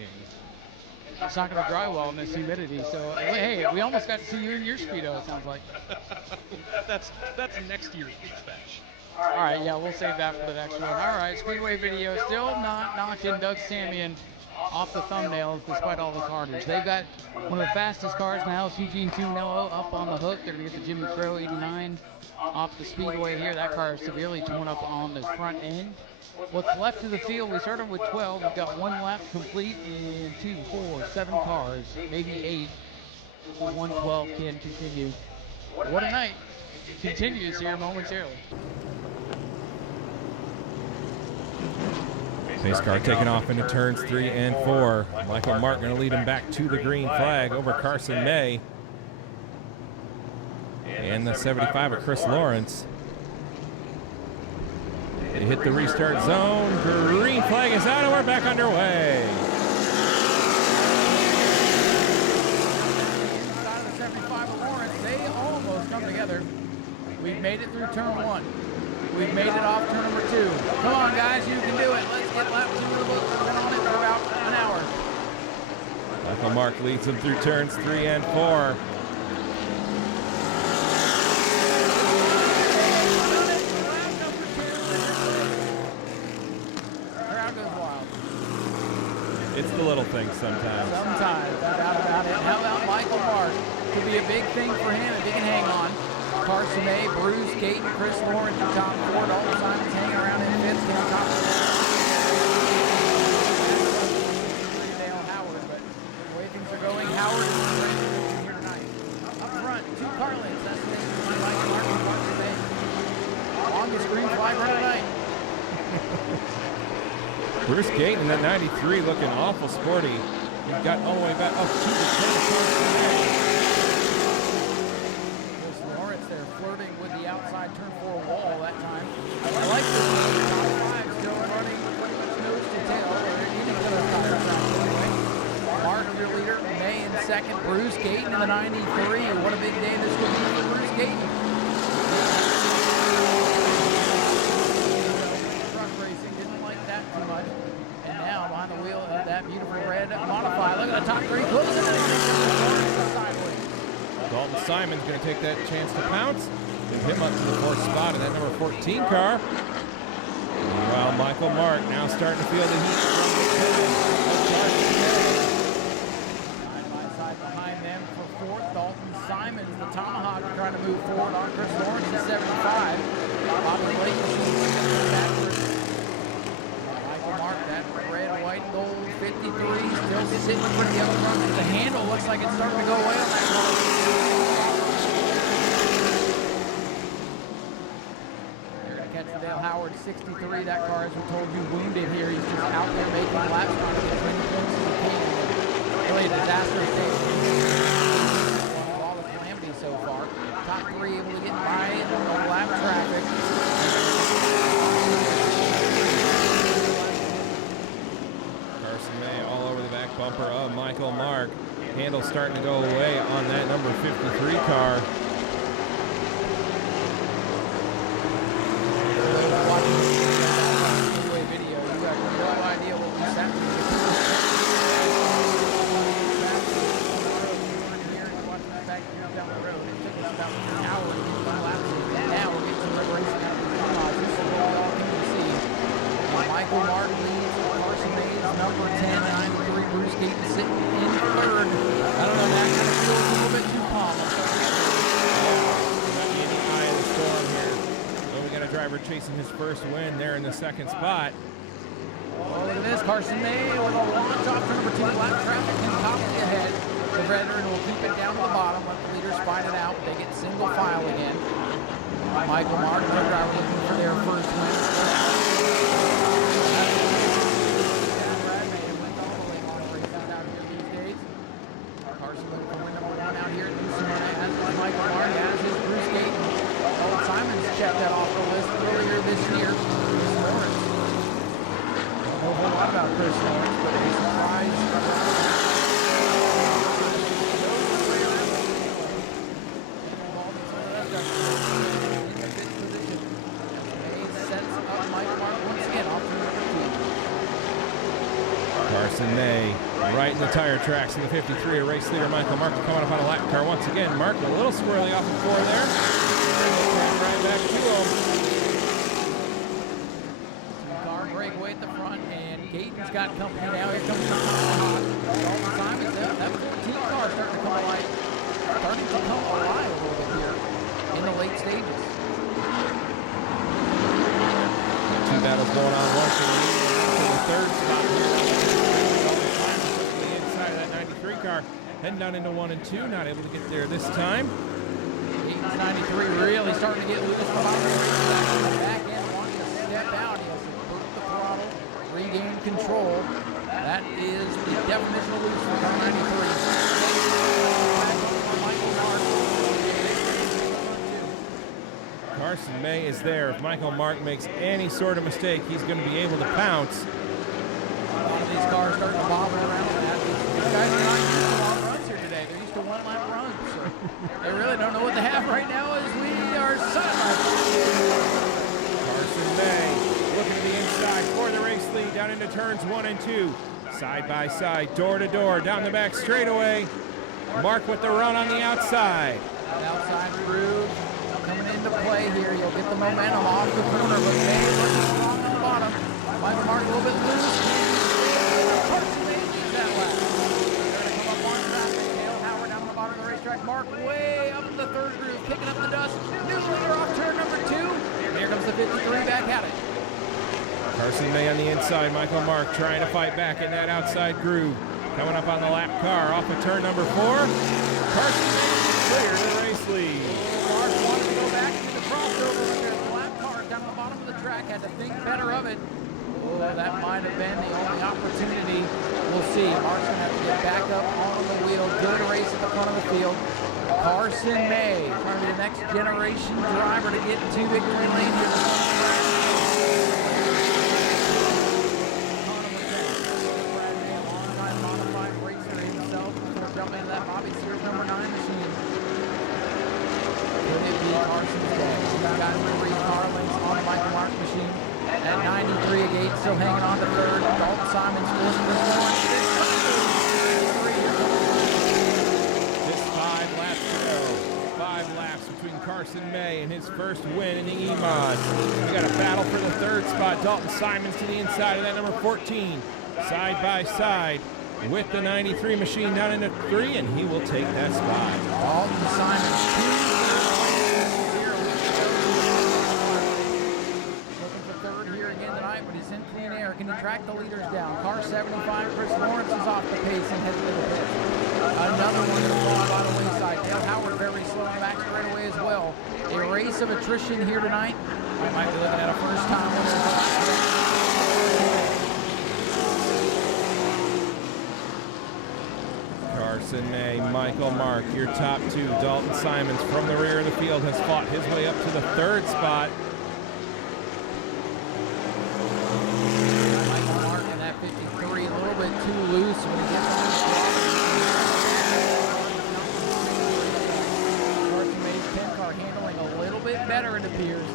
It's not going to dry well in this humidity, so hey, we almost got to see you in your Speedo, it sounds like. That's next year's dispatch. All right, yeah, we'll save that for the next one. All right, Speedway video still not knocking Doug Samian off the thumbnails despite all the carnage. They've got one of the fastest cars in the house, Eugene Tuminello, up on the hook. They're going to get the Jimmy Crow 89 off the Speedway here. That car is severely torn up on the front end. What's left of the field, we started with 12. We've got 1 lap complete in 2, 4, 7 cars, maybe 8. 112 can continue. What a night. It continues here momentarily. Pace car taking off into turns 3 and 4. Michael Mark going to lead him back to the green flag over Carson May. And the 75 of Chris Lawrence. They hit the restart zone. Green flag is out and we're back underway. made it through turn 1. We've made it off turn number 2. Come on, guys, you can do it. Let's get lap 2 of the book. We've been on it for about an hour. Michael Mark leads him through turns 3 and 4. It's the little things sometimes. Sometimes, no doubt about it. How about Michael Mark? Could be a big thing for him if he can hang on. Carson May, Bruce, Gaten, Chris Lawrence, and Tom Ford. All the Simons hanging around in fifth. On top of Dale Howard, but the way things are going, Howard is ready to win here tonight. Up front, 2 car lanes. That's the next one. Michael Mark and Carson May. On the screen flag for tonight. Bruce Gaten in that 93 looking awful sporty. He got all the way back up to the 10. Chris Lawrence there flirting with the outside turn 4 wall that time. I like this top 5 still running pretty much nose to tail. Or any of those tire tracks anyway. Mark, your leader, May in second. Bruce Gaten in the 93. What a big day this could be for Bruce Gaten. Truck racing didn't like that too much. And now behind the wheel of that beautiful red Modify. Look at the top 3 closing sideways. Dalton Simon's going to take that chance to pounce. Move him up to the 4th spot in that number 14 car. Meanwhile, Michael Mark now starting to feel the heat from the side by side behind them for 4th. Dalton Simons, the Tomahawk, trying to move forward on Chris Lawrence at 75. Bobby Blake backwards. Michael Mark, that red, white, and gold 53, still sitting pretty up front. The handle looks like it's starting to go away on that car. They're going to catch the Dale Howard 63. That car, as we told you, wounded here. He's just out there making laps, trying to get as many points as he can. Really a disastrous day. All the calamity so far. Top 3 able to get by in the lap traffic. Carson May all over the back bumper of Michael Mark. Handle starting to go away on that number 53 car. Speedway video, you got no idea what was happening. Down the road. It took us about an hour to do one lap. Now we're getting some racing out of these cars. This is what we all need to see. Michael Mark leads Carson Mays, number 10, 93. Bruce Gaten sitting in 3rd. I don't know, that kind of feels a little bit too calm. In the eye of the storm here. So we got a driver chasing his first win there in the 2nd spot. Oh, look at this. Carson May with a launch off turn number 2. Lap traffic and top of the head. The veteran will keep it down to the bottom, let the leaders fight it out. They get single file again. Michael Mark, the driver, looking for their first win. Carson looking for win number 1 out here at New Smyrna, as is Michael Mark, as is Bruce Gaten. Old Simons checked that off the list earlier this year. Chris Lawrence. Don't know a whole lot about Chris Lawrence, but a surprise. Carson May right in the tire tracks in the 53. A race leader Michael Mark coming up on a lap car once again. Mark a little squirrely off the 4 there. Right back to him. Car breakaway at the front, and Gaten's got company now. Here comes the Tomahawk. All the time is that 14 car starting to come alive a little bit here in the late stages. 2 battles going on once in the 3rd spot here. Inside of that 93 car, heading down into 1 and 2, not able to get there this time. 93 really starting to get loose from out the back end, wanting to step out. He has to put the throttle, regain control. That is the definition of loose for car 93. Michael Mark. Carson May is there. If Michael Mark makes any sort of mistake, he's going to be able to pounce. A lot of these cars starting to bobble around. These guys are not used to long runs here today. They're used to 1 lap runs. So they really don't know what they have right now as we are sidelined. down into turns 1 and 2. Side by side, door to door, down the back straightaway. Mark with the run on the outside. That outside groove coming into play here. You'll get the momentum off the corner, but May looking strong on the bottom. Michael Mark a little bit loose. Carson May leads that lap. They're going to come up on traffic. Dale Howard down on the bottom of the racetrack. Mark way up in the third groove, picking up the dust. New leader off turn number 2. And here comes the 53 back at it. Carson May on the inside. Michael Mark trying to fight back in that outside groove. Coming up on the lap car off of turn number 4. Carson May clear the race lead. Mark wanted to go back into the crossover under the lap car down the bottom of the track. Had to think better of it. Oh, that might have been the only opportunity. We'll see. Mark's going to have to get back up on the wheel. Good race at the front of the field. Carson May trying to be the next generation driver to get to victory lane here. Jumping into that Bobby Sears number 9 machine. Could it be Carson's day? He's got 3 car lengths on the Michael Mark machine. At 93 a gate, still hanging on to third. Dalton Simon's forcing the score. Just 5 laps to go. 5 laps between Carson May and his first win in the E-Mod. We got a battle for the third spot. Dalton Simon's to the inside of that number 14. Side by side with the 93 machine down into 3, and he will take that spot. Dalton Simon, 2 looking for third here again tonight, but he's in clean air. Can he track the leaders down? Car 75, Chris Lawrence is off the pace and heads to the pit. Another one to fall by the wayside. Dale Howard very slow on back straightaway as well. A race of attrition here tonight. We might be looking at a first-time winner. Carson May, Michael Mark, your top 2. Dalton Simons from the rear of the field has fought his way up to the 3rd spot. Michael Mark in that 53, a little bit too loose when he gets on the Carson May's 10 car handling a little bit better, it appears.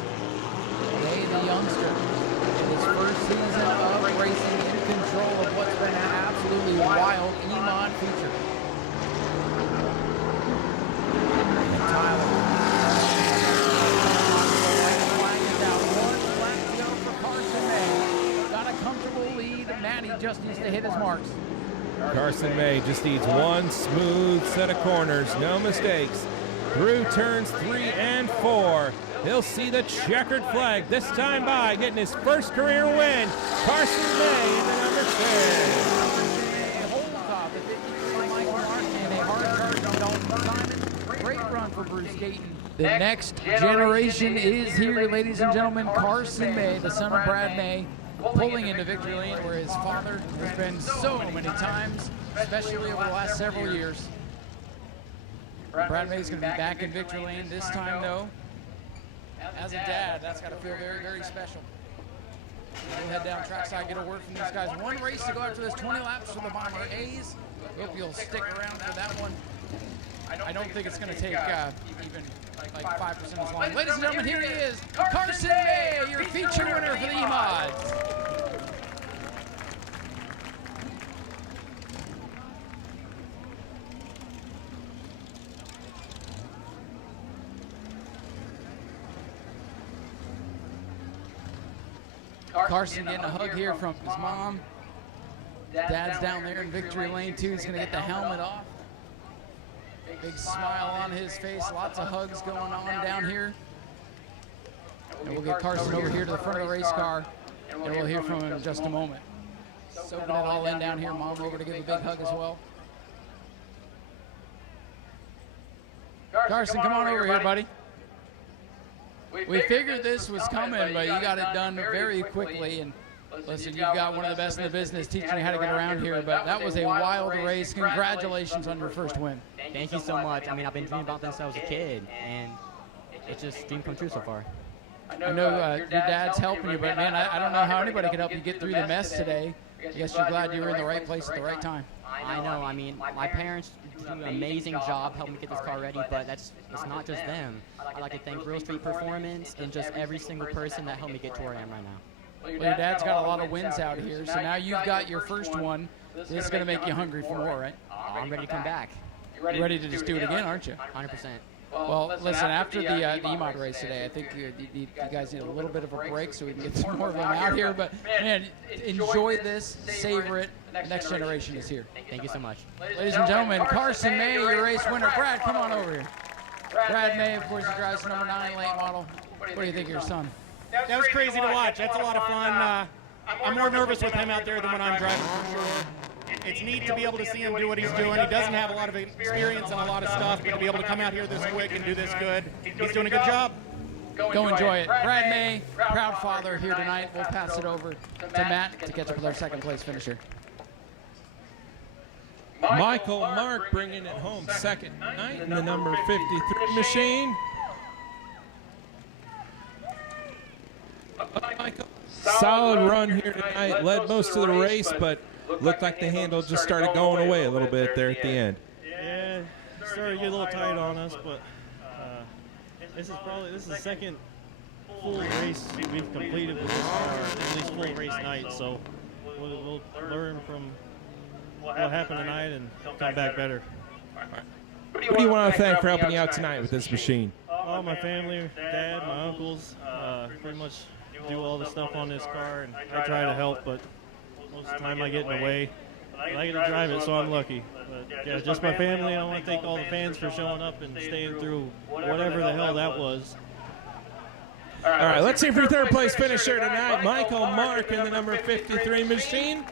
May, the youngster, in his first season of racing, in control of what's been an absolutely wild E-Mod feature. Tyler. Got a comfortable lead. Matty just needs to hit his marks. Carson May just needs one smooth set of corners, no mistakes. Through turns 3 and 4, he'll see the checkered flag this time by getting his first career win. Carson May in the number 10. Holds off at 53 Michael Mark and a hard charge on Dalton Simon. Great run for Bruce Gayton. The next generation is here, ladies and gentlemen. Carson May, the son of Brad May, pulling into victory lane where his father has been so many times, especially over the last several years. Brad May's going to be back in victory lane this time, though. As a dad, that's got to feel very, very special. We'll head down trackside, get a word from these guys. One race to go after this, 20 laps for the Bomber A's. Hope you'll stick around for that one. I don't think it's going to take even like 5% as long. Ladies and gentlemen, here he is, Carson May, your feature winner for the E-Mods. Carson getting a hug here from his mom. Dad's down there in victory lane too. He's going to get the helmet off. Big smile on his face. Lots of hugs going on down here. And we'll get Carson over here to the front of the race car, and we'll hear from him in just a moment. Soaking it all in down here. Mom over to give a big hug as well. Carson, come on over here, buddy. We figured this was coming, but you got it done very quickly. And listen, you've got one of the best in the business teaching you how to get around here, but that was a wild race. Congratulations on your first win. Thank you so much. I mean, I've been dreaming about this since I was a kid, and it's just a dream come true so far. I know your dad's helping you, but man, I don't know how anybody could help you get through the mess today. I guess you're glad you were in the right place at the right time. I know. I mean, my parents do an amazing job helping me get this car ready, but it's not just them. I'd like to thank Real Street Performance and just every single person that helped me get to where I am right now. Well, your dad's got a lot of wins out here, so now you've got your first one. This is going to make you hungry for more, right? I'm ready to come back. You're ready to just do it again, aren't you? 100%. Well, listen, after the EMOD race today, I think you guys need a little bit of a break so we can get some more of them out here. But, man, enjoy this, savor it. The next generation is here. Thank you so much. Ladies and gentlemen, Carson May, your race winner. Brad, come on over here. Brad May, of course, he drives the number 9 late model. What do you think of your son? That was crazy to watch. That's a lot of fun. I'm more nervous with him out there than when I'm driving, for sure. It's neat to be able to see him do what he's doing. He doesn't have a lot of experience in a lot of stuff, but to be able to come out here this quick and do this good, he's doing a good job. Go enjoy it. Brad May, proud father here tonight. We'll pass it over to Matt to catch up with our second place finisher. Michael Mark bringing it home second tonight in the number 53 machine. Michael, solid run here tonight. Led most of the race, but looked like the handle just started going away a little bit there at the end. Yeah, it started to get a little tight on us, but this is the second full race we've completed with this car, at least full race night. So we'll learn from what happened tonight and come back better. Who do you want to thank for helping you out tonight with this machine? All my family, dad, my uncles, pretty much do all the stuff on this car, and I try to help, but most of the time I get in the way. But I get to drive it, so I'm lucky. But yeah, just my family. I want to thank all the fans for showing up and staying through whatever the hell that was. All right, let's see if your third place finisher tonight, Michael Mark in the number 53 machine.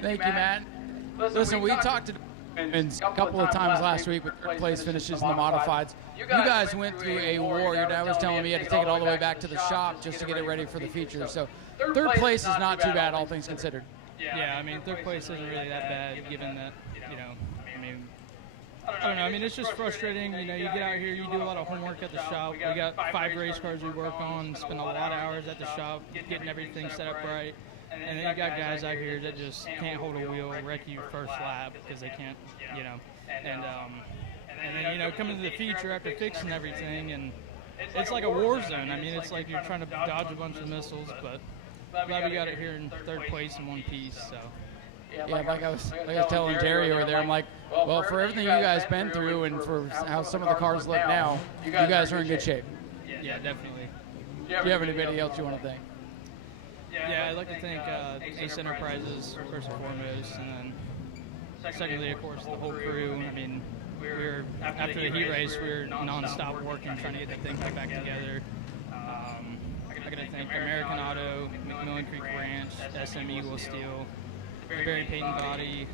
Thank you, Matt. Listen, we talked a couple of times last week with third place finishes in the modifieds. You guys went through a war. Your dad was telling me you had to take it all the way back to the shop just to get it ready for the feature. So third place is not too bad, all things considered. Yeah, I mean, third place isn't really that bad, given that, you know, I mean, I don't know. I mean, it's just frustrating. You know, you get out here, you do a lot of homework at the shop. We got 5 race cars we work on, spend a lot of hours at the shop getting everything set up right. And then you got guys out here that just can't hold a wheel and wreck you first lap because they can't, you know. And then, you know, coming to the feature after fixing everything, and it's like a war zone. I mean, it's like you're trying to dodge a bunch of missiles, but glad we got it here in third place in one piece, so. Yeah, like I was telling Jerry over there, I'm like, well, for everything you guys been through and for how some of the cars look now, you guys are in good shape. Yeah, definitely. Do you have anybody else you want to thank? Yeah, I'd like to thank Ace Enterprises, first and foremost, and then secondly, of course, the whole crew. I mean, after the heat race, we were nonstop working, trying to get the thing put back together. I got to thank American Auto, McMillan Creek Ranch, SM Eagle Steel, Barry Payton Body,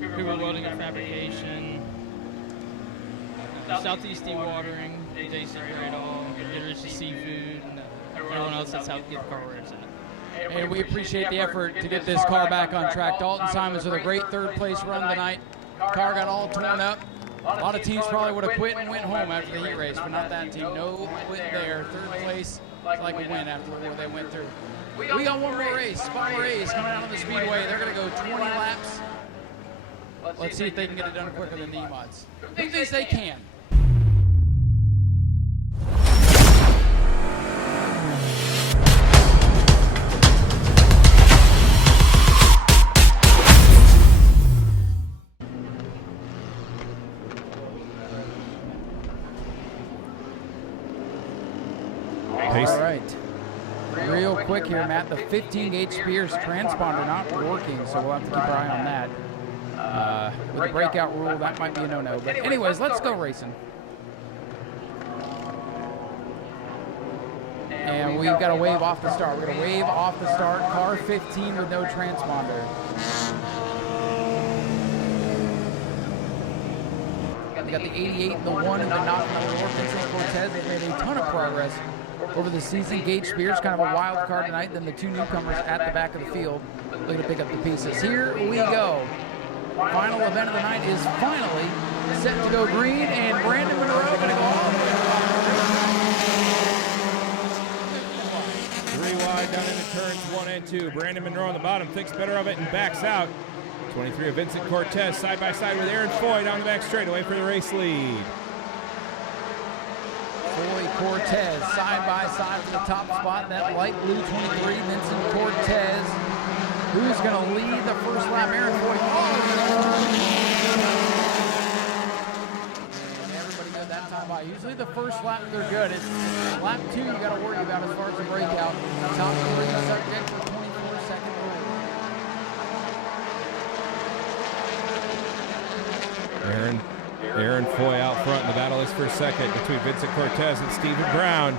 Hoover Welding and Fabrication, Southeast Dewatering, JC Gradall, Get Rich Seafood, and everyone else that's helped get the car where it's at. And we appreciate the effort to get this car back on track. Dalton Simons with a great third place run tonight. Car got all torn up. A lot of teams probably would have quit and went home after the heat race, but not that team. No quit there. Third place, like a win after what they went through. We got one more race. Bomber A's coming out on the Speedway. They're going to go 20 laps. Let's see if they can get it done quicker than the E-Mods. Who thinks they can? All right. Real quick here, Matt. The 15-gauge Spears transponder not working, so we'll have to keep our eye on that. With the breakout rule, that might be a no-no. But anyways, let's go racing. And we've got to wave off the start. We're going to wave off the start. Car 15 with no transponder. They got the 88, the 1, and the not another Walentynski Cortez. They've made a ton of progress over the season. Gage Spears, kind of a wild card tonight. Then the 2 newcomers at the back of the field looking to pick up the pieces. Here we go. Final event of the night is finally set to go green, and Brandon Monroe going to go all the way Three wide down into turns 1 and 2. Brandon Monroe on the bottom thinks better of it and backs out. 23 of Vincent Cortez side by side with Aaron Foy down the back straightaway for the race lead. Cortez side by side for the top spot. That light blue 23, Vincent Cortez. Who's going to lead the first lap? Aaron Foy. And everybody got that time by. Usually the first lap they're good. It's lap 2 you got to worry about as far as the breakout. Top 3 subject for 24-second rule. Aaron Foy out front in the battle is for second between Vincent Cortez and Stephen Brown.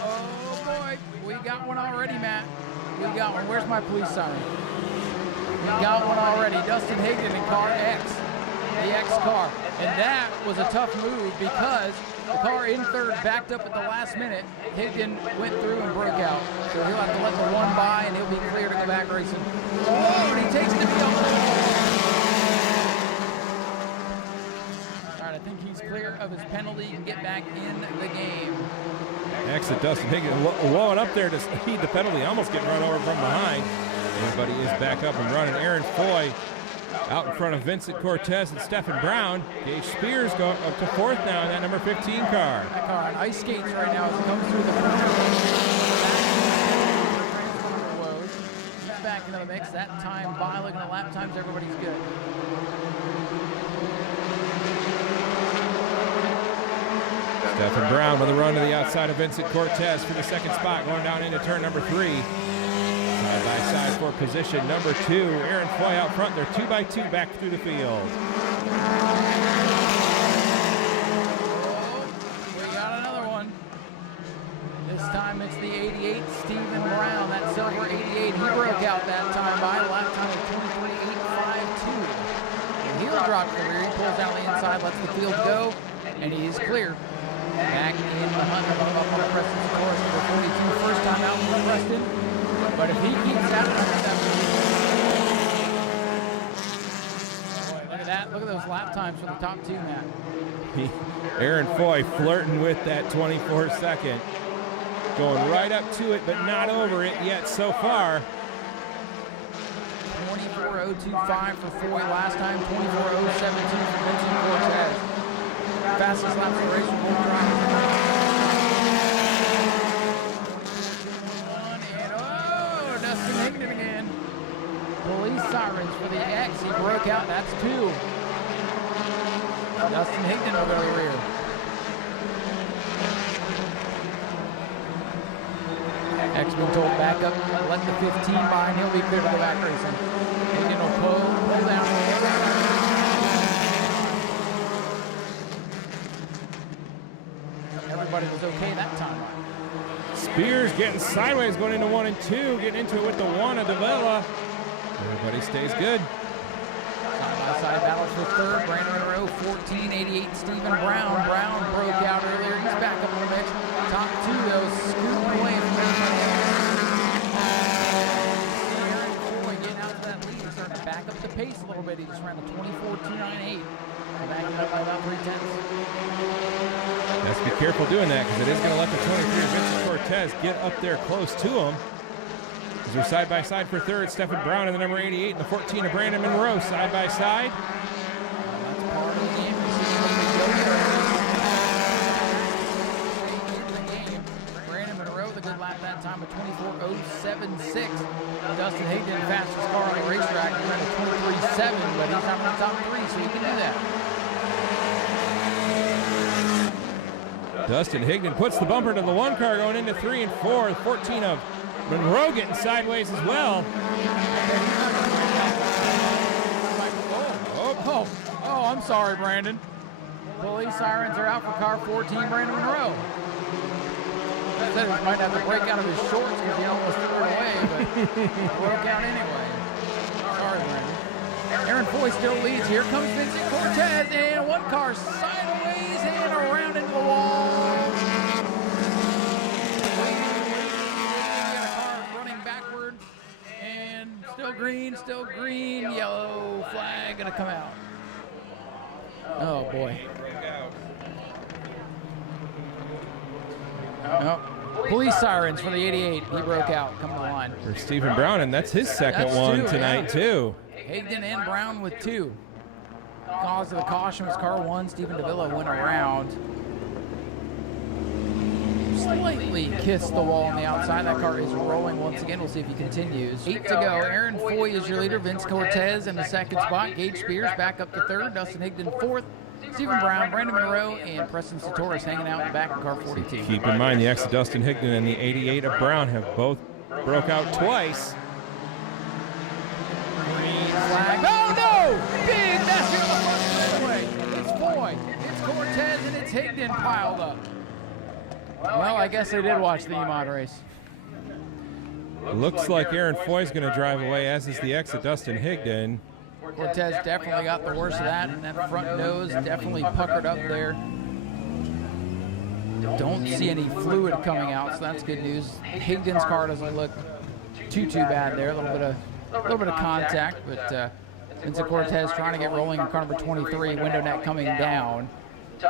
Oh boy, we got one already, Matt. We got one. Where's my police siren? We got one already. Dustin Higdon in car X, the X car. And that was a tough move because the car in third backed up at the last minute. Higdon went through and broke out. So he'll have to let the one by and he'll be clear to go back racing. Oh, and he takes the deal. All right, I think he's clear of his penalty and get back in the game. Exit Dustin Higdon blowing up there to speed the penalty, almost getting run over from behind. Everybody is back up and running. Aaron Foy out in front of Vincent Cortez and Stephen Brown. Gage Spears going up to fourth now in that number 15 car. That car on ice skates right now as it comes through the corner. He's back into the mix. That time by, looking at lap times, everybody's good. Stephen Brown with a run to the outside of Vincent Cortez for the second spot, going down into turn number 3. Side by side for position number 2. Aaron Foy out front. They're 2 by 2 back through the field. We got another one. This time it's the 88, Stephen Brown. That silver 88, he broke out that time by a lap time of 23.852. And he'll drop the rear. He pulls down the inside, lets the field go, and he is clear. Back in the hunt up on the Preston's course, number 42, first time out for Preston. But if he keeps out, look at that. Look at those lap times for the top 2, Matt. Aaron Foy flirting with that 24-second. Going right up to it, but not over it yet so far. 24.025 for Foy last time, 24.072 for Vincent Cortez. Fastest lap of the race. Dustin Higdon again. Police sirens for the X. He broke out. That's 2. Dustin Higdon will go to the rear. X been told back up, let the 15 by, and he'll be clear to go back racing. Higdon will pull down. Everybody was okay that time. Spears getting sideways, going into 1 and 2, getting into it with the one of Davila. Everybody stays good. Side-by-side battle for third. Brandon Monroe, 14.88. Stephen Brown. Brown broke out earlier. He's back up in the mix. Top 2, though, scooting away from everybody else. Aaron Foy getting out to that lead. He's starting to back up the pace a little bit. He just ran the 24.298. Backing up by about 3/10. Let's be careful doing that because it is going to let the 23 Vincent Cortez get up there close to him. As we're side by side for third, Stephen Brown and the number 88 and the 14 of Brandon Monroe side by side. That's part of the game. Brandon Monroe with a good lap that time of 24.076. Dustin Higdon, fastest car on the racetrack. He ran a 23.7, but he's not in the top 3, so he can do that. Dustin Higdon puts the bumper to the 1 car going into 3 and 4. 14 of Monroe getting sideways as well. Oh, I'm sorry, Brandon. Police sirens are out for car 14, Brandon Monroe. I said he might have to break out of his shorts because he almost threw it away, but broke out anyway. Sorry, Brandon. Aaron Foy still leads. Here comes Vincent Cortez, and 1 car sideways and around into the wall. A car running backward, and still green, yellow flag gonna come out. Oh boy. Oh, police sirens for the 88. He broke out, coming to the line. For Stephen Brown, and that's his second one tonight too. Higdon and Brown with 2. cause of the caution was car 1. Stephen Davila went around. Slightly kissed the wall on the outside. That car is rolling once again. We'll see if he continues. 8 to go. Aaron Foy is your leader. Vince Cortez in the second spot. Gage Spears back up to third. Dustin Higdon fourth. Stephen Brown, Brandon Monroe, and Preston Satoris hanging out in the back of car 42. Keep in mind the exit Dustin Higdon and the 88 of Brown have both broke out twice. Green flag. Oh no! Big mess here on the front straightaway. It's Foy, it's Cortez, and it's Higdon piled up. Well, I guess they did watch the E-Mod race. Looks like Aaron Foy's going to drive away, as is the exit Dustin Higdon. Cortez definitely got the worst of that, and that front nose definitely puckered up there. Don't see any fluid coming out, so that's good news. Higdon's car doesn't look too bad there. A little bit of contact, but Vincent Cortez trying to get rolling in car number 23. Window net coming down.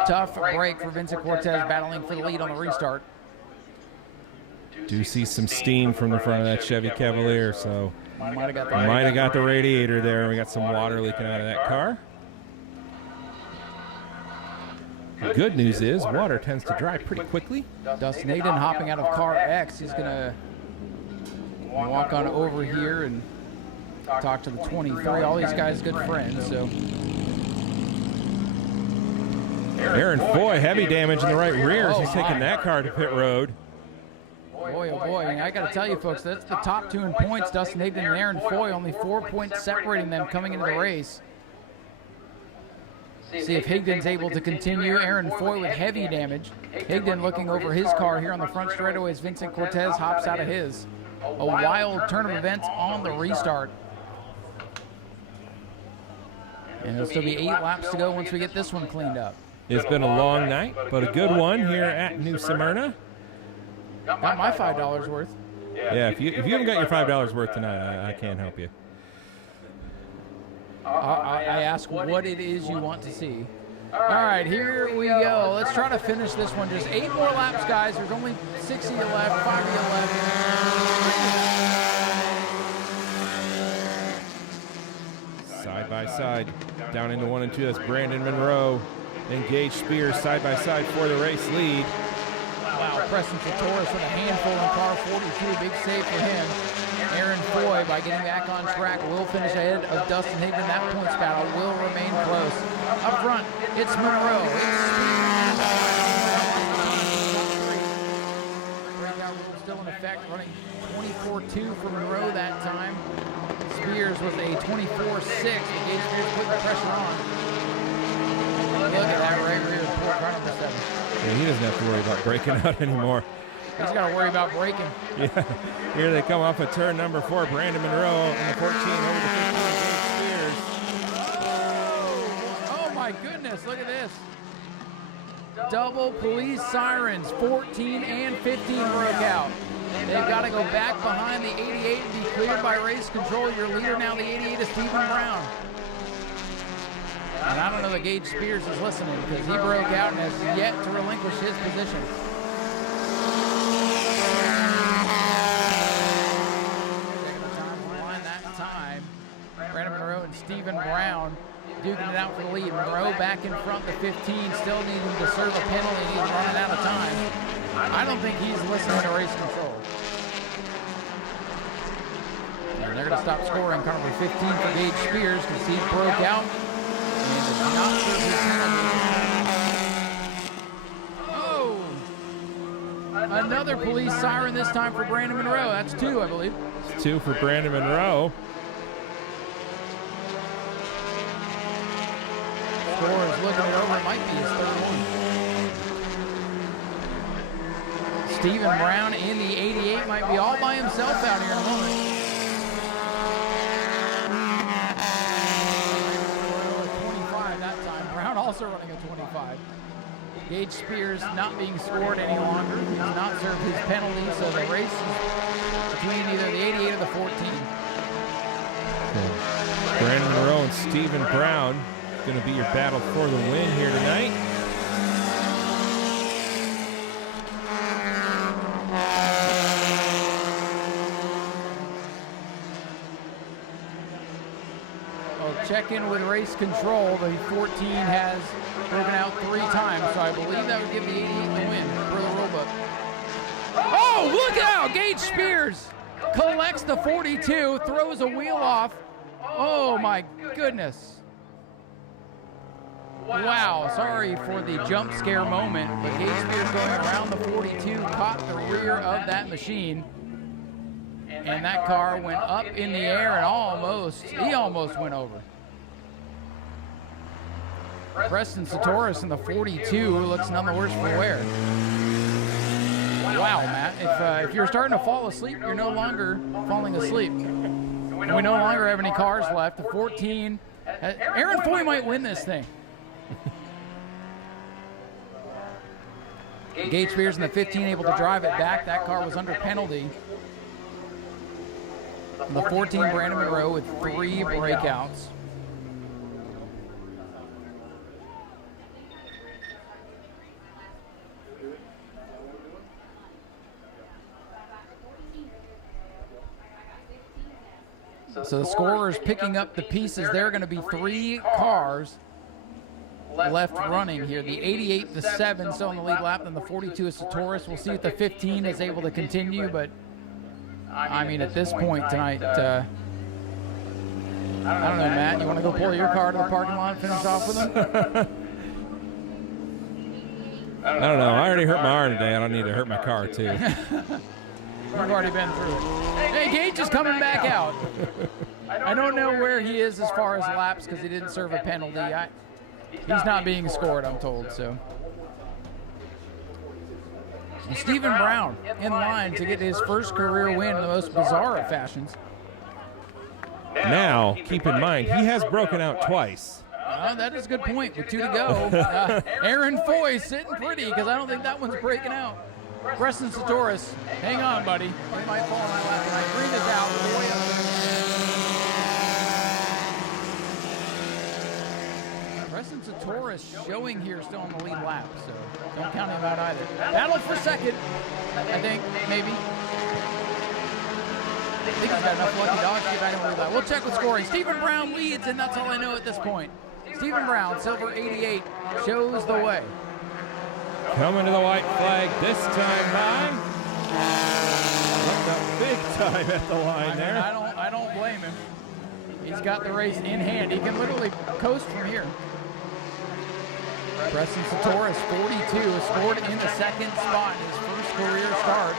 Tough break for Vincent Cortez, battling for the lead on the restart. Do see some steam from the front of that Chevy Cavalier, so might have got the radiator there. We got some water leaking out of that car. The good news is water tends to dry pretty quickly. Dustin Higdon hopping out of car X. He's going to walk on over here and talk to the 23. All these guys good friends, so. Aaron Foy, heavy damage in the right rear as he's taking that car to pit road. Boy, oh boy, I got to tell you folks, that's the top two in points. Dustin Higdon and Aaron Foy, only 4 points separating them coming into the race. See if Higdon's able to continue. Aaron Foy with heavy damage. Higdon looking over his car here on the front straightaway as Vincent Cortez hops out of his. A wild turn of events on the restart. And it'll still be 8 laps to go once we get this one cleaned up. It's been a long night, but a good one here at New Smyrna. Got my $5 worth. Yeah, if you haven't got your $5 worth tonight, I can't help you. I ask what it is you want to see. All right, here we go. Let's try to finish this one. Just 8 more laps, guys. There's only 6 of you left, 5 of you left. Side by side, down into 1 and 2. That's Brandon Monroe and Gage Spears side by side for the race lead. Wow, Preston Satoris with a handful in car 42. Big save for him. Aaron Foy, by getting back on track, will finish ahead of Dustin Higdon. That points battle will remain close. Up front, it's Monroe. It's Spears. Breakout rule still in effect, running 24-2 for Monroe that time. Spears was a 24-6. Gage Spears putting the pressure on. Look at that right rear for car number 7. Yeah, he doesn't have to worry about breaking out anymore. He's got to worry about braking. Yeah, here they come off of turn number 4. Brandon Monroe in the 14 over the 15. Gage Spears. Oh my goodness, look at this. Double police sirens, 14 and 15 broke out. They've got to go back behind the 88 and be cleared by race control. Your leader now, the 88, is Stephen Brown. And I don't know that Gage Spears is listening because he broke out and has yet to relinquish his position. Brandon Monroe and Stephen Brown duking it out for the lead. Monroe back in front, the 15, still needing to serve a penalty. He's running out of time. I don't think he's listening to race control. And they're going to stop scoring. Car number 15 for Gage Spears because he broke out and did not serve his penalty. Oh! Another police siren this time for Brandon Monroe. That's 2, I believe. It's 2 for Brandon Monroe. Score is looking it over. It might be his 3rd one. Stephen Brown in the 88 might be all by himself out here in a moment. 25 that time. Brown also running a 25. Gage Spears not being scored any longer. He does not serve his penalty, so the race is between either the 88 or the 14. Brandon Monroe and Stephen Brown going to be your battle for the win here tonight. check in with race control. The 14 has broken out 3 times, so I believe that would give the 88 the win for the rule book. Oh, look out! Gage Spears collects the 42, throws a wheel off. Oh my goodness. Wow, sorry for the jump scare moment, but Gage Spears going around the 42 caught the rear of that machine. And that car went up in the air and he almost went over. Preston Satoris in the 42 looks none the worse for wear. Wow, Matt, if you're starting to fall asleep, you're no longer falling asleep. And we no longer have any cars left. The 14, Aaron Foy might win this thing. Gage Spears in the 15 able to drive it back. That car was under penalty. The 14, Brandon Monroe with 3 breakouts. So the scorers picking up the pieces. There are going to be 3 cars left running here. The 88, the 7 still in the lead lap, and the 42 is Satoris. We'll see if the 15 is able to continue, but I mean, at this point tonight, I don't know, Matt, you want to go pull your car to the parking lot and finish off with them? I don't know. I already hurt my arm today. I don't need to hurt my car, too. We've already been through it. Hey, Gage is coming back out. I don't know where he is as far as laps because he didn't serve a penalty. He's not being scored, I'm told, so. And Stephen Brown in line to get his first career win in the most bizarre of fashions. Now, keep in mind, he has broken out twice. That is a good point with 2 to go. Aaron Foy sitting pretty because I don't think that one's breaking out. Preston Satoris, hang on, buddy. He might fall on my lap tonight. Green is out. Foy up there. Preston Satoris showing here still on the lead lap, so don't count him out either. Battle for second, I think, maybe. I think he's got enough lucky dogs to get back in the lead lap. We'll check with scoring. Stephen Brown leads, and that's all I know at this point. Stephen Brown, silver 88, shows the way. Coming to the white flag this time by. Looked up big time at the line there. I don't blame him. He's got the race in hand. He can literally coast from here. Preston Satoris, 42, scored in the second spot in his first career start.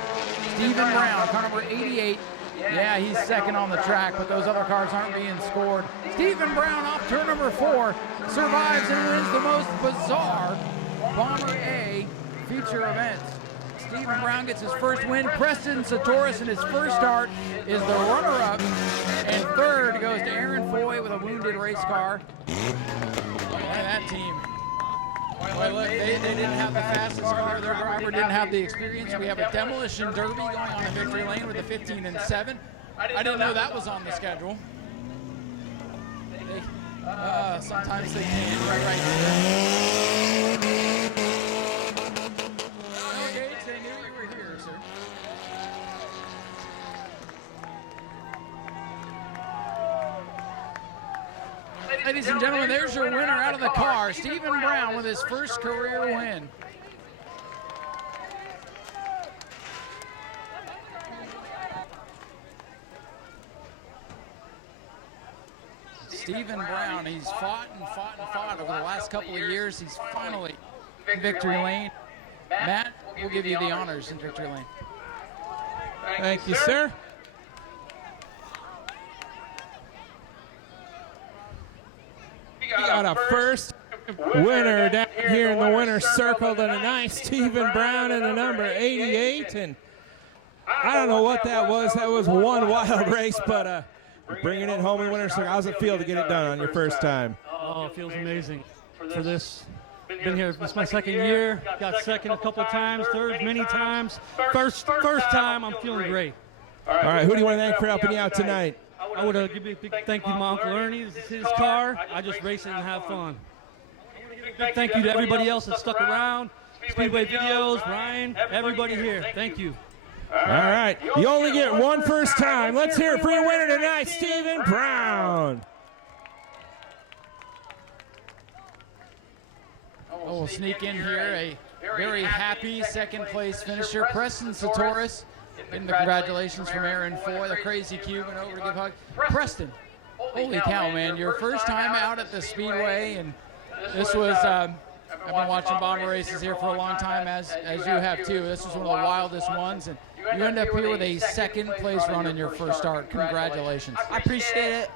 Stephen Brown, car number 88. Yeah, he's second on the track, but those other cars aren't being scored. Stephen Brown off turn number 4, survives and wins the most bizarre Bomber A feature event. Stephen Brown gets his first win. Preston Satoris in his first start is the runner-up. And third goes to Aaron Foy with a wounded race car. Look at that team. Well, look, they didn't have the fastest car. Their driver didn't have the experience. We have a demolition derby going on in victory lane with a 15 and 7. I didn't know that was on the schedule. Sometimes they can. Right here. Oh, Gates, they knew you were here, sir. Ladies and gentlemen, there's your winner out of the car, Stephen Brown with his first career win. Stephen Brown, he's fought and fought and fought over the last couple of years. He's finally in victory lane. Matt, we'll give you the honors in victory lane. Thank you, sir. We got a first winner down here in the winner's circle tonight. Stephen Brown in the number 88. And I don't know what that was. That was one wild race, but bringing it home in the winner's circle. How's it feel to get it done on your first time? Oh, it feels amazing for this. Been here, this is my second year. Got second a couple of times, third many times. First time, I'm feeling great. All right, who do you want to thank for helping you out tonight? I would give a big thank you to my Uncle Ernie. This is his car. I just race it and have fun. Big thank you to everybody else that stuck around. Speedway Videos, Ryan, everybody here. Thank you. All right, you only get one first time. Let's hear it for your winner tonight, Stephen Brown. We'll sneak in here a very happy second place finisher, Preston Satoris. And the congratulations from Aaron for the crazy Cuban over to give a hug. Preston, holy cow, man, your first time out at the Speedway, and this was, I've been watching bomber races here for a long time, as you have too. This was one of the wildest ones, and you end up here with a second place run in your first start. Congratulations. I appreciate it.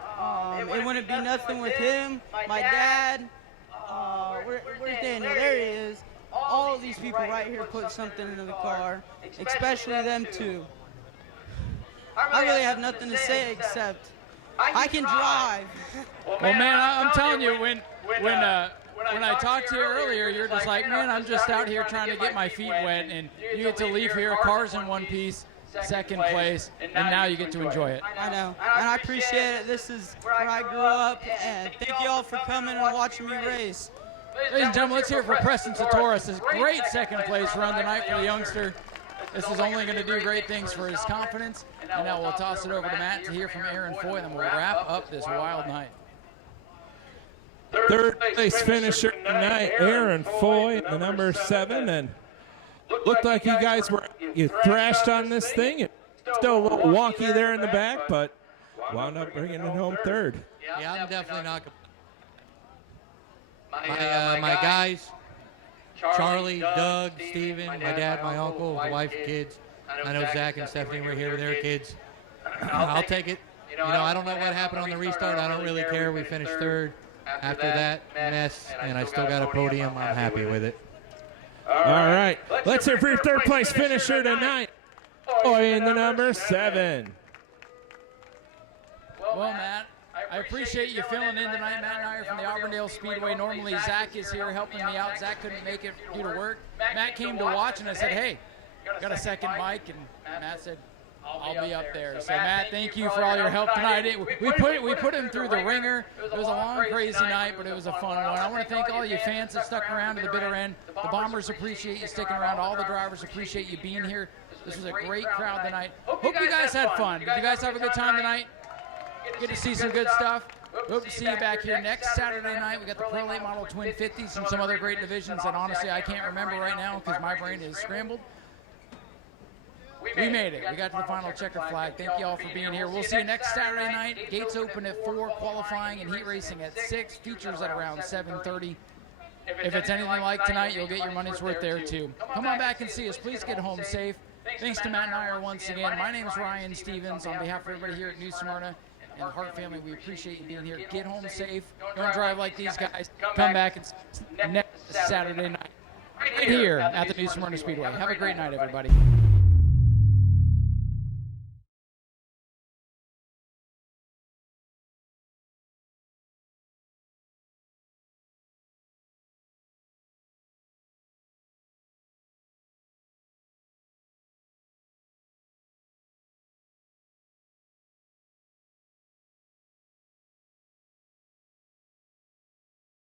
It wouldn't be nothing with him, my dad. Where's Daniel? There he is. All of these people right here put something into the car, especially them two. I really have nothing to say except I can drive. Well, man, I'm telling you, when I talked to you earlier, you're just like, man, I'm just out here trying to get my feet wet, and you get to leave here, cars in one piece, second place, and now you get to enjoy it. I know, and I appreciate it. This is where I grew up, and thank you all for coming and watching me race. Ladies and gentlemen, let's hear it for Preston Satoris. His great second place run tonight for the youngster. This is only going to do great things for his confidence. And now we'll toss it over to Matt to hear from Aaron Foy, and then we'll wrap up this wild night. Third place finisher tonight, Aaron Foy, the number 7, and looked like you guys you thrashed on this thing. Still a little wonky there in the back, but wound up bringing it home third. Yeah, I'm definitely not. My guys, Charlie, Doug, Steven, my dad, my uncle, my wife, kids. I know Zach and Stephanie were here with their kids. I'll take it. You know, I don't know what happened on the restart. I don't really care. We finished third after that mess, and I still got a podium. I'm happy with it. All right. Let's hear for your third place finisher tonight. Foy in the number 7. Well, Matt, I appreciate you filling in tonight. Matt and I are from the Auburndale Speedway. Normally, Zach is here helping me out. Zach couldn't make it due to work. Matt came to watch, and I said, hey, got a second mic, and Matt said, I'll be up there. So, Matt, thank you for all your help tonight. We put him through the ringer. It was a long, crazy night, but it was a fun one. I want to thank all you fans that stuck around to the bitter end. The Bombers appreciate you sticking around. All the drivers appreciate you being here. This was a great crowd tonight. Hope you guys had fun. Did you guys have a good time tonight? Get to see some good stuff. Hope to see you back here next Saturday night. We got the Pro Late Model Twin 50s and some other great divisions that honestly I can't remember right now because my brain is scrambled. We made it. We got to the final checkered flag. Thank you all for being here. We'll see you next Saturday night. Gates open at 4, qualifying and heat racing at 6. Features at around 7:30. If it's anything like tonight, you'll get your money's worth there too. Come on back and see us. Please get home safe. Thanks to Matt and I once again. My name is Ryan Stevens. On behalf of everybody here at New Smyrna and the Hart family, we appreciate you being here. Get home safe. Don't drive like these guys. Come back and next Saturday night right here at the New Smyrna Speedway. Have a great night, everybody.